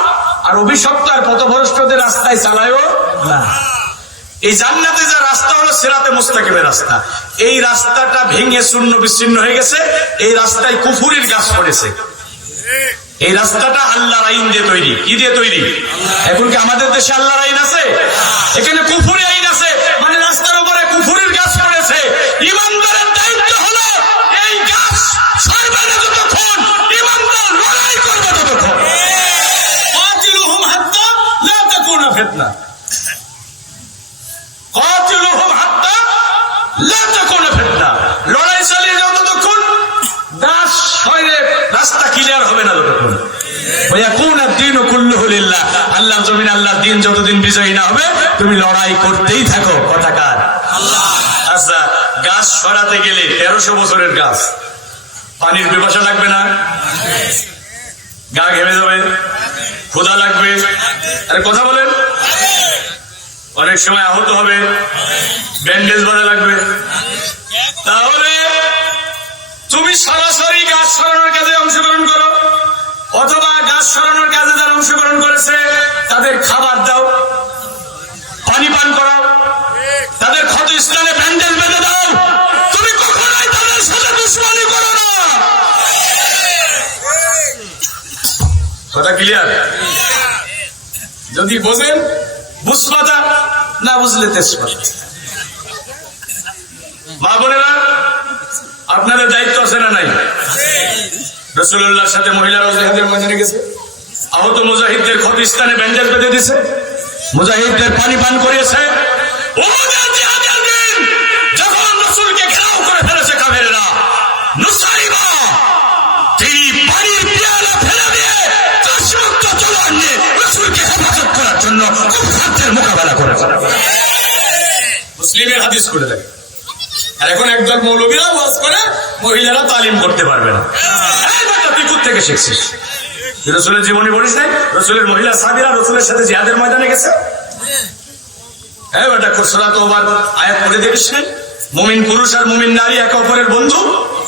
আর অভিশপ্ত আর পথভ্রষ্টদের রাস্তায় চালায়ও না। এই জান্নাতে যা রাস্তা হলো সিরাতে মুস্তাকিমের রাস্তা। এই রাস্তাটা ভেঙে শূন্য বিচ্ছিন্ন হয়ে গেছে। এই রাস্তায় কুফুরির গাছ পড়েছে। এই রাস্তাটা আল্লাহর আইন দিয়ে তৈরি। কি দিয়ে তৈরি? এখন কি আমাদের দেশে আল্লাহর আইন আছে? এখানে কুফুরি আইন আছে, মানে রাস্তার উপরে কুফুরির গাছ পড়েছে। ইমানদারের দায়িত্ব হলো এই গাছ সরবে না যতক্ষণ, ইমানদার লড়াই করবে ততক্ষণ। কাতিলুহুম হাত্তা লা তাকুনা ফিতনা, কাতিলুহুম হাত্তা লা তাকুনা ফিতনা। লড়াই চালিয়ে যাও ততক্ষণ, গাছ সরে রাস্তা ক্লিয়ার হবে না ততক্ষণ। আল্লাহ জমিন আল্লাহর দিন যতদিন বিজয়ী না হবে তুমি লড়াই করতেই থাকো। কথাকার আচ্ছা, গাছ সরাতে গেলে 1300 বছরের গাছ, পানির পিপাসা লাগবে না? গা ঘেমে যাবে, ক্ষুধা লাগবে, আরে কথা বলেন। অনেক সময় আহত হবে, ব্যান্ডেজ বাঁধা লাগবে। তাহলে তুমি সরাসরি গাছ সরানোর কাজে অংশগ্রহণ করো, অথবা গাছ সরানোর কাজে যারা অংশগ্রহণ করেছে তাদের খাবার দাও, পানি পান করো, তাদের ক্ষত স্থানে ব্যান্ডেজ বেঁধে দাও। তুমি কখনোই তাদের সাথে দুশ্মনী করো না। কথা ক্লিয়ার? যদি বোঝেন বুঝপাতা, না বুঝলে তেজপাতা। মা বোনেরা, আপনাদের দায়িত্ব আছে না নাই? রাসূলুল্লাহর সাথে মহিলারা জিহাদের ময়দানে গেছে, আহত মুজাহিদদের ক্ষত স্থানে ব্যান্ডেজ বেঁধে দিয়েছে, মুজাহিদদের পানি পান করিয়েছে। ওদের জিহাদের দিন যখন রাসূলকে ঘেরাও করে ফেলেছে কাফেররা, নুসাইবা তিনি পানির পেয়ালা ফেলে দিয়ে কাশমুক্ত তলোয়ার নিয়ে রাসূলকে হেফাজত করার জন্য কুফারদের মোকাবেলা করেছে। মুসলিমের হাদিস করে দেয়। আর এখন একদল মৌলবীরা ওয়াজ করে মহিলারা তালিম করতে পারবে না। তুই কোথেকে শিখছিস? রাসূলের জীবনী পড়িস নাই? রাসূলের মহিলা সাহাবীরা রাসূলের সাথে জিহাদের ময়দানে গেছে। বেটা সূরা তাওবার আয়াত পড়ে দেখিস না? মুমিন পুরুষ আর মুমিন নারী একে অপরের বন্ধু,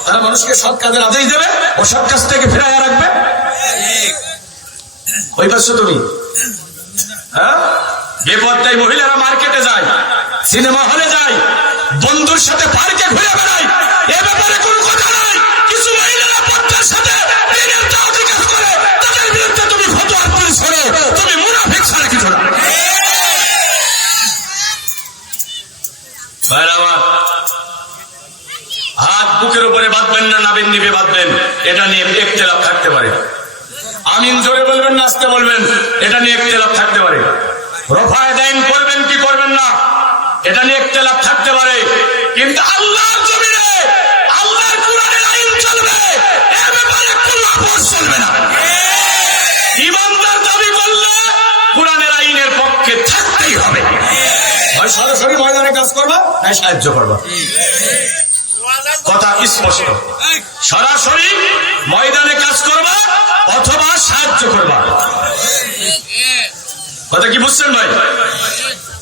তারা মানুষকে সৎ কাজের আদেশ দেবে ও সৎ কাজ থেকে ফেরাইয়া রাখবে। ওই পাচ্ছো তুমি? হ্যাঁ, বেপরদায় মহিলারা মার্কেটে যায়, সিনেমা হলে যায়, বন্ধুর সাথে পার্কে ঘুরে বেড়ায়, এ ব্যাপারে কোনো কথা নাই। কিছু মহিলারা পর্দার সাথে দিনের দাওয়াতি কাজ করে, তাদের বিরুদ্ধে তুমি ফতোয়া দিচ্ছ, তুমি মুনাফিক ছাড়া কিছু না। হাত বুকের উপরে বাঁধবেন না নাবিন নিবে বাঁধবেন, এটা নিয়ে ইখতিলাফ থাকতে পারে। আমিন জোরে বলবেন না আস্তে বলবেন, এটা নিয়ে ইখতিলাফ থাকতে পারে। রফায়ে দাইন করবেন কি করবেন না, এটা নিয়ে ইখতিলাফ থাকতে পারে। কিন্তু আল্লাহর জমিনে আল্লাহর কোরআনের আইন চলবে, এ ব্যাপারে কোনো আপোষ চলবে না। ইমানদার দাবি করলে কোরআনের আইনের পক্ষে থাকতেই হবে। হয় সরাসরি ময়দানে কাজ করবা, না সাহায্য করবা। কথা স্পষ্ট, সরাসরি ময়দানে কাজ করবা অথবা সাহায্য করবা। কথা কি বুঝছেন ভাই?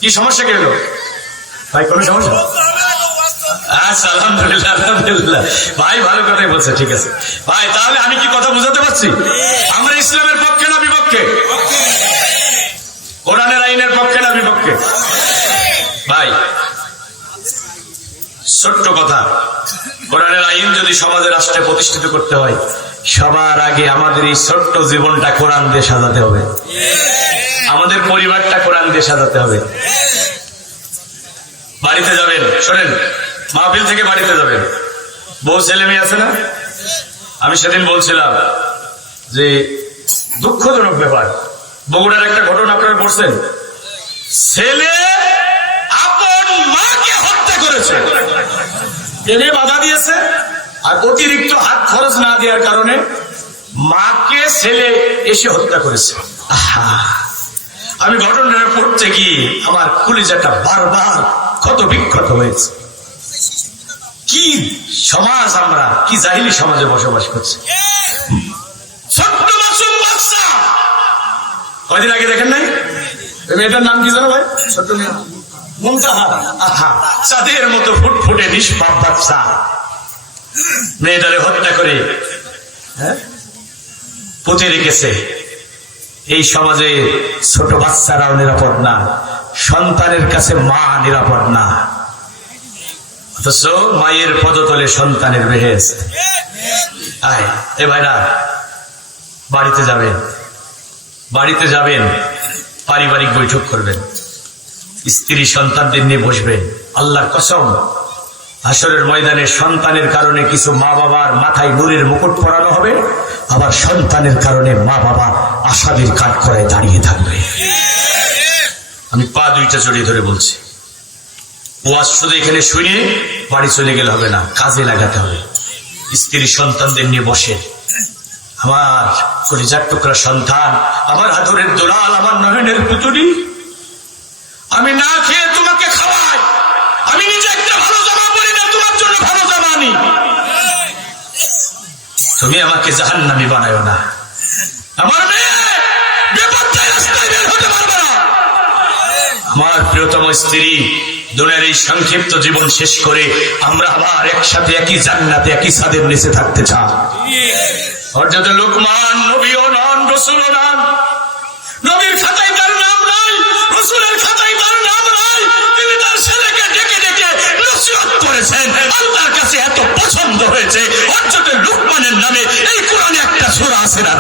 কি সমস্যা কেন ভাই? কোন সমস্যা? আচ্ছা, আলহামদুলিল্লাহ আলহামদুলিল্লাহ। ভাই ভালো কথাই বলছে, ঠিক আছে ভাই। তাহলে আমি কি কথা বুঝাতে পারছি? আমরা ইসলামের পক্ষে না বিপক্ষে? কোরআনের আইনের পক্ষে না বিপক্ষে? ভাই ছোট্ট কথা, কোরআনের আইন যদি সমাজে রাষ্ট্রে প্রতিষ্ঠিত করতে হয়, সবার আগে আমাদের এই ছোট্ট জীবনটা কোরআন দিয়ে সাজাতে হবে, আমাদের পরিবারটা কোরআন দিয়ে সাজাতে হবে। বাড়িতে যাবেন, শোনেন, মাহফিল থেকে বাড়িতে যাবেন, বউ ছেলে মেয়ে আছে না? আমি সেদিন বলছিলাম যে দুঃখজনক ব্যাপার, বগুড়ার একটা ঘটনা আপনারা পড়ছেন, ছেলে আপন মাকে হত্যা করেছে, এনে বাধা দিয়েছে, আর অতিরিক্ত হাত খরচ না দেওয়ার কারণে মাকে ছেলে এসে হত্যা করেছে। আমি ঘটনাটা পড়তে গিয়ে আমার কলিজাটা বারবার ক্ষত বিক্ষত হয়েছে। কি সমাজ, আমরা কি জাহিলি সমাজে বসবাস করছি। ছোট্ট মাসুম বাচ্চা, কয়দিন আগে দেখেন নাই মেয়েটার নাম কি জানো ভাই? ছোট্ট মেয়ে মুনতাহা, চাঁদের মতো ফুটফুটে নিষ্পাপ বাচ্চা, মেয়েটারে হত্যা করে পুঁতে রেখেছে। এই সমাজে ছোট বাচ্চারাও নিরাপদ না, সন্তানের কাছে মা নিরাপদ না, অথচ মায়ের পদতলে সন্তানের বেহেশত। এ ভাইরা, বাড়িতে যাবেন, বাড়িতে যাবেন, পারিবারিক বৈঠক করবেন, স্ত্রী সন্তানদের নিয়ে বসবেন। আল্লাহর কসম, হাসরের ময়দানে সন্তানের কারণে কিছু মা বাবার মাথায় নূরের মুকুট পরানো হবে, আবার সন্তানের কারণে মা বাবা আশাদের কাঠ করে দাঁড়িয়ে থাকবে। আমি পা দুইটা জড়িয়ে ধরে বলছি, ওয়াজ শুধু এখানে শুনে বাড়ি চলে গেলে হবে না, কাজে লাগাতে হবে। স্ত্রী সন্তানদের নিয়ে বসে, আমার কলিজার টুকরা সন্তান, আমার আদরের দোলাল, আমার নয়নের পুতুলি, আমি না খেয়ে তোমাকে খাওয়াই, আমি নিজে একটা ভালো জামা পরি না, তোমার জন্য ভালো জামা আনি, তুমি আমাকে জাহান্নামী বানায়ো না। আমার মেয়ে বেপরোয়ায় রাস্তায় বের হতে পারবে না। আমার প্রিয়তম স্ত্রী, দুনিয়ার এই সংক্ষিপ্ত জীবন শেষ করে আমরা আবার একসাথে একই জান্নাতে একই ছাদের নিচে থাকতে চাই। অর্থাৎ লোকমান নবীও নন, রসুলও নন, নবীর খাতায় তার নাম নাই, রসুলের খাতায় তার নাম নাই, তিনি তার ছেলেকে ডেকে ডেকে নসিহত করেছেন, আল্লাহর কাছে এত পছন্দ হয়েছে। অর্থাৎ লোকমানের নামে এই কোরআনে একটা সূরা আছে না?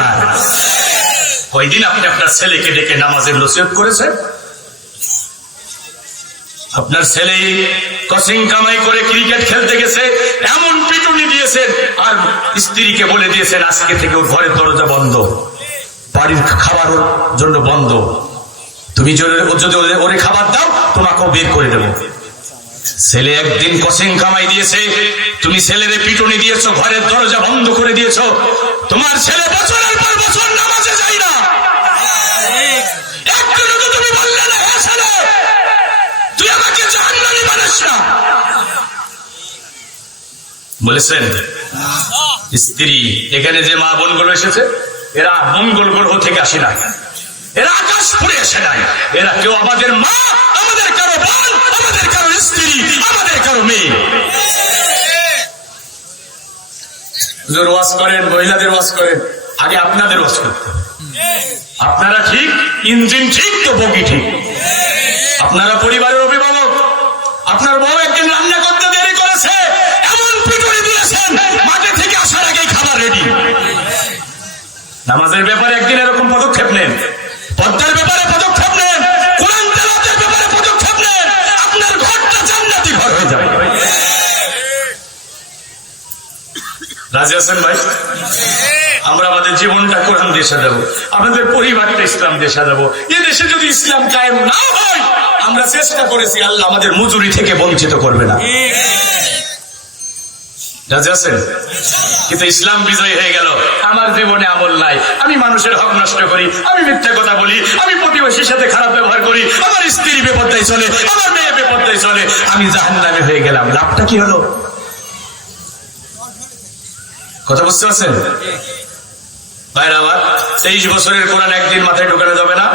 কয়দিন আপনি আপনার ছেলেকে ডেকে নামাজের নসিহত করেছেন? আপনার ছেলে কোচিং কামাই করে ক্রিকেট খেলতে গেছে, এমন পিটুনি দিয়েছেন, আর স্ত্রীকে বলে দিয়েছেন আজকে থেকে ওর ঘরের দরজা বন্ধ, বাড়ির খাবার জন্য বন্ধ, তুমি যদি ওরে খাবার দাও তোমাকেও বের করে দেবো। ছেলে একদিন কোচিং কামাই দিয়েছে, তুমি ছেলের পিটুনি দিয়েছো, ঘরের দরজা বন্ধ করে দিয়েছো, তোমার ছেলে বছরের পর বছর নামাজে যায় না। একদিনও তো তুমি বললে না, হ্যাঁ ছেলে তুই আমাকে জাহান্নামী বানাস না, বলেছেন? স্ত্রী, এখানে যে মা বোনগুলো এসেছে, এরা মঙ্গল গ্রহ থেকে আসে নাই, এরা আকাশ ফুড়ে এসে নাই, এরা কেউ আমাদের মা, আমাদের কারো বোন, আমাদের কারো স্ত্রী, আমাদের কারো মেয়ে। ওয়াজ করেন, মহিলাদের ওয়াজ করেন, আগে আপনাদের ওয়াজ করতে হবে। আপনারা ঠিক, ইঞ্জিন ঠিক তো বগি ঠিক। আপনারা পরিবারের অভিভাবক, আপনার বউ একদিন রান্না করতে দেরি করেছে, এমন পিটুনি দিয়েছেন মাঠে থেকে আসার আগেই খাবার রেডি। নামাজের ব্যাপারে একদিন এরকম পদক্ষেপ নেন, পর্দার ব্যাপারে পদক্ষেপ নেন, কোরআন তেলাওয়াতের ব্যাপারে পদক্ষেপ নেন, আপনার ঘরটা জান্নাতি ঘর হয়ে যাবে। রাজি আছেন ভাই? আমরা আমাদের জীবনটা কোরআন দিয়ে সাজাবো, আমাদের পরিবারটা ইসলাম দিয়ে সাজাবো। এ দেশে যদি ইসলাম কায়েম না হয়, আমরা চেষ্টা করেছি, আল্লাহ আমাদের মজুরি থেকে বঞ্চিত করবে না। রাজি আছেন? কিন্তু ইসলাম বিজয় হয়ে গেল, আমার জীবনে আমল নাই, আমি মানুষের হক নষ্ট করি, আমি মিথ্যা কথা বলি, আমি প্রতিবেশীর সাথে খারাপ ব্যবহার করি, আমার স্ত্রী বেপরদায় চলে, আমার মেয়ে বেপরদায় চলে, আমি জাহান্নামী হয়ে গেলাম। লাভটা কি হলো? কথা বুঝতে পারছেন ভাইরা আমার? 23 বছরের কোরআন একদিন মাথায় ঢোকানো যাবে না।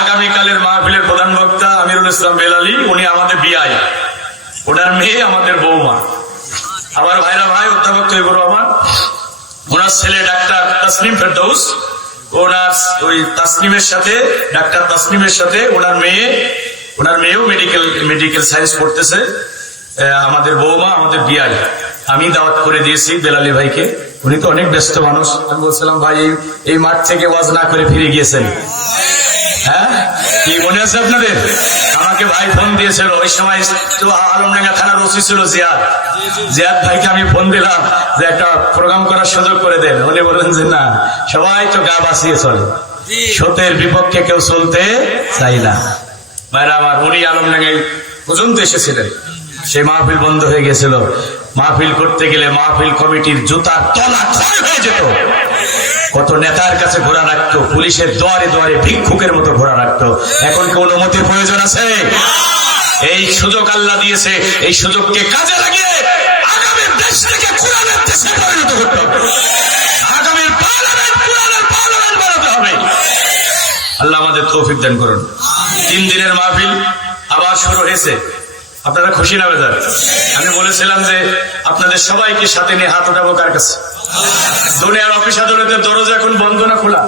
আগামীকালের মাহফিলের প্রধান বক্তা আমিরুল ইসলাম বেলালী, উনি আমাদের বিআই, ওনার মেয়ে আমাদের বৌমা। আমার ভাইরা ভাই, অধ্যাপক তৈবুর রহমান, ওনার ছেলে ডাক্তার তাসনিম ফেরদৌস, ওনার ওই তাসনিমের সাথে, ডাক্তার তাসনিমের সাথে ওনার মেয়েও মেডিকেল সায়েন্স পড়তেছে। আমাদের বৌমা, আমাদের বিয়াই, আমি দাওয়াত করে দিয়েছি বেলালি ভাইকে। উনি তো অনেক ব্যস্ত মানুষ। আমি বলছিলাম ভাই এই মাঠ থেকে ওয়াজ না করে ফিরে গিয়েছেন, হ্যাঁ কি মনে আছে আপনাদের? আমাকে ভাই ফোন দিয়েছিল, ওই সময় তো আলমডাঙ্গা থানার ওসি ছিল জিয়াদ ভাইকে আমি ফোন দিলাম যে একটা প্রোগ্রাম করার সুযোগ করে দেন। উনি বললেন যে না, সবাই তো গা বাঁচিয়ে চলে, সত্যের বিপক্ষে কেউ চলতে চাই না। ভাইরা আমার, উনি আলমডাঙ্গায় পর্যন্ত এসেছিলেন, সেই মাহফিল বন্ধ হয়ে গেছিল। মাহফিল করতে গেলে মাহফিল কমিটির জুতার তলা ক্ষয় হয়ে যেত। কত নেতার কাছে ঘোরা রাখতো, পুলিশের দুয়ারে দুয়ারে ভিক্ষুকের মতো ঘোরা রাখতো। এখন কি অনুমতির প্রয়োজন আছে? এই সুযোগ আল্লাহ দিয়েছে, এই সুযোগকে কাজে লাগিয়ে আগামীর দেশটাকে কোরআনের দেশে পরিণত করতে হবে। আগামীর পার্লামেন্ট কোরআনের পার্লামেন্ট বানাতে হবে। আল্লাহ আমাদের তৌফিক দান করুন। 3 দিনের মাহফিল আবার শুরু হয়েছে। আপনারা খুশি না বেজার? আমি বলেছিলাম যে আপনাদের সবাইকে সাথে নিয়ে হাত উঠাবো কার কাছে? দুনিয়ার অফিস আদালতের দরজা এখন বন্ধ না খোলা?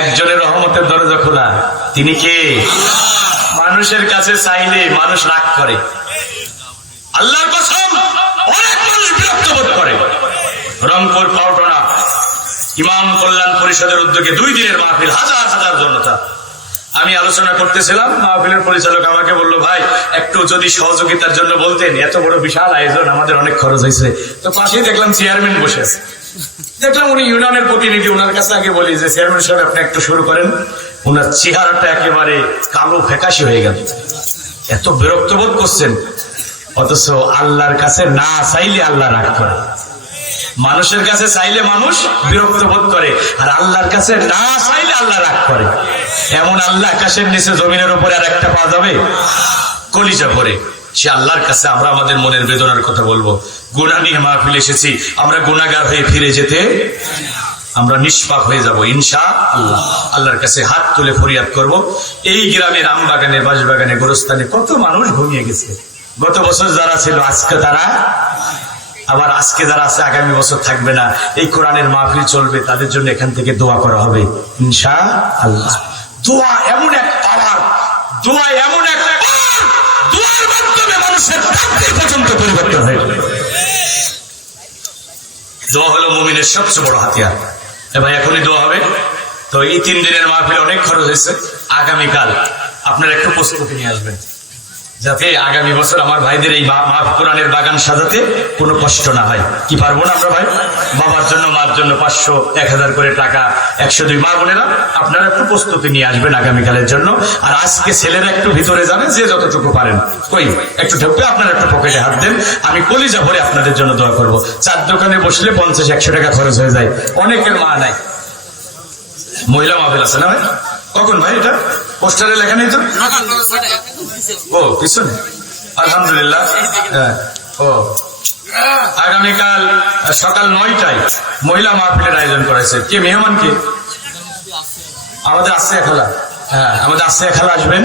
একজনের রহমতের দরজা খোলা, তিনি কে? মানুষের কাছে চাইলে মানুষ রাগ করে, আল্লাহর কসম অনেক মানুষ বিরক্ত বোধ করে। রংপুর পাউটনা ইমাম কল্যাণ পরিষদের উদ্যোগে 2 দিনের মাহফিল, হাজার হাজার জনতা। আমি আলোচনা করতেছিলাম, মাহফিলের পরিচালক আমাকে বললো ভাই একটু যদি সহযোগিতার জন্য বলতেন, এত বড় বিশাল আয়োজন, আমাদের অনেক খরচ হয়েছে। তো পাশেই দেখলাম চেয়ারম্যান বসে আছে, দেখলাম উনি ইউনিয়নের প্রতিনিধি। ওনার কাছে আগে বলি যে চেয়ারম্যান সাহেব আপনি একটু শুরু করেন। ওনার চেহারাটা একেবারে কালো ফ্যাকাশি হয়ে গেল, এত বিরক্ত বোধ করছেন। অথচ আল্লাহর কাছে না চাইলে আল্লাহ রাগ করে, মানুষের কাছে চাইলে মানুষ বিরক্ত বোধ করে, আর আল্লাহর কাছে না চাইলে আল্লাহ রাগ করে। এমন আল্লাহ আকাশের নিচে জমিনের উপরে আর একটা পাওয়া যাবে? কলিজা ভরে সে আল্লাহর কাছে আমরা আমাদের মনের বেদনার কথা বলবো। গুনাহ নিয়ে মাহফিল এসেছি, আমরা গুনাহগার হয়ে ফিরে যেতে, আমরা নিষ্পাপ হয়ে যাব ইনশাআল্লাহ। আল্লাহর কাছে হাত তুলে ফরিয়াদ করব। এই গ্রামের আমবাগানে, বাঁশবাগানে, গোরস্থানে কত মানুষ ঘুমিয়ে গেছে। গত বছর যারা ছিল আজকে তারা, আবার আজকে যারা আছে আগামী বছর থাকবে না। এই কোরআনের মাহফিল চলবে, তাদের জন্য এখান থেকে দোয়া করা হবে ইনশাআল্লাহ। দোয়া এমন এক পাওয়ার, দোয়া এমন এক পাওয়ার, দোয়ার মাধ্যমে মানুষের তাকদীর পর্যন্ত পরিবর্তন হয়ে যাবে। দোয়া হলো মুমিনের সবচেয়ে বড় হাতিয়ার। ভাই এখনই দোয়া হবে। তো এই 3 দিনের মাহফিল অনেক খরচ হয়েছে। আগামীকাল আপনারা একটু প্রস্তুতি নিয়ে আসবেন, যাতে আগামী বছর আমার ভাইদের এই কোরআনের বাগান সাজাতে কোনো কষ্ট না হয়। কি পারবো না আমরা ভাই? বাবার জন্য, মার জন্য 500, 1000 করে টাকা, 102 মা বোনেরা আপনারা একটু প্রস্তুতি নিয়ে আসবেন আগামীকালের জন্য। আর আজকে ছেলেরা একটু ভিতরে যাবেন, যে যতটুকু পারেন, কই একটু ঢুকবে, আপনারা একটু পকেটে হাত দেন। আমি কলিজা ভরে আপনাদের জন্য দোয়া করবো। 4 দোকানে বসলে 50-100 টাকা খরচ হয়ে যায়। অনেকের মা নাই, মহিলা মাহফিল আছে না ভাই? কখন ভাই এটা পোস্টারে লেখা নেই তো? ও পিছনে, আলহামদুলিল্লাহ। হ্যাঁ, ও আগামীকাল সকাল 9টায় মহিলা মাহফিলের আয়োজন করেছে। কে মেহমান? কে? আমাদের আসছে খেলা। হ্যাঁ, আমাদের আসছে খেলা আসবেন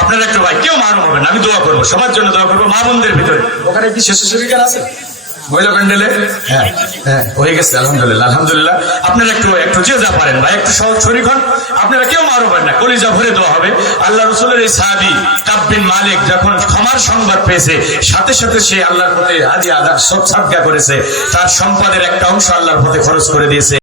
আপনারা একটু। ভাই কেউ মারুম হবেন, আমি দোয়া করবো, সবার জন্য দোয়া করবো। মা বোনদের ভিতরে ওখানে কি স্বেচ্ছাসেবিকার আছে মহিলা প্যান্ডেলে? হ্যাঁ হ্যাঁ, হয়ে গেছে আলহামদুলিল্লাহ, আলহামদুলিল্লাহ। আপনারা একটু যে যা পারেন ভাই, একটু সহজ শরীক হন। আপনারা কেউ মারবেন না, কলিজা ভরে দেওয়া হবে। আল্লাহ রসুলের এই সাহাবী কাব বিন মালিক যখন ক্ষমার সংবাদ পেয়েছে, সাথে সাথে সে আল্লাহর পথে হাদিয়া সাদকা করেছে। তার সম্পদের একটা অংশ আল্লাহর পথে খরচ করে দিয়েছে।